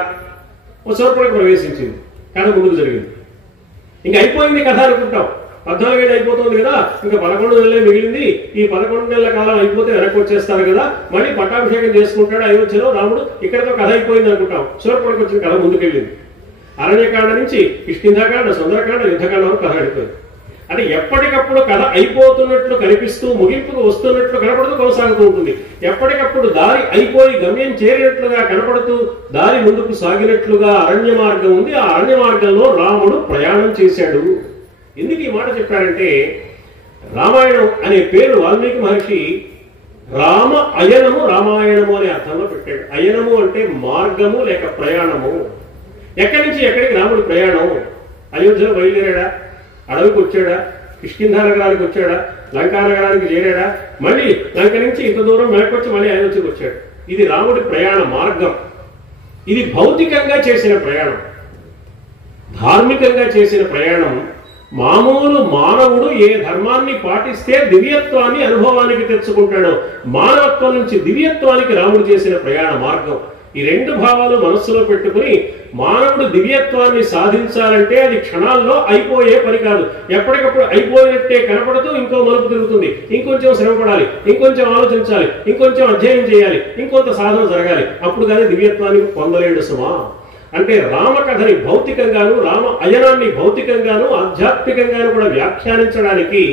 ఓ శూర్పణఖ ప్రవేశించింది, కథ ముందుకు జరిగింది. ఇంక అయిపోయింది కథ అనుకుంటాం, 14 ఏళ్ళు అయిపోతుంది కదా, ఇంకా 11 నెలలే మిగిలింది, ఈ 11 నెలల కాలం అయిపోతే వెనక్కి వచ్చేస్తారు కదా, మళ్ళీ పట్టాభిషేకం చేసుకుంటాడు అయోధ్యలో రాముడు, ఇక్కడతో కథ అయిపోయింది అనుకుంటాం. శూర్పణఖ వచ్చిన కథ ముందుకెళ్ళింది. అరణ్యకాండ నుంచి కిష్కింధాకాండ, సుందరకాండ, యుద్ధకాండ వరకు కథ అయిపోయింది. అంటే ఎప్పటికప్పుడు కథ అయిపోతున్నట్లు కనిపిస్తూ ముగింపుకు వస్తున్నట్లు కనపడుతూ కొనసాగుతూ ఉంటుంది. ఎప్పటికప్పుడు దారి అయిపోయి గమ్యం చేరినట్లుగా కనపడుతూ దారి ముందుకు సాగినట్లుగా అరణ్య మార్గం ఉంది. ఆ అరణ్య మార్గంలో రాముడు ప్రయాణం చేశాడు. ఎందుకు ఈ మాట చెప్పారంటే, రామాయణం అనే పేరు వాల్మీకి మహర్షి రామ అయనము రామాయణము అనే అర్థంలో పెట్టాడు. అయనము అంటే మార్గము లేక ప్రయాణము. ఎక్కడి నుంచి ఎక్కడికి రాముడు ప్రయాణం? అయోధ్యలో బయలుదేరాడా, అడవికి వచ్చాడా, కిష్కింధా నగరానికి వచ్చాడా, లంకా నగరానికి చేరాడా, మళ్ళీ లంక నుంచి ఇంత దూరం వెనకొచ్చి మళ్ళీ అయోధ్యకు వచ్చాడు. ఇది రాముడి ప్రయాణ మార్గం. ఇది భౌతికంగా చేసిన ప్రయాణం. ధార్మికంగా చేసిన ప్రయాణం మామూలు మానవుడు ఏ ధర్మాన్ని పాటిస్తే దివ్యత్వాన్ని అనుభవానికి తెచ్చుకుంటాడో, మానవత్వం నుంచి దివ్యత్వానికి రాముడు చేసిన ప్రయాణ మార్గం. ఈ రెండు భావాలు మనస్సులో పెట్టుకుని మానవుడు దివ్యత్వాన్ని సాధించాలంటే అది క్షణాల్లో అయిపోయే పని కాదు. ఎప్పటికప్పుడు అయిపోయినట్టే కనపడుతూ ఇంకో మలుపు తిరుగుతుంది. ఇంకొంచెం శ్రమపడాలి, ఇంకొంచెం ఆలోచించాలి, ఇంకొంచెం అధ్యయనం చేయాలి, ఇంకొంత సాధన జరగాలి, అప్పుడు కానీ దివ్యత్వాన్ని పొందలేడు సుమా. అంటే రామకథని భౌతికంగాను, రామ అయనాన్ని భౌతికంగాను, ఆధ్యాత్మికంగాను కూడా వ్యాఖ్యానించడానికి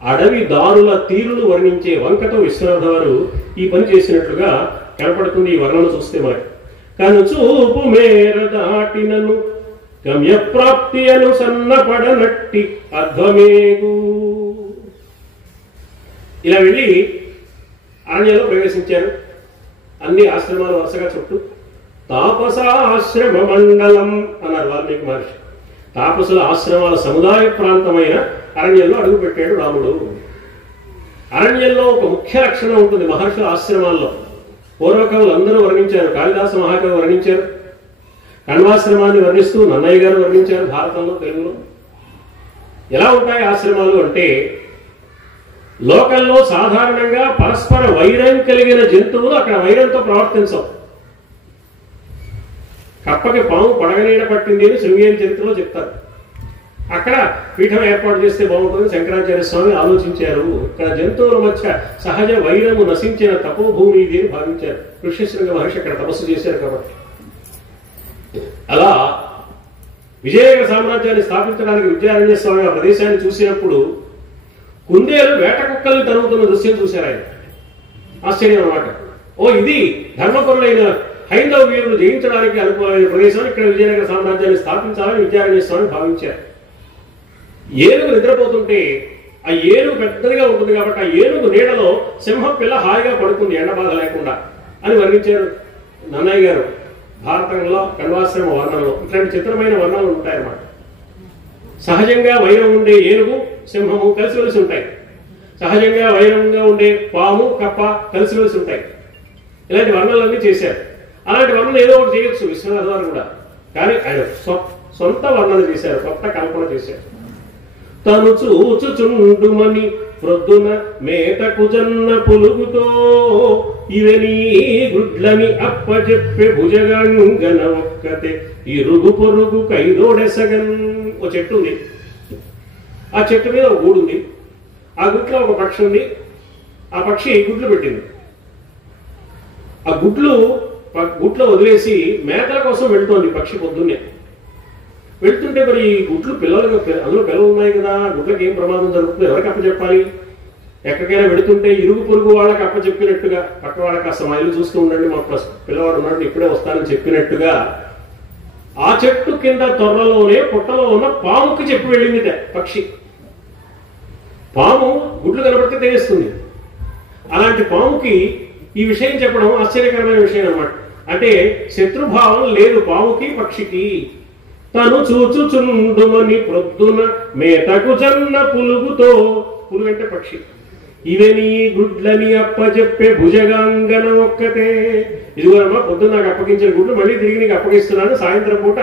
అడవి దారుల తీరును వర్ణించే వంకతో విశ్వనాథ వారు ఈ పని చేసినట్లుగా కనపడుతుంది. ఈ వర్ణన చూస్తే మనకి కనుచూపు మేర దాటినను గమ్య ప్రాప్తి అను సన్నపడనట్టి అధ్వమేగు. ఇలా వెళ్ళి అరణ్యంలో ప్రవేశించారు. అన్ని ఆశ్రమాలు వరుసగా చుట్టూ తాపసాశ్రమ మండలం అన్నారు వాల్మీకి మహర్షి. తాపసుల ఆశ్రమాల సముదాయ ప్రాంతమైన అరణ్యంలో అడుగుపెట్టాడు రాముడు. అరణ్యంలో ఒక ముఖ్య లక్షణం ఉంటుంది మహర్షుల ఆశ్రమాల్లో. పూర్వకవులు అందరూ వర్ణించారు. కాళిదాస మహాకవి వర్ణించారు. కణ్వాశ్రమాన్ని వర్ణిస్తూ నన్నయ్య గారు వర్ణించారు భారతంలో, తెలుగులో. ఎలా ఉంటాయి ఆశ్రమాలు అంటే, లోకంలో సాధారణంగా పరస్పర వైరం కలిగిన జంతువులు అక్కడ వైరంతో ప్రవర్తించవు. కప్పకి పాము పడగనీడ పట్టింది అని శృంగేరి చరిత్రలో చెప్తారు. అక్కడ పీఠం ఏర్పాటు చేస్తే బాగుంటుంది శంకరాచార్య స్వామి ఆలోచించారు. ఇక్కడ జంతువుల మధ్య సహజ వైరము నశించిన తపోభూమి ఇది అని భావించారు. ఋష్యశృంగ మహర్షి అక్కడ తపస్సు చేశారు కాబట్టి. అలా విజయనగర సామ్రాజ్యాన్ని స్థాపించడానికి విద్యారణ్య స్వామి ఆ ప్రదేశాన్ని చూసినప్పుడు కుందేలు వేట కుక్కల్ని తరుగుతున్న దృశ్యం చూశారు ఆయన. ఆశ్చర్యం అన్నమాట. ఓ, ఇది ధర్మపరులైన హైందవ వీరులు జయించడానికి అనుకూలమైన ప్రదేశం, ఇక్కడ విజయనగర సామ్రాజ్యాన్ని స్థాపించాలని విద్యారణ్య స్వామి భావించారు. ఏనుగు నిద్రపోతుంటే ఆ ఏనుగు పెద్దదిగా ఉంటుంది కాబట్టి ఆ ఏనుగు నీడలో సింహం పిల్ల హాయిగా పడుతుంది ఎండబాధ లేకుండా అని వర్ణించారు నన్నయ్య గారు భారతంలో కణ్వాశ్రమ వర్ణనలో. ఇట్లాంటి చిత్రమైన వర్ణనలు ఉంటాయన్నమాట. సహజంగా వైరం ఉండే ఏనుగు, సింహము కలిసిమెలిసి ఉంటాయి. సహజంగా వైరంగా ఉండే పాము, కప్ప కలిసిమెలిసి ఉంటాయి. ఇలాంటి వర్ణనలన్నీ చేశారు. అలాంటి వర్ణన ఏదో ఒకటి చేయొచ్చు విశ్వనాథ వారు కూడా, కానీ ఆయన సొంత వర్ణన చేశారు, కొత్త కల్పన చేశారు. తను చూచుచుండుమని ప్రొద్దున మేతకు జన్న పులుగుతో ఇవనీ గుడ్లని అప్పచెప్పే భుజగంగన ఒక్కతే ఇరుగు పొరుగు కైదోడెసగన్. ఓ చెట్టు ఉంది, ఆ చెట్టు మీద ఒక గూడు ఉంది, ఆ గుట్లో ఒక పక్షి ఉంది, ఆ పక్షి గుడ్లు పెట్టింది. ఆ గుట్లో వదిలేసి మేతల కోసం వెళ్తోంది పక్షి. పొద్దున్నే వెళ్తుంటే మరి గుడ్లు అందులో పిల్లలు ఉన్నాయి కదా, గుడ్లకి ఏం ప్రమాదం జరుగుతుంది, ఎవరికి అప్పచెప్పాలి? ఎక్కడికైనా వెళుతుంటే ఇరుగు పొరుగు వాళ్ళకి అప్పచెప్పినట్టుగా, పక్క వాళ్ళకి కాస్త మా ఇల్లు చూస్తూ ఉండండి, మా పిల్లవాడు ఉన్నాడు ఇప్పుడే వస్తానని చెప్పినట్టుగా ఆ చెట్టు కింద తొర్రలోనే పుట్టలో ఉన్న పాముకి చెప్పి వెళ్ళింది పక్షి. పాము గుడ్లు కనబడితే తెగేస్తుంది. అలాంటి పాముకి ఈ విషయం చెప్పడం ఆశ్చర్యకరమైన విషయం అన్నమాట. అంటే శత్రుభావం లేదు పాముకి పక్షికి. తను చూచుచుండుమని ప్రొద్దున మేతకు జన్న పులుగుతో, పులుగు అంటే పక్షి, ఇవని గుడ్లని అప్పచెప్పే భుజగాంగన ఒక్కతే. ఇదిగోనమ్మా పొద్దున్న నాకు అప్పగించిన గుడ్లు మళ్ళీ తిరిగి నీకు అప్పగిస్తున్నాను. సాయంత్రం పూట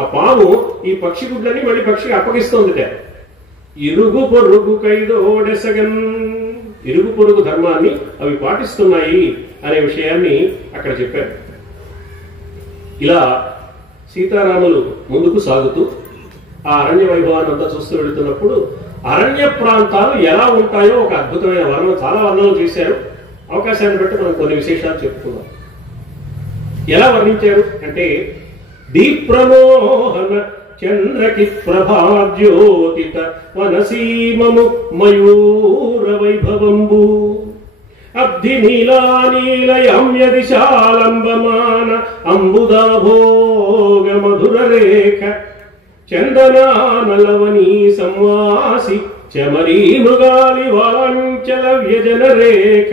ఆ పాము ఈ పక్షి గుడ్లని మళ్ళీ పక్షికి అప్పగిస్తోందిట. ఇరుగు పొరుగు కైదోడెసగన్, ఇరుగు పొరుగు ధర్మాన్ని అవి పాటిస్తున్నాయి అనే విషయాన్ని అక్కడ చెప్పారు. ఇలా సీతారాములు ముందుకు సాగుతూ ఆ అరణ్య వైభవాన్ని అంతా చూస్తూ వెళుతున్నప్పుడు అరణ్య ప్రాంతాలు ఎలా ఉంటాయో ఒక అద్భుతమైన వర్ణన, చాలా వర్ణనలు చేశారు. అవకాశాన్ని బట్టి మనం కొన్ని విశేషాలు చెప్పుకుందాం. ఎలా వర్ణించారు అంటే, దీప్రమోహన చంద్రకి ప్రభాజ్యోతిత వనసీమము మయూర వైభవంబు అబ్ధి నీలానీలయామ్య దిశాలంబమాన అంబుదాభోగ మధుర రేఖ చందనానలవనీ సంవాసి చమరీ మృగాలి వాంచల వ్యజన రేఖ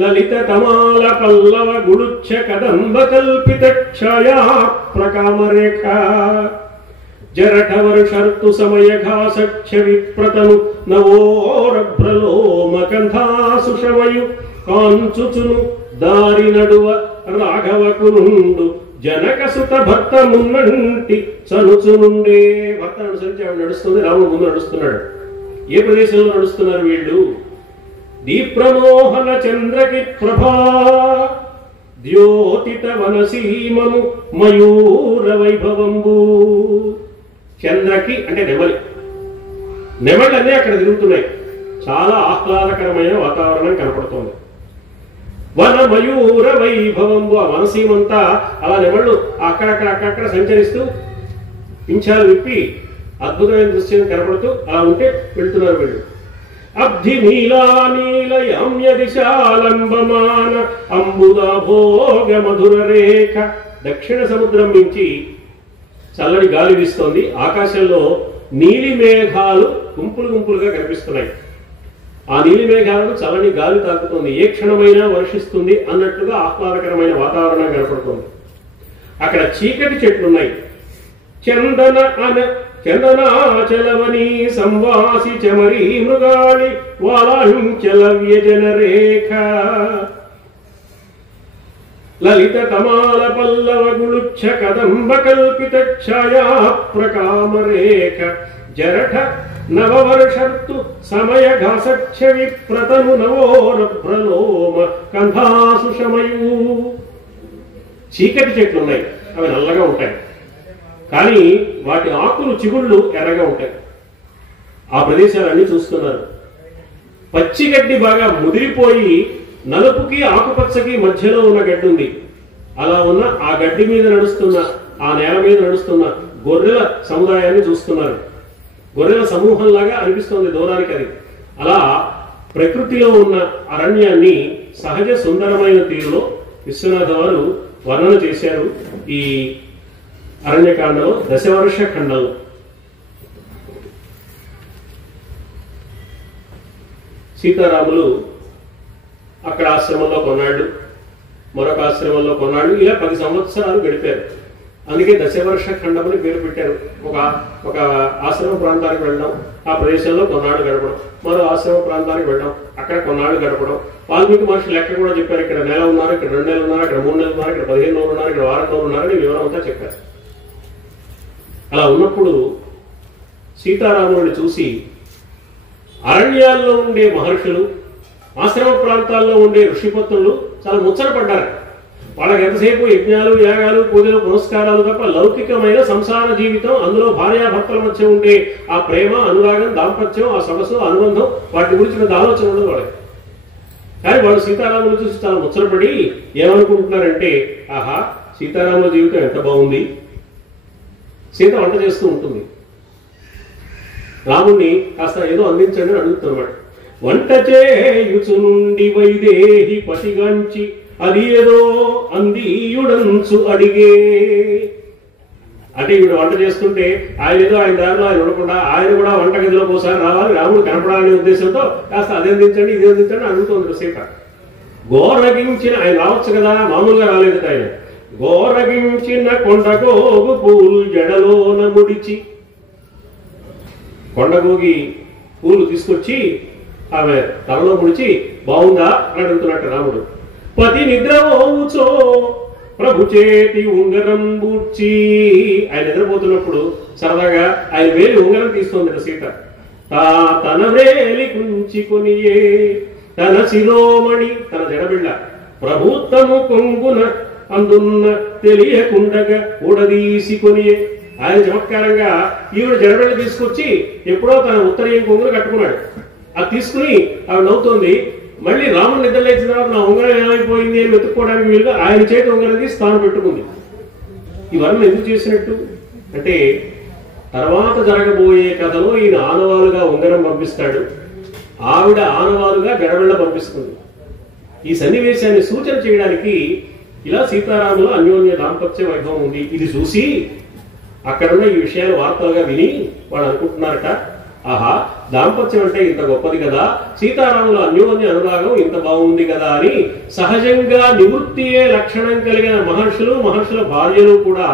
లలిత తమాల పల్లవ గుళుచ్చ కదంబ కల్పిత ఛాయా ప్రకామరేఖ జరఠ వర్షర్తు సమయ ఘాసక్ష విప్రతను నవోరభ్రలోమ కంధాసుషమయు కాంచుచును దారి నడువ రాఘవకు నుండు జనక సుత భర్త మున్నంటి చనుచునుండే. భర్త అనుసరించి ఆవిడ నడుస్తుంది, రాముడు ముందు నడుస్తున్నాడు. ఏ ప్రదేశంలో నడుస్తున్నారు వీళ్ళు? దీప్రమోహన చంద్రకి ప్రభా ద్యోతిత వనసీమము మయూర వైభవంబు. చంద్రకి అంటే నెమలి, నెమళ్ళన్నీ అక్కడ తిరుగుతున్నాయి. చాలా ఆహ్లాదకరమైన వాతావరణం కనపడుతోంది. వన మయూర వైభవంబు, ఆ వనసీమంతా అలా నెమళ్ళు అక్కడక్కడ సంచరిస్తూ పింఛాలు విప్పి అద్భుతమైన దృశ్యం కనపడుతూ అలా ఉంటే వెళ్తున్నారు వీళ్ళు. అబ్ధి నీలానీలయామ్య దిశాలంబమాన అంబుదాభోగ మధుర రేఖ. దక్షిణ సముద్రం నుంచి చల్లని గాలి వీస్తోంది. ఆకాశంలో నీలి మేఘాలు గుంపులు గుంపులుగా కనిపిస్తున్నాయి. ఆ నీలి మేఘాలను చల్లని గాలి తాకుతోంది. ఏ క్షణమైనా వర్షిస్తుంది అన్నట్లుగా ఆహ్లాదకరమైన వాతావరణం కనపడుతోంది. అక్కడ చీకటి చెట్లున్నాయి. చందనాచలవనీ సంవాసి చమరీ మృగాళి వాలాంచల వ్యజన రేఖ లలిత తమాల పల్లవ గుళుచ్చ కదంబ కల్పిత ఛాయా ప్రకామరేఖ జరఠ నవవర్షర్తు సమయ ఘాసక్ష విప్రతను నవోరభ్రలోమ కంధాసుషమయు. చీకటి చెట్లున్నాయి, అవి నల్లగా ఉంటాయి, కానీ వాటి ఆకులు చిగుళ్ళు ఎర్రగా ఉంటాయి. ఆ ప్రదేశాలన్నీ చూస్తున్నారు. పచ్చిగడ్డి బాగా ముదిరిపోయి నలుపుకి ఆకుపచ్చకి మధ్యలో ఉన్న గడ్డి ఉంది. అలా ఉన్న ఆ గడ్డి మీద నడుస్తున్న, ఆ నేల మీద నడుస్తున్న గొర్రెల సముదాయాన్ని చూస్తున్నారు. గొర్రెల సమూహంలాగా అనిపిస్తుంది దూరానికి అది. అలా ప్రకృతిలో ఉన్న అరణ్యాన్ని సహజ సుందరమైన తీరులో విశ్వనాథ వారు వర్ణన చేశారు ఈ అరణ్యకాండలో, దశవర్ష ఖండంలో. సీతారాములు అక్కడ ఆశ్రమంలో కొన్నాళ్ళు, మరొక ఆశ్రమంలో కొన్నాళ్ళు, ఇలా 10 సంవత్సరాలు గడిపారు. అందుకే దశవర్ష ఖండం అని పేరు పెట్టారు. ఒక ఆశ్రమ ప్రాంతానికి వెళ్ళడం, ఆ ప్రదేశంలో కొన్నాళ్ళు గడపడం, మరో ఆశ్రమ ప్రాంతానికి వెళ్ళడం, అక్కడ కొన్నాళ్ళు గడపడం. వాల్మీకి మహర్షి లెక్క కూడా చెప్పారు. ఇక్కడ నెల ఉన్నారు, ఇక్కడ 2 నెలలు ఉన్నారు, ఇక్కడ 3 నెలలు ఉన్నారు, ఇక్కడ 15 రోజులు ఉన్నారు, ఇక్కడ వారం రోజులు ఉన్నారని వివరం అంతా చెప్పారు. అలా ఉన్నప్పుడు సీతారాముడిని చూసి అరణ్యాల్లో ఉండే మహర్షులు, ఆశ్రమ ప్రాంతాల్లో ఉండే ఋషిపత్నులు చాలా ముచ్చటపడ్డారు. వాళ్ళకి ఎంతసేపు యజ్ఞాలు, యాగాలు, పూజలు, పునస్కారాలు తప్ప లౌకికమైన సంసార జీవితం, అందులో భార్యాభర్తల మధ్య ఉండే ఆ ప్రేమ, అనురాగం, దాంపత్యం, ఆ సొగసు, అనుబంధం, వాటి గురించి పెద్ద ఆలోచన ఉండదు వాళ్ళకి. కానీ వాళ్ళు సీతారాములు చూసి చాలా ముచ్చటపడి ఏమనుకుంటున్నారంటే, ఆహా, సీతారాముల జీవితం ఎంత బాగుంది, సీత వంట చేస్తూ ఉంటుంది, రాముణ్ణి కాస్త ఏదో అందించండి అని అడుగుతున్నమాట. వంట చేయుచునుండి వైదేహి పతిగాంచి అది ఏదో అందియుడంచు అడిగే. అంటే ఈవిడ వంట చేస్తుంటే ఆయన ఏదో ఆయన దారిలో ఆయన ఉండకుండా ఆయన కూడా వంటగదిలోకి ఒకసారి రావాలి, రాముడు కనపడాలనే ఉద్దేశంతో కాస్త అది అందించండి, ఇది అందించండి అడుగుతుంది సీత. గోరగించిన, ఆయన రావచ్చు కదా, మామూలుగా రాలేదు ఆయన. గోరగించిన కొండగోగు పూలు జడలోన ముడిచి, కొండగోగి పూలు తీసుకొచ్చి ఆమె తలలో ముడిచి బాగుందా అని అడుగుతున్నట్టు రాముడు. పతి నిద్రపోవచ్చో ప్రభు చేతి ఉంగరం బూడ్చి, ఆయన నిద్రపోతున్నప్పుడు సరదాగా ఆయన వేలి ఉంగరం తీస్తోంది సీత. తన వేలి కుంచి కొనియే తన శిరోమణి, తన జడబిళ్ళ ప్రభుత్వము కొంగున అందున్న తెలియకుండగా ఊడదీసి కొనియే. ఆయన చమత్కారంగా ఈవిడ జడబిళ్ళ తీసుకొచ్చి ఎప్పుడో తన ఉత్తరీయం కొంగును కట్టుకున్నాడు. అది తీసుకుని ఆవిడ నవ్వుతోంది. మళ్ళీ రాముడు నిద్ర లేచిన తర్వాత నా ఉంగరం ఏమైపోయింది అని వెతుక్కోవడానికి వీలుగా ఆయన చేతి ఉంగరం తీసి తాను పెట్టుకుంది. ఇవన్నీ ఎందుకు చేసినట్టు అంటే, తర్వాత జరగబోయే కథలో ఈయన ఆనవాలుగా ఉంగరం పంపిస్తాడు, ఆవిడ ఆనవాలుగా గడబిళ్ళ పంపిస్తుంది. ఈ సన్నివేశాన్ని సూచన చేయడానికి ఇలా సీతారాముల అన్యోన్య దాంపత్య వైభవం ఉంది. ఇది చూసి అక్కడున్న ఈ విషయాలు వార్తలుగా విని వాళ్ళు అనుకుంటున్నారట, ఆహా, దాంపత్యం అంటే ఇంత గొప్పది కదా, సీతారాముల అన్యోన్య అనురాగం ఇంత బాగుంది కదా అని సహజంగా నివృత్తియే లక్షణం కలిగిన మహర్షుల భార్యలు కూడా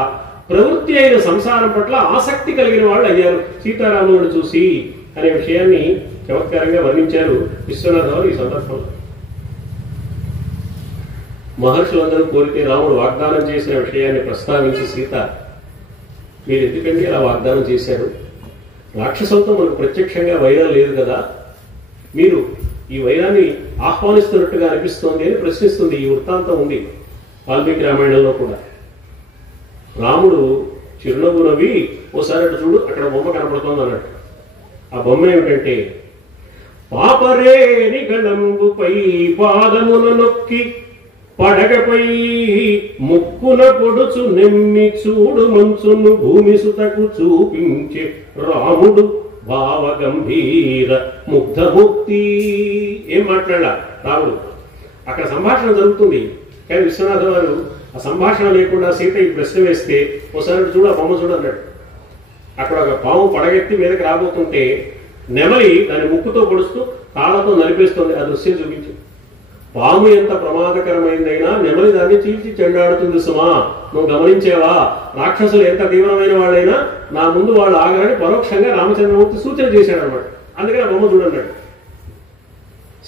ప్రవృత్తి అయిన సంసారం పట్ల ఆసక్తి కలిగిన వాళ్ళు అయ్యారు సీతారాములను చూసి అనే విషయాన్ని చమత్కారంగా వర్ణించారు విశ్వనాథ వారు ఈ సందర్భంలో. మహర్షులందరూ కోరితే రాముడు వాగ్దానం చేసిన విషయాన్ని ప్రస్తావించి సీత, మీరు ఎందుకంటే అలా వాగ్దానం చేశారు, రాక్షసులతో మనకు ప్రత్యక్షంగా వైరం లేదు కదా, మీరు ఈ వైరాన్ని ఆహ్వానిస్తున్నట్టుగా అనిపిస్తోంది అని ప్రశ్నిస్తుంది. ఈ వృత్తాంతం ఉంది వాల్మీకి రామాయణంలో కూడా. రాముడు చిరునవ్వు నవ్వి, ఓసారి అటు చూడు అక్కడ బొమ్మ కనపడుతోంది అన్నట్టు. ఆ బొమ్మ ఏమిటంటే, పాపరేని గణంబుపై పాదమున నొక్కి పడగపై ముక్కున పొడుచు నెమ్మి చూడు మంచును భూమి సుతకు చూపించే రాముడు భావ గంభీర ముగ్ధముక్తి. ఏం మాట్లాడాల రాముడు? అక్కడ సంభాషణ జరుగుతుంది, కానీ విశ్వనాథ వారు ఆ సంభాషణ లేకుండా సీత ఈ ప్రశ్న వేస్తే, ఒకసారి చూడు ఆ బొమ్మ చూడన్నాడు. అక్కడ ఒక పాము పడగెత్తి మీదకి రాబోతుంటే నెమలి దాని ముక్కుతో పొడుస్తూ తాళతో నలిపేస్తుంది. ఆ దృశ్యం చూపించు. పాము ఎంత ప్రమాదకరమైందైనా నెమలి దాన్ని చీల్చి చెండాడుతుంది సుమా, నువ్వు గమనించేవా? రాక్షసులు ఎంత తీవ్రమైన వాళ్ళైనా నా ముందు వాళ్ళు ఆగరని పరోక్షంగా రామచంద్రమూర్తి సూచన చేశాడు అనమాట. అందుకని ఆ బొమ్మ చూడన్నాడు.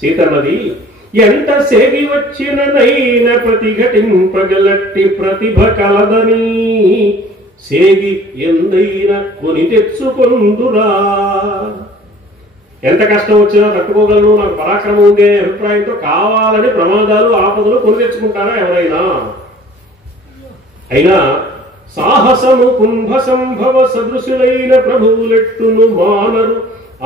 సీతన్నది, ఎంత సేగి వచ్చిన నైన ప్రతిఘటింపగలట్టి ప్రతిభ కలదని సేగి ఎందైనా కొని తెచ్చుకొందురా. ఎంత కష్టం వచ్చినా తట్టుకోగలను, నాకు పరాక్రమం ఉంది అనే అభిప్రాయంతో కావాలని ప్రమాదాలు, ఆపదలు కొని తెచ్చుకుంటారా ఎవరైనా? అయినా సాహసము కుంభ సంభవ సదృశులైన ప్రభువులెట్టును మానరు,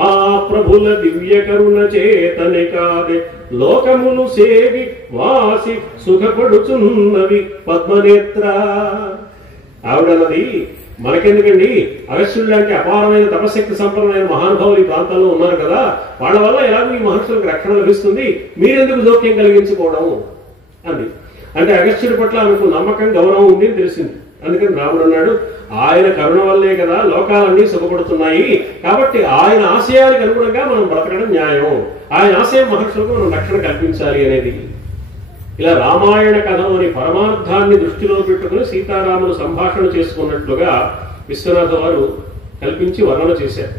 ఆ ప్రభుల దివ్య కరుణ చేతనే కాదే లోకములు సేవి వాసి సుఖపడుచున్నవి పద్మనేత్ర. ఆవిడన్నది, మనకెందుకండి, అగస్త్యుడు లాంటి అపారమైన తపశక్తి సంపన్నమైన మహానుభావులు ఈ ప్రాంతాల్లో ఉన్నారు కదా, వాళ్ళ వల్ల ఎలాగో ఈ మహర్షులకు రక్షణ లభిస్తుంది, మీరెందుకు జోక్యం కలిగించుకోవడం అంది. అంటే అగస్త్యుడి పట్ల ఆమెకు నమ్మకం, గౌరవం ఉంది అని తెలిసింది. అందుకని రాముడు అన్నాడు, ఆయన కరుణ వల్లే కదా లోకాలన్నీ సుఖపడుతున్నాయి, కాబట్టి ఆయన ఆశయానికి అనుగుణంగా మనం బ్రతకడం న్యాయం, ఆయన ఆశయం మహర్షులకు మనం రక్షణ కల్పించాలి అనేది. ఇలా రామాయణ కథలోని పరమార్థాన్ని దృష్టిలో పెట్టుకుని సీతారాములు సంభాషణ చేసుకున్నట్లుగా విశ్వనాథ వారు కల్పించి వర్ణన చేశారు.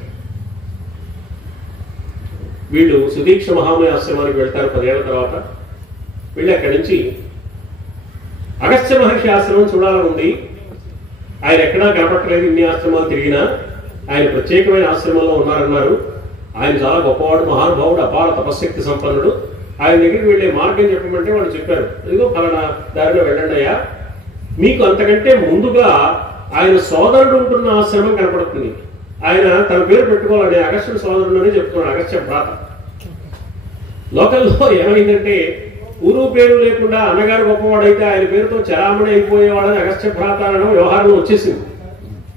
వీళ్ళు సుదీక్ష మహామయ ఆశ్రమానికి వెళ్తారు 10 ఏళ్ల తర్వాత. వీళ్ళు అక్కడి నుంచి అగస్త్య మహర్షి ఆశ్రమం చూడాలని ఉంది, ఆయన ఎక్కడా కనపట్టలేదు, ఇన్ని ఆశ్రమాలు తిరిగినా. ఆయన ప్రత్యేకమైన ఆశ్రమంలో ఉన్నారన్నారు. ఆయన చాలా గొప్పవాడు, మహానుభావుడు, అపార తపశక్తి సంపన్నుడు. ఆయన దగ్గరికి వెళ్ళే మార్గం చెప్పమంటే వాళ్ళు చెప్పారు, ఇదిగో ఫలానా దారిలో వెళ్ళండి అయ్యా. మీకు అంతకంటే ముందుగా ఆయన సోదరుడు ఉంటున్న ఆశ్రమం కనపడుతుంది. ఆయన తన పేరు పెట్టుకోవాలని అగస్త్యుడు సోదరుడు అని చెప్తున్నాడు, అగస్త్య భ్రాత. లోకల్లో ఏమైందంటే ఊరు పేరు లేకుండా అన్నగారు గొప్పవాడైతే ఆయన పేరుతో చరామణి అయిపోయేవాడని అగస్త్య భ్రాత అనడం వ్యవహారంలో వచ్చేసింది.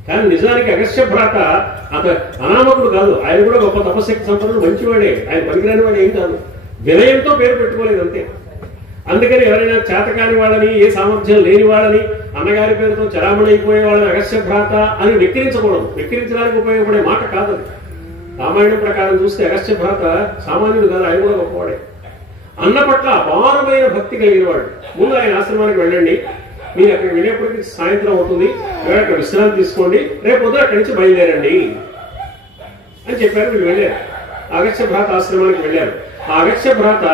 కానీ నిజానికి అగస్త్య భ్రాత అంత అనామకుడు కాదు. ఆయన కూడా గొప్ప తపశక్తి సంపన్నుడు, మంచివాడే. ఆయన పనికిరాని వాడు ఏం కాదు. వినయంతో పేరు పెట్టుకోలేదు అంతే. అందుకని ఎవరైనా చేతకాని వాళ్ళని, ఏ సామర్థ్యం లేని వాళ్ళని, అన్నగారి పేరుతో చరామణి అయిపోయే వాళ్ళని అగస్త్య భ్రాత అని వెక్కిరించకూడదు. వెక్కిరించడానికి ఉపయోగపడే మాట కాదు. రామాయణం ప్రకారం చూస్తే అగస్త్య భ్రాత సామాన్యుడు కాదు, ఆయన కూడా గొప్పవాడే. అన్న పట్ల అపారమైన భక్తి కలిగిన వాడు. ముందు ఆయన ఆశ్రమానికి వెళ్ళండి, మీరు అక్కడికి వెళ్ళేప్పటికి సాయంత్రం అవుతుంది, అక్కడ విశ్రాంతి తీసుకోండి, రేపు పొద్దున అక్కడి నుంచి బయలుదేరండి అని చెప్పారు. వీళ్ళు వెళ్ళారు, అగస్త్య భ్రాత ఆశ్రమానికి వెళ్ళారు. ఆ అగస్త్య భ్రాత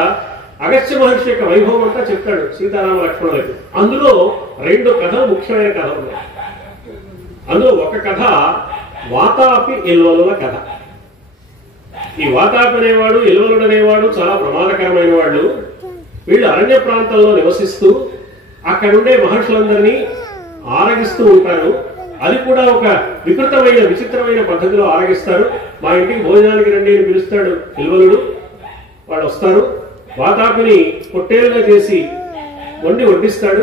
అగస్త్య మహర్షి యొక్క వైభవం అంతా చెప్తాడు సీతారామ లక్ష్మణులకు. అందులో 2 కథలు, ముఖ్యమైన కథలు ఉన్నాయి. అందులో ఒక కథ వాతాపి ఇల్వలుల కథ. ఈ వాతాపి అనేవాడు, ఇల్వలుడు అనేవాడు చాలా ప్రమాదకరమైన వాళ్ళు. వీళ్ళు అరణ్య ప్రాంతంలో నివసిస్తూ అక్కడుండే మహర్షులందరినీ ఆరగిస్తూ ఉంటారు. అది కూడా ఒక వికృతమైన, విచిత్రమైన పద్ధతిలో ఆరగిస్తారు. మా ఇంటికి భోజనానికి రండి అని పిలుస్తాడు ఇల్వలుడు. వాళ్ళు వస్తారు. వాతాపిని పొట్టేలుగా చేసి వడ్డిస్తాడు.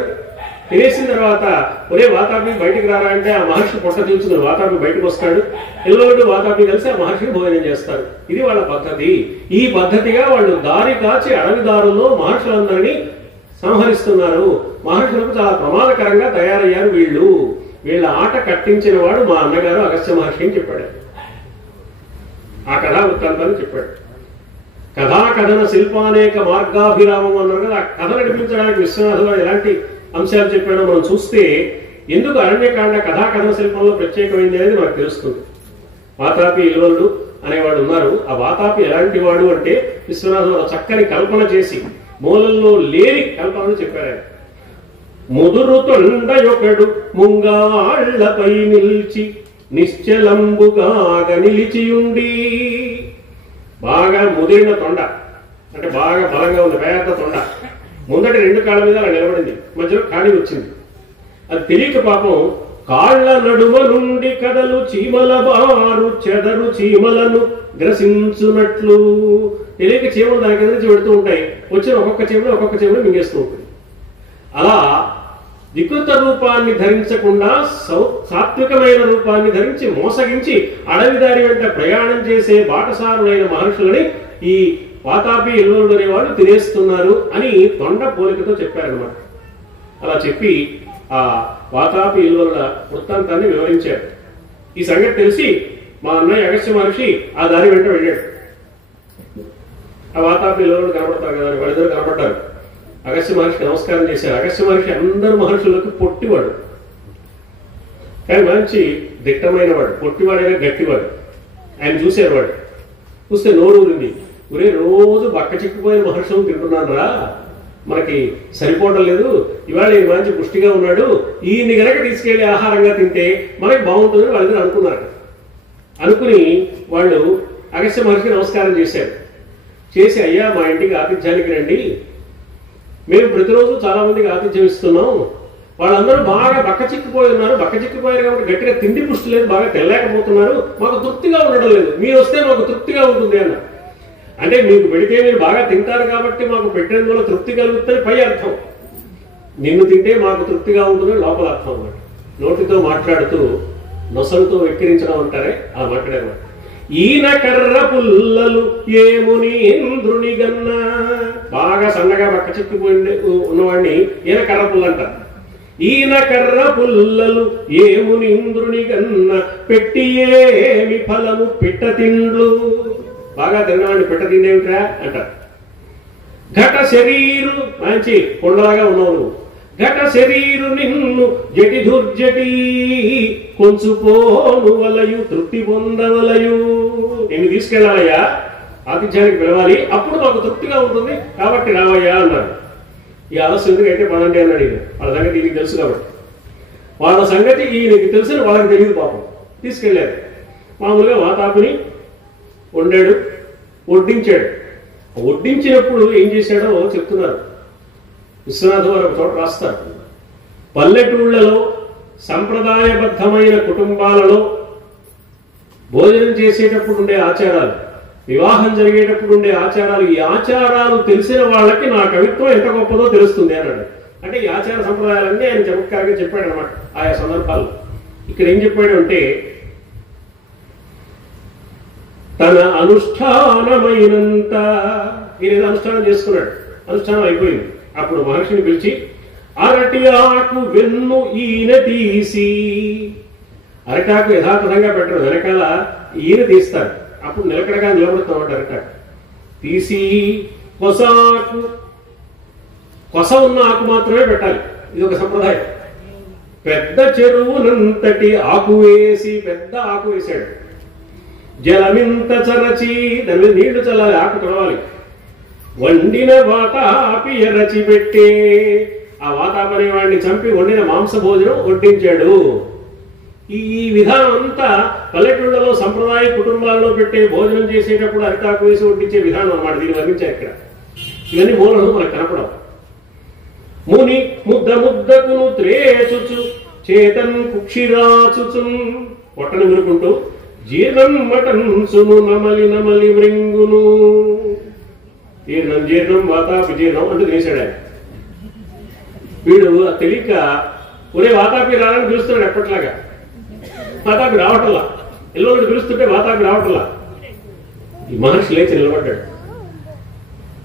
తినేసిన తర్వాత ఒరే వాతాపి బయటికి రారా అంటే ఆ మహర్షి పొట్ట తీర్చుకుని వాతాపి బయటకు వస్తాడు. ఇల్వలుడు వాతాపి కలిసి ఆ మహర్షికి భోజనం చేస్తారు. ఇది వాళ్ళ పద్ధతి. ఈ పద్ధతిగా వాళ్ళు దారి కాచి అడవి దారుల్లో మహర్షులందరినీ సంహరిస్తున్నారు. మహర్షులకు చాలా ప్రమాదకరంగా తయారయ్యారు వీళ్ళు. వీళ్ళ ఆట కట్టించిన వాడు మా అన్నగారు అగస్త్య మహర్షి అని చెప్పాడు. ఆ కథా వృత్తాంతాన్ని చెప్పాడు. కథాకథన శిల్పానేక మార్గాభిరామం అన్నారు కదా. ఆ కథ నడిపించడానికి విశ్వనాథుడు ఎలాంటి అంశాలు చెప్పాడో మనం చూస్తే ఎందుకు అరణ్యకాండ కథాకథన శిల్పంలో ప్రత్యేకమైంది అనేది మనకు తెలుస్తుంది. వాతాపి ఇల్వలుడు అనేవాడు ఉన్నారు. ఆ వాతాపి ఎలాంటి వాడు అంటే విశ్వనాథుడు చక్కని కల్పన చేసి మూలల్లో లేని కల్పనలు చెప్పారు. ముదురు తొండయొకడు ముంగాళ్లపై నిలిచి నిశ్చలంబుగాగ నిలిచియుండి. బాగా ముదిరిన తొండ అంటే బాగా బలంగా ఉంది, పెద్ద తొండ. ముందటి 2 కాళ్ళ మీద అలా నిలబడింది, మధ్యలో ఖాళీ వచ్చింది. అది తెలియక పాపం కాళ్ల నడుమ నుండి కదలు చీమల బారు చెదరు చీమలను గ్రసించునట్లు. తెలియక చీమలు దానికి ఎదురించి పెడుతూ ఉంటాయి. వచ్చిన ఒక్కొక్క చీమను మింగేస్తూ ఉంటుంది. అలా వికృత రూపాన్ని ధరించకుండా సాత్వికమైన రూపాన్ని ధరించి మోసగించి అడవి దారి వెంట ప్రయాణం చేసే బాటసారులైన మహర్షులని ఈ వాతాపి ఇల్వలుడు అనేవాడు తినేస్తున్నారు అని తొండ పోలికతో చెప్పారనమాట. అలా చెప్పి ఆ వాతాపి ఇల్వలుల వృత్తాంతాన్ని వివరించారు. ఈ సంగతి తెలిసి మా అన్నయ్య అగస్త్య మహర్షి ఆ దారి వెంట వెళ్ళాడు. ఆ వాతాపి ఇల్వలుడు కనబడతారు కదా, వాళ్ళిద్దరు కనబడ్డారు. అగస్త్య మహర్షికి నమస్కారం చేశారు. అగస్త్య మహర్షి అందరు మహర్షులకు పొట్టివాడు, కానీ మంచి దిట్టమైన వాడు. పొట్టివాడైనా గట్టివాడు. ఆయన చూశారు. వాడు చూస్తే నోరు ఊరింది. ఒరే రోజు బక్క చిక్కిపోయిన మహర్షులను తింటున్నాను రా, మనకి సరిపోవడం లేదు. ఇవాళ ఈ మంచి పుష్టిగా ఉన్నాడు, ఈయన్ని గనక తీసుకెళ్లి ఆహారంగా తింటే మనకి బాగుంటుందని వాళ్ళిద్దరు అనుకున్నారు. అనుకుని వాళ్ళు అగస్త్య మహర్షికి నమస్కారం చేశారు. చేసి అయ్యా మా ఇంటికి ఆతిథ్యానికి రండి, మేము ప్రతిరోజు చాలా మందికి ఆతిథ్యం ఇస్తున్నాం. వాళ్ళందరూ బాగా బక్క చిక్కిపోయి ఉన్నారు. బక్క చిక్కిపోయారు కాబట్టి గట్టిగా తిండి పుష్టి లేదు, బాగా తెల్లలేకపోతున్నారు, మాకు తృప్తిగా ఉండడం లేదు, మీరు వస్తే మాకు తృప్తిగా ఉంటుంది అన్నారు. అంటే మీకు పెడితే మీరు బాగా తింటారు కాబట్టి మాకు పెట్టినందువల్ల తృప్తి కలుగుతుంది పై అర్థం. నిన్ను తింటే మాకు తృప్తిగా ఉంటుందని లోపల అర్థం అన్నమాట. నోటితో మాట్లాడుతూ నొసలతో వెక్కిరించడం అంటారే అలా మాట్లాడేవాడు. ఈయన కర్ర పుల్లలు ఏముని ఇంద్రుని గన్న. బాగా సన్నగా బక్క చిక్కిపోయి ఉన్నవాడిని ఈయన కర్ర పుల్ల అంటారు. ఈయన కర్ర పుల్లలు ఏముని ఇంద్రుని గన్న పెట్టి ఏమి ఫలము పిట్ట తిండ్లు. బాగా తిన్నవాడిని పిట్ట తిండేమిట్రా అంటారు. ఘట శరీరు మంచి కొండలాగా ఉన్నావు, ఘట శరీరు నిన్ను జటి దుర్జటి కొంచుపోను వలయు తృప్తి పొందవలయు. నిన్ను తీసుకెళ్ళాలయ్యా, ఆతిథ్యానికి పిలవాలి, అప్పుడు మాకు తృప్తిగా ఉంటుంది కాబట్టి రావయ్యా అన్నారు. ఈ ఆలస్యం ఎందుకైతే పదండి అన్నాడు. వాళ్ళ సంగతి ఈయనకి తెలుసు కాబట్టి, వాళ్ళ సంగతి ఈయనకి తెలుసు, వాళ్ళకి తెలియదు పాపం. తీసుకెళ్లారు. మామూలుగా వాతాపిని వండాడు, వడ్డించాడు. వడ్డించినప్పుడు ఏం చేశాడో చెప్తున్నారు విశ్వనాథ వారు ఒక చోట రాస్తారు. పల్లెటూళ్లలో సంప్రదాయబద్ధమైన కుటుంబాలలో భోజనం చేసేటప్పుడు ఉండే ఆచారాలు, వివాహం జరిగేటప్పుడు ఉండే ఆచారాలు, ఈ ఆచారాలు తెలిసిన వాళ్ళకి నా కవిత్వం ఎంత గొప్పదో తెలుస్తుంది అన్నాడు. అంటే ఈ ఆచార సంప్రదాయాలన్నీ ఆయన చమత్కారంగా చెప్పాడు అనమాట ఆయా సందర్భాలు. ఇక్కడ ఏం చెప్పాడు అంటే, తన అనుష్ఠానమైనంత ఈయన అనుష్ఠానం చేసుకున్నాడు, అనుష్ఠానం అయిపోయింది. అప్పుడు మహర్షిని పిలిచి అరటి ఆకు వెన్ను ఈయన తీసి, అరటాకు యథాతథంగా పెట్టరు, వెనకాల ఈయన తీస్తారు, అప్పుడు నిలకడగా నిలబడుతామంట. అరటాకు తీసి కొసాకు, కొస ఉన్న ఆకు మాత్రమే పెట్టాలి, ఇది ఒక సంప్రదాయం. పెద్ద చెరువునంతటి ఆకు వేసి, పెద్ద ఆకు వేశాడు. జలమింత చరచి, దాని మీద నీళ్లు చల్లాలి, ఆకు తొడవాలి. వండిన వాతాపి ఎరచి పెట్టే, ఆ వాతాపనే వాడిని చంపి వండిన మాంస భోజనం వడ్డించాడు. ఈ విధానం అంతా పల్లెటూళ్లలో సంప్రదాయ కుటుంబాల్లో పెట్టే భోజనం చేసేటప్పుడు అరిటాకు వేసి వడ్డించే విధానం అన్నమాట. దీన్ని వర్ణించారు ఇక్కడ. ఇవన్నీ మూలను మనకు కనపడవు. ముని ముద్ద ముద్దకును త్రేచుచు చేతన్ కుక్షిరాచుచు, పొట్టను వినుకుంటూ జీర్ణం మటన్సును నమలి నమలి మృంగును, జీర్ణం జీర్ణం వాతాపి జీర్ణం అంటూ తినేశాడు ఆయన. వీడు తెలియక ఒరే వాతాపి రాలని పిలుస్తున్నాడు ఎప్పట్లాగా. వాతాపి రావటంలా, ఎల్లుండి పిలుస్తుంటే వాతాపి రావటంలా. ఈ మహర్షి లేచి నిలబడ్డాడు.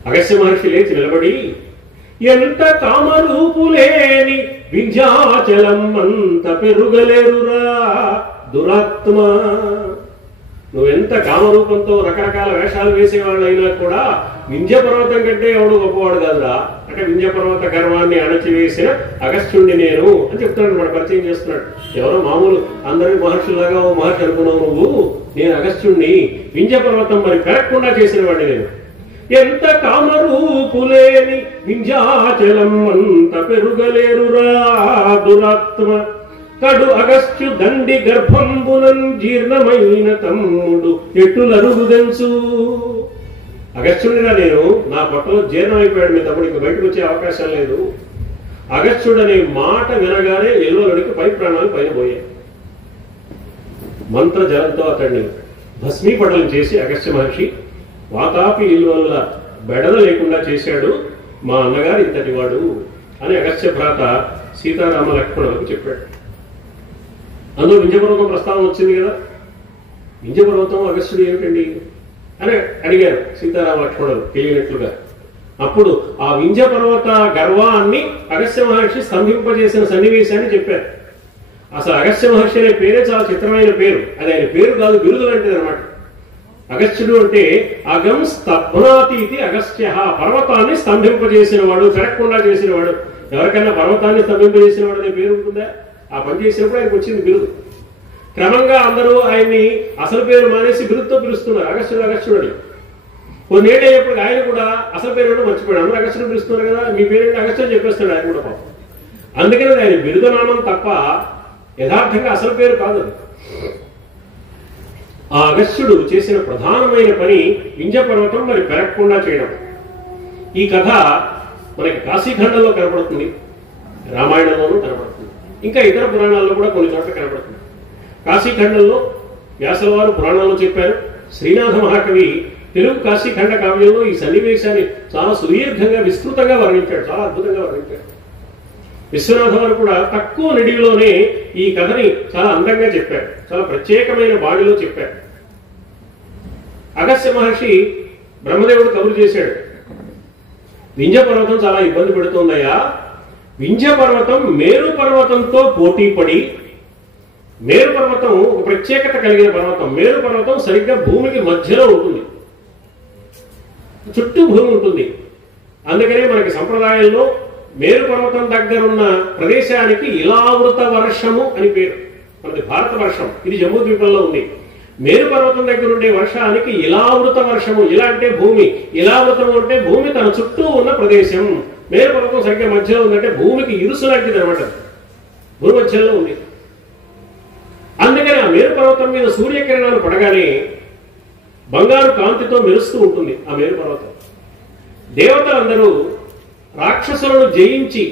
అగస్త్య మహర్షి లేచి నిలబడి, ఎంత కామరూపులేని వింధ్యాచలం అంత పెరుగలేరురా దురాత్మ, నువ్వెంత కామరూపంతో రకరకాల వేషాలు వేసేవాళ్ళైనా కూడా వింధ్య పర్వతం కంటే ఎవడు గొప్పవాడు కాదురా. అంటే వింధ్య పర్వత గర్వాన్ని అణచివేసిన అగస్త్యుణ్ణి నేను అని చెప్తున్నాడు, మన పరిచయం చేస్తున్నాడు. ఎవరో మామూలు అందరి మహర్షులాగా ఓ మహర్షి అనుకున్నావు నువ్వు, నేను అగస్త్యుణ్ణి, వింధ్య పర్వతం మరి పెరగకుండా చేసిన వాడిని నేను. ఎంత కామరూపులేని వింధ్యాచలం అంత పెరుగలేరురా దురాత్మ, కడు అగస్త్యు దండి గర్భంబునన్ జీర్ణమైన తమ్ముడు ఎట్టులరుగుదెంచు. అగస్త్యుడిగా నేను, నా పొట్టలో జీర్ణం అయిపోయాడు మీ తమ్ముడు, ఇక బయటకు వచ్చే అవకాశం లేదు. అగస్త్యుడు అనే మాట వినగానే ఎల్లోలుడికి పై ప్రాణాలు పైన పోయాయి. మంత్ర జలంతో అతన్ని భస్మీపటలం చేసి అగస్త్య మహర్షి వాతాపి ఇల్లు వల్ల బెడద లేకుండా చేశాడు, మా అన్నగారు ఇంతటి వాడు అని అగస్త్య భ్రాత సీతారామ లక్ష్మణులకు చెప్పాడు. అందులో వింధ్యపర్వతం ప్రస్తావన వచ్చింది కదా. వింధ్యపర్వతం అగస్త్యుడు ఏమిటండి అని అడిగారు సీతారామ లక్ష్మణులు తెలియనట్లుగా. అప్పుడు ఆ వింధ్యపర్వత గర్వాన్ని అగస్త్య మహర్షి స్తంభింపజేసిన సన్నివేశాన్ని చెప్పారు. అసలు అగస్త్య మహర్షి అనే పేరే చాలా చిత్రమైన పేరు. అది ఆయన పేరు కాదు, బిరుదు లాంటిది అనమాట. అగస్త్యుడు అంటే అగం స్తబ్నాతి ఇది అగస్త్య, పర్వతాన్ని స్తంభింపజేసిన వాడు, పెరగకుండా చేసిన వాడు. ఎవరికైనా పర్వతాన్ని స్తంభింపజేసిన వాడు అనే పేరు ఉంటుందా? ఆ పని చేసినప్పుడు ఆయనకు వచ్చింది బిరుదు. క్రమంగా అందరూ ఆయన్ని అసలు పేరు మానేసి బిరుదుతో పిలుస్తున్నారు, అగస్త్యుడు అగస్త్యుడు అని. కొన్నేళ్ళు అయ్యేప్పుడు ఆయన కూడా అసలు పేరు మర్చిపోయాడు. అందరూ అగస్త్యుడు పిలుస్తున్నారు కదా, మీ పేరు అగస్త్యుడు చెప్పేస్తాడు ఆయన కూడా పాపం. అందుకని ఆయన బిరుదనామం తప్ప యథార్థంగా అసలు పేరు కాదు. ఆ అగస్త్యుడు చేసిన ప్రధానమైన పని వింధ్య పర్వతం మరి పెరగకుండా చేయడం. ఈ కథ మనకి కాశీఖండంలో కనపడుతుంది, రామాయణంలోనూ కనపడుతుంది, ఇంకా ఇతర పురాణాల్లో కూడా కొన్ని చోట్ల కనపడుతుంది. కాశీఖండంలో వ్యాసుల వారు పురాణాలు చెప్పారు. శ్రీనాథ మహాకవి తెలుగు కాశీఖండ కావ్యంలో ఈ సన్నివేశాన్ని చాలా సుదీర్ఘంగా విస్తృతంగా వర్ణించాడు, చాలా అద్భుతంగా వర్ణించాడు. విశ్వనాథ వారు కూడా తక్కువ నిడివిలోనే ఈ కథని చాలా అందంగా చెప్పారు, చాలా ప్రత్యేకమైన బాణిలో చెప్పారు. అగస్త్య మహర్షి బ్రహ్మదేవుడు కబురు చేశాడు, వింధ్య పర్వతం చాలా ఇబ్బంది పెడుతోందయ్యా. వింధ్య పర్వతం మేరు పర్వతంతో పోటీ పడి, మేరు పర్వతం ఒక ప్రత్యేకత కలిగిన పర్వతం. మేరు పర్వతం సరిగ్గా భూమికి మధ్యలో ఉంటుంది, చుట్టూ భూమి ఉంటుంది. అందుకనే మనకి సంప్రదాయంలో మేరు పర్వతం దగ్గరున్న ప్రదేశానికి ఇలావృత వర్షము అని పేరు. మనది భారత వర్షం, ఇది జమ్మూ ద్వీపంలో ఉంది. మేరు పర్వతం దగ్గర ఉండే వర్షానికి ఇలావృత వర్షము. ఇలా అంటే భూమి, ఇలావృతం అంటే భూమి తన చుట్టూ ఉన్న ప్రదేశం. మేరు పర్వతం సరిగ్గా మధ్యలో ఉందంటే భూమికి ఇరుసు లాంటిది అనమాట, భూమి మధ్యలో ఉంది. అందుకని ఆ మేరు పర్వతం మీద సూర్యకిరణాలు పడగానే బంగారు కాంతితో మెరుస్తూ ఉంటుంది ఆ మేరు పర్వతం. దేవతలందరూ రాక్షసులను జయించి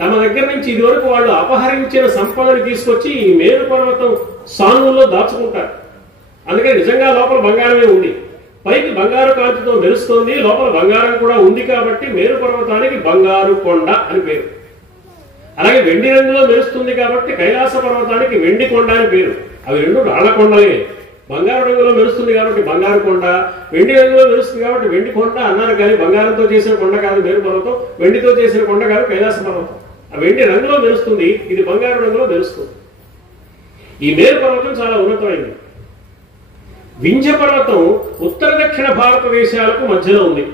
తమ దగ్గర నుంచి ఇదివరకు వాళ్ళు అపహరించిన సంపదను తీసుకొచ్చి ఈ మేరు పర్వతం సానువుల్లో దాచుకుంటారు. అందుకని నిజంగా లోపల బంగారమే ఉంది, పైకి బంగారు కాంతితో మెరుస్తోంది, లోపల బంగారం కూడా ఉంది. కాబట్టి మేరు పర్వతానికి బంగారు కొండ అని పేరు. అలాగే వెండి రంగులో మెరుస్తుంది కాబట్టి కైలాస పర్వతానికి వెండి కొండ అని పేరు. అవి రెండు రాళ్ల కొండలే. బంగారు రంగులో మెరుస్తుంది కాబట్టి బంగారు కొండ, వెండి రంగులో మెరుస్తుంది కాబట్టి వెండి కొండ అన్నారు. కానీ బంగారంతో చేసిన కొండ కాదు మేరు పర్వతం, వెండితో చేసిన కొండ కాదు కైలాస పర్వతం. ఆ వెండి రంగులో మెరుస్తుంది, ఇది బంగారు రంగులో మెరుస్తుంది. ఈ మేరు పర్వతం చాలా ఉన్నతమైంది. వింధ్య పర్వతం ఉత్తర దక్షిణ భారతదేశాలకు మధ్యలో ఉంది.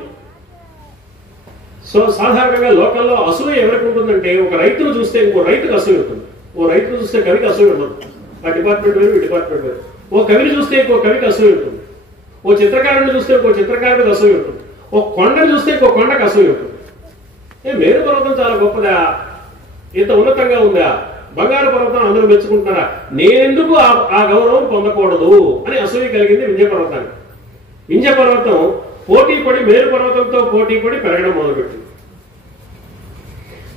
సో సాధారణంగా లోకల్లో అసూయ ఎవరికి ఉంటుందంటే, ఒక రైతును చూస్తే ఇంకో రైతుకు అసూయ ఉంటుంది, ఓ రైతును చూస్తే కవికి అసూయ ఉండదు. ఆ డిపార్ట్మెంట్ వేరు, ఈ డిపార్ట్మెంట్ వేరు. ఓ కవిని చూస్తే ఇంకో కవికి అసూయ ఉంటుంది, ఓ చిత్రకారుని చూస్తే ఇంకో చిత్రకారుడికి అసూయ ఉంటుంది, ఓ కొండను చూస్తే ఇంకో కొండకు అసూయ ఉంటుంది. మేరు పర్వతం చాలా గొప్పదా, ఇంత ఉన్నతంగా ఉందా, బంగారు పర్వతం అందరూ మెచ్చుకుంటున్నారా, నేనెందుకు ఆ గౌరవం పొందకూడదు అని అసూయ కలిగింది వింధ్య పర్వతానికి. వింధ్య పర్వతం పోటీ పడి మేరు పర్వతంతో పోటీ పడి పెరగడం మొదలుపెట్టింది.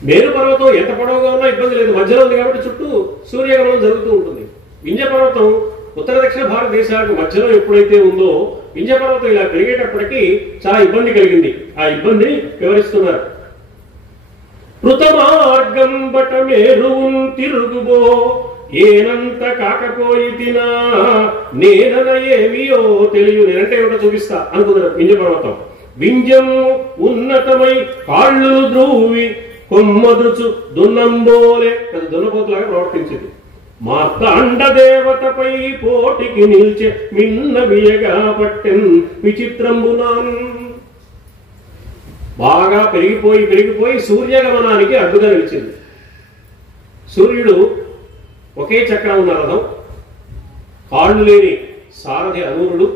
మేరు పర్వతం ఎంత పొడవుగా ఉన్నా ఇబ్బంది లేదు, మధ్యలో ఉంది కాబట్టి చుట్టూ సూర్యగ్రహణం జరుగుతూ ఉంటుంది. వింధ్య పర్వతం ఉత్తర దక్షిణ భారతదేశాలకు మధ్యలో ఎప్పుడైతే ఉందో, వింధ్య పర్వతం ఇలా పెరిగేటప్పటికీ చాలా ఇబ్బంది కలిగింది. ఆ ఇబ్బందిని వివరిస్తున్నారు. కృతమార్గం బట మేరువున్ తిరుగుబో ఏనంత కాకపోయి తినా నేనన ఏమియో తెలియదు. నేనంటే ఏమిటో చూపిస్తా అనుకున్నారు. వింధ్య పర్వతం వింధ్యం ఉన్నతమై కాళ్ళు ద్రూవి కొమ్మదుచు దున్నంబోలే అది దున్నపోతులాగా ప్రవర్తించింది. మార్తాండ దేవతపై పోటికి నిల్చే మిన్న వియగా పట్టెన్ విచిత్రంబునాన్. బాగా పెరిగిపోయి పెరిగిపోయి సూర్యగమనానికి అడ్డుగా నిలిచింది. సూర్యుడు ఒకే చక్రం ఉన్న రథం, కాళ్ళు లేని సారథి అనూరుడు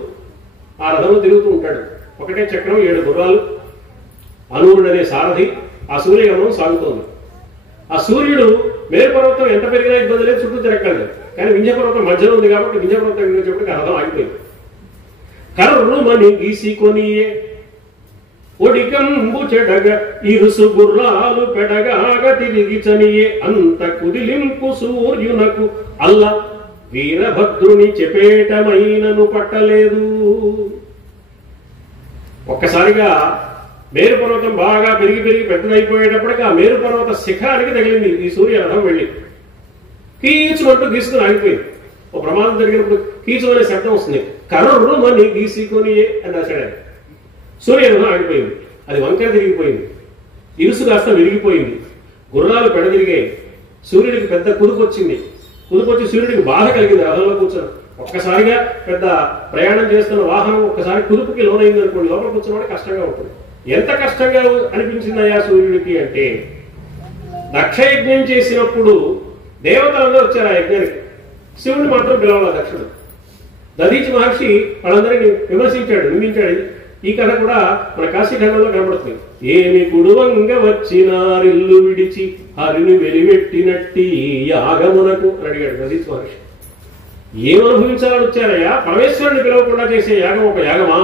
ఆ రథంలో తిరుగుతూ ఉంటాడు. ఒకటే చక్రం, 7 గుర్రాలు, అనూరుడు అనే సారథి. ఆ సూర్యగమనం సాగుతోంది. ఆ సూర్యుడు మేరు పర్వతం ఎంత పెరిగినా ఇబ్బంది లేదు, చుట్టూ తిరగలేదు. కానీ వింధ్య పర్వతం మధ్యలో ఉంది కాబట్టి వింధ్య పర్వతం చెప్పి రథం ఆగిపోయింది. కర్రుమని గీసికొనియే ఒడికంబు చెడగ ఇరుసు గుర్రాలు పెడగాగ తిరిగి చనియే అంత కుదిలింపు సూర్యునకు అల్ల వీరభద్రుని చెపేటమైనను పట్టలేదు. ఒక్కసారిగా మేరు పర్వతం బాగా పెరిగి పెరిగి పెద్దదైపోయేటప్పటికి ఆ మేరు పర్వత శిఖరానికి తగిలింది ఈ సూర్యరథం. వెళ్ళి కీచుమంటూ గీసుకుని ఆగిపోయింది. ఓ ప్రమాదం జరిగినప్పుడు కీచు అనే శబ్దం వస్తుంది. కర్రుమని గీసికొనియే అని రాశాడు. సూర్యరథం ఆగిపోయింది. అది వంకర తిరిగిపోయింది, ఇరుసు కాస్త విరిగిపోయింది, గుర్రాలు పెడదిరిగాయి. సూర్యుడికి పెద్ద కుదుపొచ్చింది. కుదుపొచ్చి సూర్యుడికి బాధ కలిగింది. రథంలో కూర్చొని ఒక్కసారిగా పెద్ద ప్రయాణం చేస్తున్న వాహనం ఒక్కసారి కుదుపుకి లోనైంది అనుకోండి, లోపల కూర్చోవడం కష్టంగా ఉంటుంది. ఎంత కష్టంగా అనిపించిందయ్యా సూర్యుడికి అంటే, దక్షయజ్ఞం చేసినప్పుడు దేవతలందరూ వచ్చారు ఆ యజ్ఞానికి. శివుడిని మాత్రం పిలవాలి దక్షుడు. దధీచి మహర్షి వాళ్ళందరినీ విమర్శించాడు, నిందించాడు. ఈ కథ కూడా మన కాశీఖండంలో కనబడుతుంది. ఏమి కుడువంగ వచ్చినారిల్లు విడిచి హరిని వెలివెట్టినట్టి యాగమునకు అని అడిగాడు దధీచి మహర్షి. ఏమనుభవించాలని వచ్చారయ్యా, పరమేశ్వరుని పిలవకుండా చేసే యాగం ఒక యాగమా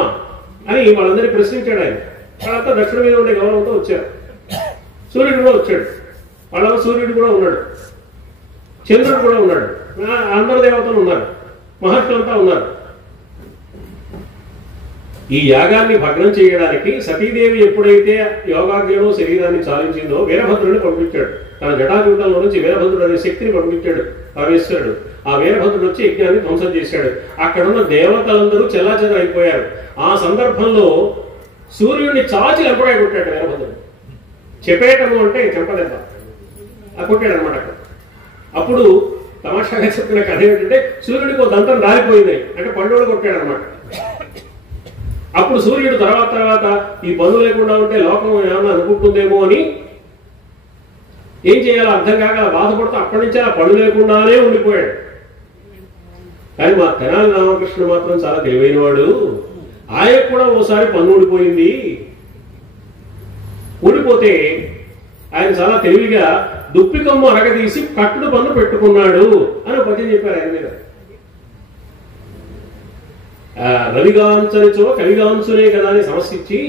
అని వాళ్ళందరినీ ప్రశ్నించాడు ఆయన. వాళ్ళంతా దక్షిణ మీద ఉండే గౌరవంతో వచ్చారు. సూర్యుడు కూడా వచ్చాడు, వాళ్ళ సూర్యుడు కూడా ఉన్నాడు, చంద్రుడు కూడా ఉన్నాడు, అందరు దేవతలు ఉన్నారు, మహర్షులంతా ఉన్నారు. ఈ యాగాన్ని భగ్నం చేయడానికి సతీదేవి ఎప్పుడైతే యోగాగ్నిలో శరీరాన్ని చాలించిందో వీరభద్రుడిని పంపించాడు. తన జటాజూటంలో నుంచి వీరభద్రుడు అనే శక్తిని పంపించాడు పరమేశ్వరుడు. ఆ వీరభద్రుడు వచ్చి యజ్ఞాన్ని ధ్వంసం చేశాడు. అక్కడున్న దేవతలందరూ చెల్లాచెదరు అయిపోయారు. ఆ సందర్భంలో సూర్యుడిని చాచి లెంపగా కొట్టాడు వీరభద్రుడు. చెప్పేయటము అంటే చెంపదెబ్బ కొట్టాడు అనమాట. అక్కడ అప్పుడు తమాషాగా చెప్పిన కథ ఏంటంటే, సూర్యుడికి ఒక దంతం రాలిపోయింది అంటే పండుగ కొట్టాడు అనమాట. అప్పుడు సూర్యుడు తర్వాత ఈ పనులు లేకుండా ఉంటే లోకం ఏమన్నా అనుకుంటుందేమో అని ఏం చేయాలో అర్థం కాక బాధపడుతూ అక్కడి నుంచి ఆ పనులు లేకుండానే ఉండిపోయాడు. కానీ మా తెనాలి రామకృష్ణ మాత్రం చాలా తెలివైన వాడు. ఆయనకు కూడా ఓసారి పన్ను ఊడిపోయింది. ఊడిపోతే ఆయన చాలా తెలివిగా దుప్పికమ్మ అరగదీసి కట్టుడు పన్ను పెట్టుకున్నాడు అని పద్యం చెప్పారు ఆయన మీద. రవిగాంచనిచో కవిగాంచునే కదా అని సమస్య ఇచ్చి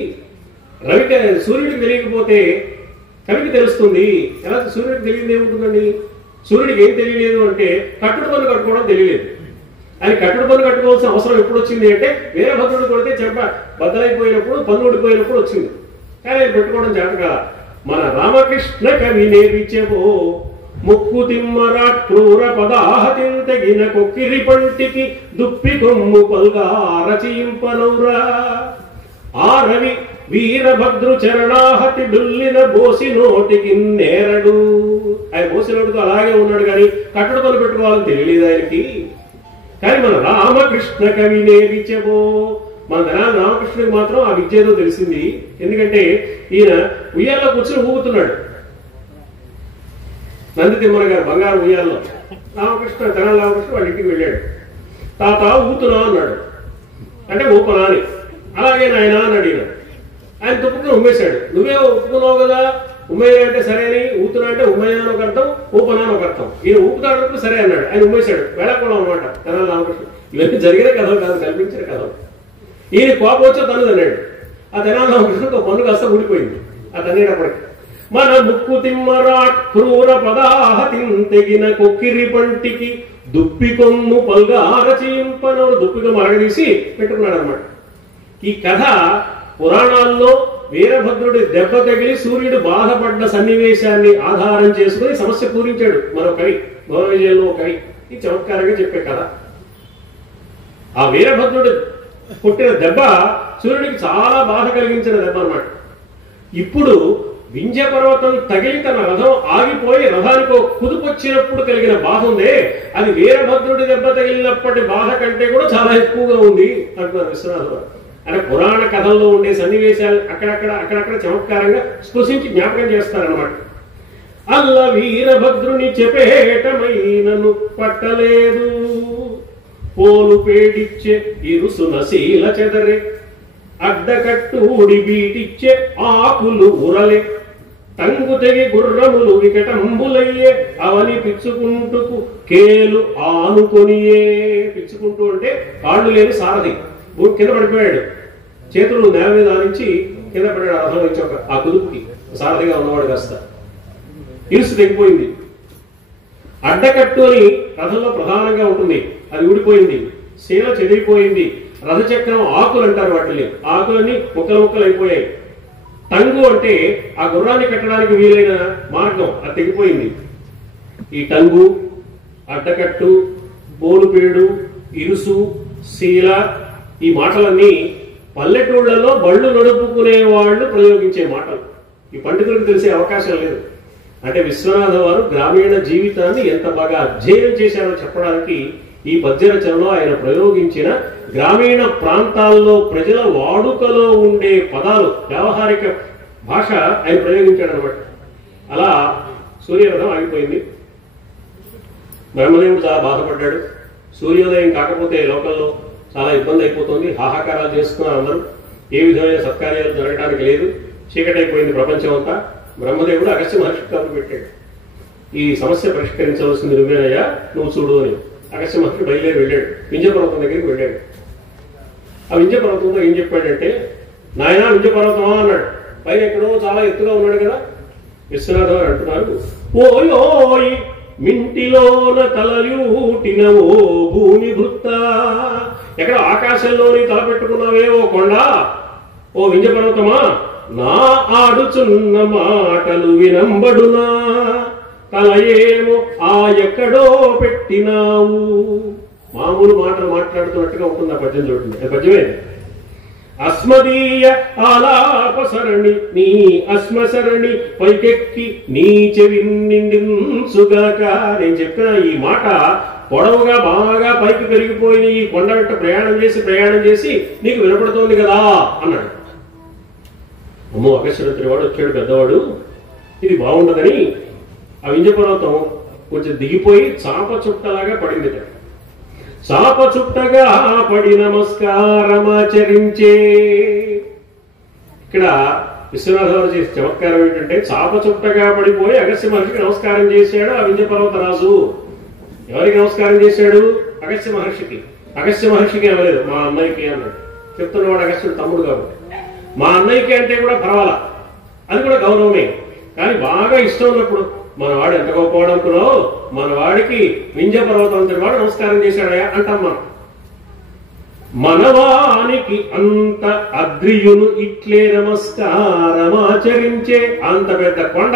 సూర్యుడికి తెలియకపోతే కవికి తెలుస్తుంది. ఎలా సూర్యుడికి తెలియదు ఏముంటుందండి? సూర్యుడికి ఏం తెలియలేదు అంటే కట్టుడు పన్ను కట్టుకోవడం తెలియలేదు. ఆయన కట్టుడు పన్ను కట్టుకోవాల్సిన అవసరం ఎప్పుడు వచ్చింది అంటే వీరభద్రుడు కొడితే చెంప బద్దలైపోయినప్పుడు, పన్ను ఊడిపోయినప్పుడు వచ్చింది. కానీ ఆయన పెట్టుకోవడం చేత కదా. మన రామకృష్ణ కవి నేర్పించేవో ముక్కు తిమ్మర క్రూర పదాహతిం తెగిన కొక్కిరి పంటికి దుప్పి కొమ్ము పల్గా రచయింపనౌరా ఆ రవి వీరభద్రు చరణాహతి డుల్లిన బోసి నోటికి నేరడు. ఆయన బోసి నోటితో అలాగే ఉన్నాడు కానీ కట్టడు పని పెట్టుకోవాలని తెలియలేదు ఆయనకి. కానీ మన రామకృష్ణ కవి నేర్పించేవో మన ధనాల రామకృష్ణుడికి మాత్రం ఆ విద్యేదో తెలిసింది. ఎందుకంటే ఈయన ఉయ్యాల్లో కూర్చొని ఊగుతున్నాడు. నంది తిమ్మన గారు బంగారు ఉయ్యాల్లో ధనాల రామకృష్ణ వాళ్ళ ఇంటికి వెళ్ళాడు. తాత ఊగుతున్నా అన్నాడు. అంటే ఊపనా అని. అలాగే నాయన అన్నాడు ఈయన. ఆయన తుప్పుకుని ఉమ్మేశాడు. నువ్వే ఒప్పుకున్నావు కదా, ఉమ్మయ్య అంటే సరే అని, ఊతున్నా అంటే ఉమ్మయ్య అని ఒక అర్థం, ఊపనా అని ఒక అర్థం. ఈయన ఊపుతాడు సరే అన్నాడు. ఆయన ఉమ్మేశాడు. వేళకోవడం అనమాట ధనాల రామకృష్ణ. ఇవన్నీ జరిగిన కథలు కాదు, కల్పించిన కథలు. ఈయన కోపం వచ్చో తను అన్నాడు. ఆ ధనాల రామకృష్ణకు పన్ను కాస్త ఊడిపోయింది ఆ తన్నేటప్పటికి. మన ముక్కు తిమ్మరా క్రూర పదాహతిం తెగిన కొక్కిరి పంటికి దుప్పి కొమ్ము పల్గారచింపనోడు దుప్పిగా మరగదీసి పెట్టుకున్నాడు అనమాట. ఈ కథ పురాణాల్లో వీరభద్రుడి దెబ్బ తగిలి సూర్యుడు బాధపడ్డ సన్నివేశాన్ని ఆధారం చేసుకుని సమస్య పూరించాడు మరో కవి, గౌర విజయంలో కవి. ఈ చమత్కారంగా చెప్పే కథ. ఆ వీరభద్రుడు కొట్టిన దెబ్బ సూర్యుడికి చాలా బాధ కలిగించిన దెబ్బ అన్నమాట. ఇప్పుడు వింధ్య పర్వతం తగిలి తన రథం ఆగిపోయి రథానికి కుదుపొచ్చినప్పుడు కలిగిన బాధ ఉందే, అది వీరభద్రుడి దెబ్బ తగిలినప్పటి బాధ కంటే కూడా చాలా ఎక్కువగా ఉంది అంటున్నారు విశ్వనాథుడు. అంటే పురాణ కథల్లో ఉండే సన్నివేశాలు అక్కడక్కడ చమత్కారంగా స్పృశించి జ్ఞాపకం చేస్తారనమాట. అల్ల వీరభద్రుని చెపేటమైనను పట్టలేదు, పోలు పేడిచ్చే ఇరుసున శీల చెదరే, అడ్డకట్టూడి బీటిచ్చే ఆకులు ఉరలే, టంగు తెగి గుర్రములు వికటంబులయ్యే, అవని పిచ్చుకుంటుకు కేలు ఆనుకొనియే. పిచ్చుకుంటూ అంటే కాళ్ళు లేని సారథి కింద పడిపోయాడు. చేతులు నేల మీద ఆనించి కింద పడాడు. రథం నుంచి ఆ కుదుపుకి సారథిగా ఉన్నవాడు కాస్త ఇరుసు తెగిపోయింది. అడ్డకట్టు అని రథంలో ప్రధానంగా ఉంటుంది, అది ఊడిపోయింది. శీల చెదిరిపోయింది. రథచక్రం ఆకులు అంటారు వాటిని, ఆకులన్నీ ముక్కలు ముక్కలు అయిపోయాయి. టంగు అంటే ఆ గుర్రాన్ని కట్టడానికి వీలైన మార్గం, అది తెగిపోయింది. ఈ టంగు, అడ్డకట్టు, పోలుపేడు, ఇరుసు, శీల ఈ మాటలన్నీ పల్లెటూళ్లలో బళ్ళు నడుపుకునే వాళ్ళు ప్రయోగించే మాటలు. ఈ పండితులకు తెలిసే అవకాశం లేదు. అంటే విశ్వనాథ వారు గ్రామీణ జీవితాన్ని ఎంత బాగా అధ్యయనం చేశారో చెప్పడానికి ఈ పద్య రచనలో ఆయన ప్రయోగించిన గ్రామీణ ప్రాంతాల్లో ప్రజల వాడుకలో ఉండే పదాలు, వ్యావహారిక భాష ఆయన ప్రయోగించాడు అనమాట. అలా సూర్యరథం ఆగిపోయింది. బ్రహ్మదేవుడు చాలా బాధపడ్డాడు. సూర్యోదయం కాకపోతే లోకల్లో చాలా ఇబ్బంది అయిపోతుంది. హాహాకారాలు చేస్తున్నారు అందరూ. ఏ విధమైన సత్కార్యాలు జరగడానికి లేదు. చీకటి అయిపోయింది ప్రపంచం అంతా. బ్రహ్మదేవుడు అగస్త్య మహర్షికి కబురు పెట్టాడు. ఈ సమస్య పరిష్కరించవలసింది నువ్వేనయ్యా, నువ్వు చూడు అని. అగస్త్య మహర్షి బయలుదేరి వెళ్ళాడు. వింధ్యపర్వతం దగ్గరికి వెళ్ళాడు. ఆ వింధ్యపర్వతంతో ఏం చెప్పాడంటే, నాయన వింధ్యపర్వతమా అన్నాడు. పైన ఎక్కడో చాలా ఎత్తుగా ఉన్నాడు కదా. విశ్వనాథ వారు అంటున్నారు, ఓయోయ్ మింటిలోన తలయూటిన ఓ భూమి భృత్త, ఎక్కడ ఆకాశంలోని తల పెట్టుకున్నావే ఓ కొండ, ఓ వింధ్యపర్వతమా, నా ఆడుచున్న మాటలు వినంబడునా, తల ఏమో ఆ ఎక్కడో పెట్టినావు. మామూలు మాటలు మాట్లాడుతున్నట్టుగా ఉంటుంది ఆ పద్యం. చూడండి, పద్యమే. అస్మదీయ ఆలాపసరణి నీ అస్మసరణి పైకెక్కి నీ చెవి నిండించుగాక. నేను చెప్పిన ఈ మాట పొడవుగా బాగా పైకి పెరిగిపోయిన ఈ కొండ వెంట ప్రయాణం చేసి నీకు వినపడుతోంది కదా అన్నాడు. అమ్మో, అగస్త్యుడు వాడు వచ్చాడు పెద్దవాడు, ఇది బాగుండదని ఆ వింధ్యపర్వతం కొంచెం దిగిపోయి చాప చుట్టలాగా పడింది. చాప చుట్టగా పడి నమస్కారమాచరించే. ఇక్కడ విశ్వనాథ వారు చేసే చమత్కారం ఏంటంటే, చాప చుట్టగా పడిపోయి అగస్త్య మహర్షికి నమస్కారం చేశాడు ఆ వింధ్యపర్వత రాజు. ఎవరికి నమస్కారం చేశాడు? అగస్త్య మహర్షికి. అగస్త్య మహర్షికి అనలేదు, మా అన్నయ్యకి అన్నాడు. చెప్తున్నవాడు అగస్త్యుడు తమ్ముడు కాబట్టి మా అన్నయ్యకి అంటే కూడా పర్వాలా, అది కూడా గౌరవమే. కానీ బాగా ఇష్టం ఉన్నప్పుడు మనవాడు ఎంత గొప్పవాడు అనుకున్నావు, మనవాడికి వింధ్య పర్వతం అంతటి వాడు నమస్కారం చేశాడయా అంటాం మనం. మనవానికి అంత అద్రియును ఇట్లే నమస్కారమాచరించే, అంత పెద్ద కొండ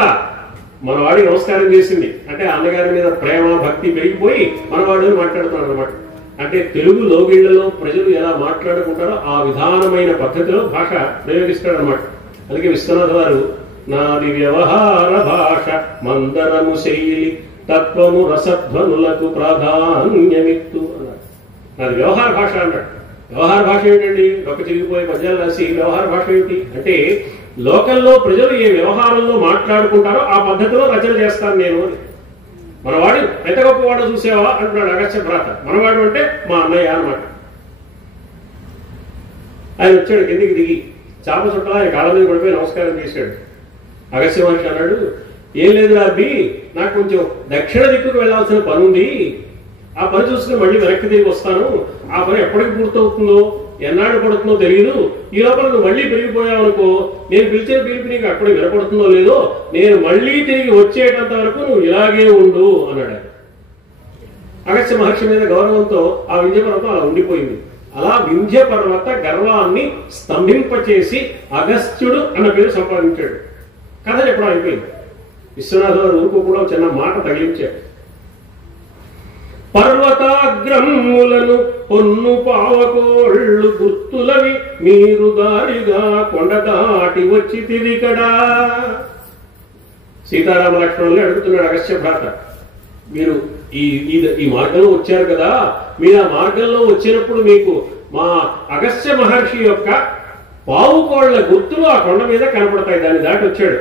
మనవాడికి నమస్కారం చేసింది అంటే అన్నగారి మీద ప్రేమ భక్తి పెరిగిపోయి మనవాడు మాట్లాడుతున్నాడు అనమాట. అంటే తెలుగు లోగిళ్లలో ప్రజలు ఎలా మాట్లాడుకుంటారో ఆ విధానమైన పద్ధతిలో భాష ప్రయోగిస్తాడు అనమాట. అందుకే విశ్వనాథ్ వారు నాది వ్యవహార భాష మందరము శైలి తత్వము రసధ్వనులకు ప్రాధాన్యమిత్తు అన్నాడు. నాది వ్యవహార భాష అన్నాడు. వ్యవహార భాష ఏమిటండి? ఒక చిరిగిపోయే పద్యాలు రాసి వ్యవహార భాష ఏంటి అంటే లోకల్లో ప్రజలు ఏ వ్యవహారంలో మాట్లాడుకుంటారో ఆ పద్ధతిలో రచన చేస్తాను నేను అని. మనవాడు ఎంత గొప్పవాడో చూసేవా అంటున్నాడు అగస్త్య భ్రాత. మనవాడు అంటే మా అన్నయ్య అన్నమాట. ఆయన వచ్చాడు, కిందికి దిగి చాప చుట్ట ఆయన కాళ్ళ మీద పడిపోయి నమస్కారం చేశాడు. అగస్త్య మహర్షి అన్నాడు, ఏం లేదు అబ్బి, నాకు కొంచెం దక్షిణ దిక్కుకు వెళ్లాల్సిన పని ఉంది, ఆ పని చూసుకుని మళ్ళీ వెనక్కి తిరిగి వస్తాను. ఆ పని ఎప్పటికి పూర్తవుతుందో ఎన్నాడు పడుతుందో తెలియదు. ఈ లోపల నువ్వు మళ్ళీ పెరిగిపోయావు అనుకో, నేను పిలిచే పిలిపి నీకు అక్కడ వినపడుతుందో లేదో, నేను మళ్ళీ తిరిగి వచ్చేటంత వరకు నువ్వు ఇలాగే ఉండు అన్నాడు. అగస్త్య మహర్షి మీద గౌరవంతో ఆ వింధ్య పర్వతం అలా ఉండిపోయింది. అలా వింధ్య పర్వత గర్వాన్ని స్తంభింపచేసి అగస్త్యుడు అన్న పేరు సంపాదించాడు. కథ చెప్పడం అయిపోయింది. విశ్వనాథ ఊరుకు కూడా చిన్న మాట తగిలించాడు. పర్వతాగ్రములను పొన్ను పావకోళ్ళు గుర్తులవి మీరు దారిగా కొండ దాటి వచ్చి తిరిగడా. సీతారామ లక్ష్మణుల్ని అడుగుతున్నాడు అగస్త్య భ్రాత, మీరు ఈ మార్గంలో వచ్చారు కదా, మీరు ఆ మార్గంలో వచ్చినప్పుడు మీకు మా అగస్త్య మహర్షి యొక్క పావుకోళ్ల గుర్తులు ఆ కొండ మీద కనపడతాయి. దాన్ని దాటి వచ్చాడు.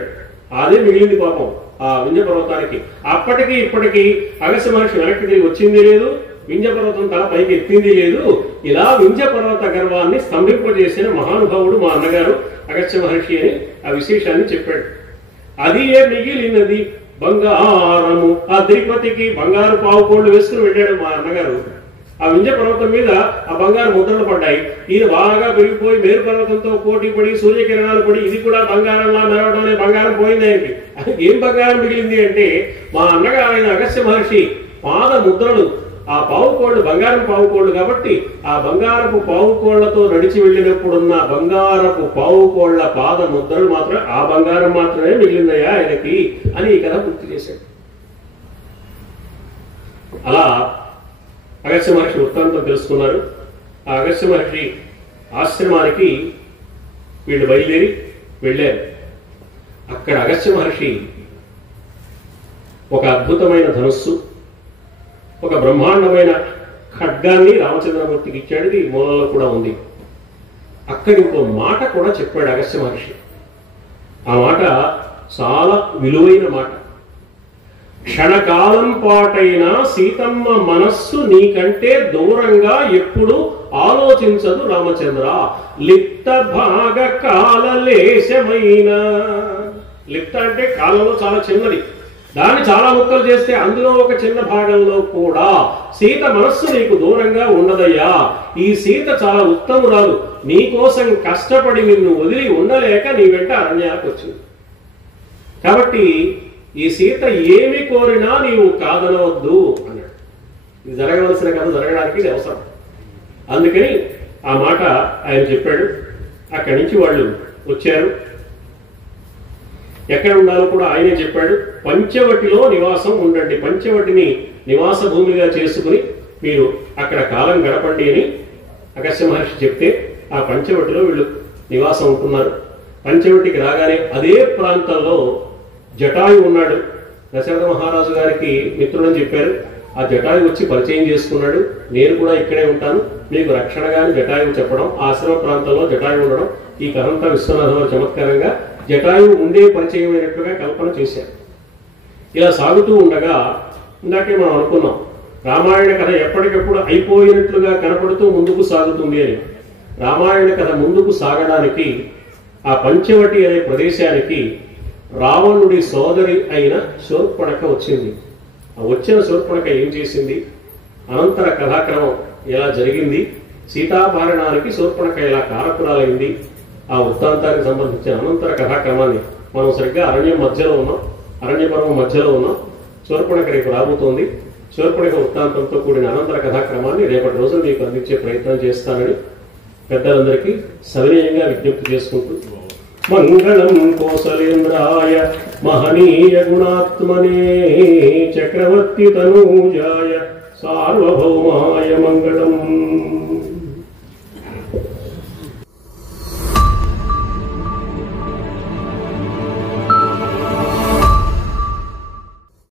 అదే మిగిలింది పాపం ఆ వింధ్య పర్వతానికి. అప్పటికి ఇప్పటికీ అగస్త్య మహర్షి వెనక్కి తిరిగి వచ్చింది లేదు, వింధ్య పర్వతం తల పైకి ఎత్తింది లేదు. ఇలా వింధ్య పర్వత గర్వాన్ని స్తంభింపజేసిన మహానుభావుడు మా అన్నగారు అగస్త్య మహర్షి అని ఆ విశేషాన్ని చెప్పాడు. అది ఏ మిగిలినది బంగారము, ఆ తిరుపతికి బంగారు పావుకోళ్లు వేసుకుని వెళ్ళాడు మా అన్నగారు. ఆ వింధ్య పర్వతం మీద ఆ బంగారు ముద్రలు పడ్డాయి. ఈయన బాగా పెరిగిపోయి మేరు పర్వతంతో పోటీ పడి సూర్యకిరణాలు పడి ఇది కూడా బంగారంలా మెరవడం అనే బంగారం పోయింది ఆయనకి. ఏం బంగారం మిగిలింది అంటే మా అన్నగారు అయిన అగస్త్య మహర్షి పాద ముద్రలు. ఆ పావుకోళ్లు బంగారం పావుకోళ్లు కాబట్టి ఆ బంగారపు పావుకోళ్లతో నడిచి వెళ్ళినప్పుడున్న బంగారపు పావుకోళ్ల పాద ముద్రలు మాత్రం ఆ బంగారం మాత్రమే మిగిలిందయ్యా ఆయనకి అని ఈ కథ పూర్తి చేశాడు. అలా అగస్త్య మహర్షి వృత్తాంతం తెలుసుకున్నారు. ఆ అగస్త్య మహర్షి ఆశ్రమానికి వీళ్ళు బయలుదేరి వెళ్ళారు. అక్కడ అగస్త్య మహర్షి ఒక అద్భుతమైన ధనుస్సు, ఒక బ్రహ్మాండమైన ఖడ్గాన్ని రామచంద్రమూర్తికి ఇచ్చాడు. ఇది మూలంలో కూడా ఉంది. అక్కడ ఇంకో మాట కూడా చెప్పాడు అగస్త్య మహర్షి. ఆ మాట చాలా విలువైన మాట. క్షణకాలం పాటైన సీతమ్మ మనస్సు నీకంటే దూరంగా ఎప్పుడు ఆలోచించదు రామచంద్ర. లిప్త భాగ కాలలేశమైన, లిప్త అంటే కాలంలో చాలా చిన్నది, దాన్ని చాలా ముక్కలు చేస్తే అందులో ఒక చిన్న భాగంలో కూడా సీత మనస్సు నీకు దూరంగా ఉండదయ్యా. ఈ సీత చాలా ఉత్తమురాలు, నీ కోసం కష్టపడి నిన్ను వదిలి ఉండలేక నీ వెంట అరణ్యాలకు వచ్చింది. కాబట్టి ఈ సీత ఏమి కోరినా నీవు కాదనవద్దు అన్నాడు. ఇది జరగవలసిన కథ జరగడానికి ఇది అవసరం. అందుకని ఆ మాట ఆయన చెప్పాడు. అక్కడి నుంచి వాళ్ళు వచ్చారు. ఎక్కడ ఉండాలో కూడా ఆయనే చెప్పాడు. పంచవటిలో నివాసం ఉండండి, పంచవటిని నివాస భూమిగా చేసుకుని మీరు అక్కడ కాలం గడపండి అని అగస్త్య మహర్షి చెప్తే ఆ పంచవటిలో వీళ్ళు నివాసం ఉంటున్నారు. పంచవటికి రాగానే అదే ప్రాంతంలో జటాయు ఉన్నాడు. దశరథ మహారాజు గారికి మిత్రుడని చెప్పారు. ఆ జటాయు వచ్చి పరిచయం చేసుకున్నాడు. నేను కూడా ఇక్కడే ఉంటాను, మీకు రక్షణగాని జటాయువు చెప్పడం, ఆశ్రమ ప్రాంతంలో జటాయు ఉండడం, ఈ కథంతా విశ్వనాథంలో చమత్కారంగా జటాయు ఉండే పరిచయం అయినట్లుగా కల్పన చేశారు. ఇలా సాగుతూ ఉండగా ఇందాకే మనం అనుకున్నాం రామాయణ కథ ఎప్పటికప్పుడు అయిపోయినట్లుగా కనపడుతూ ముందుకు సాగుతుంది అని. రామాయణ కథ ముందుకు సాగడానికి ఆ పంచవటి అనే ప్రదేశానికి రావణుడి సోదరి అయిన శూర్పణఖ వచ్చింది. ఆ వచ్చిన శూర్పణఖ ఏం చేసింది? అనంతర కథాక్రమం ఇలా జరిగింది, సీతాపహరణానికి శూర్పణఖ ఇలా కారకురాలైంది, ఆ వృత్తాంతానికి సంబంధించిన అనంతర కథాక్రమాన్ని మనం సరిగ్గా అరణ్యం మధ్యలో ఉన్నాం, అరణ్య పర్వం మధ్యలో ఉన్నాం. శూర్పణఖ రేపు రాబోతోంది. శూర్పణఖ వృత్తాంతంతో కూడిన అనంతర కథాక్రమాన్ని రేపటి రోజు మీకు అందించే ప్రయత్నం చేస్తానని పెద్దలందరికీ సవినయంగా విజ్ఞప్తి చేసుకుంటూ, మంగళం కోసలేంద్రాయ మహనీయ గుణాత్మనే చక్రవర్తి తనూజాయ సార్వభౌమాయ మంగళం.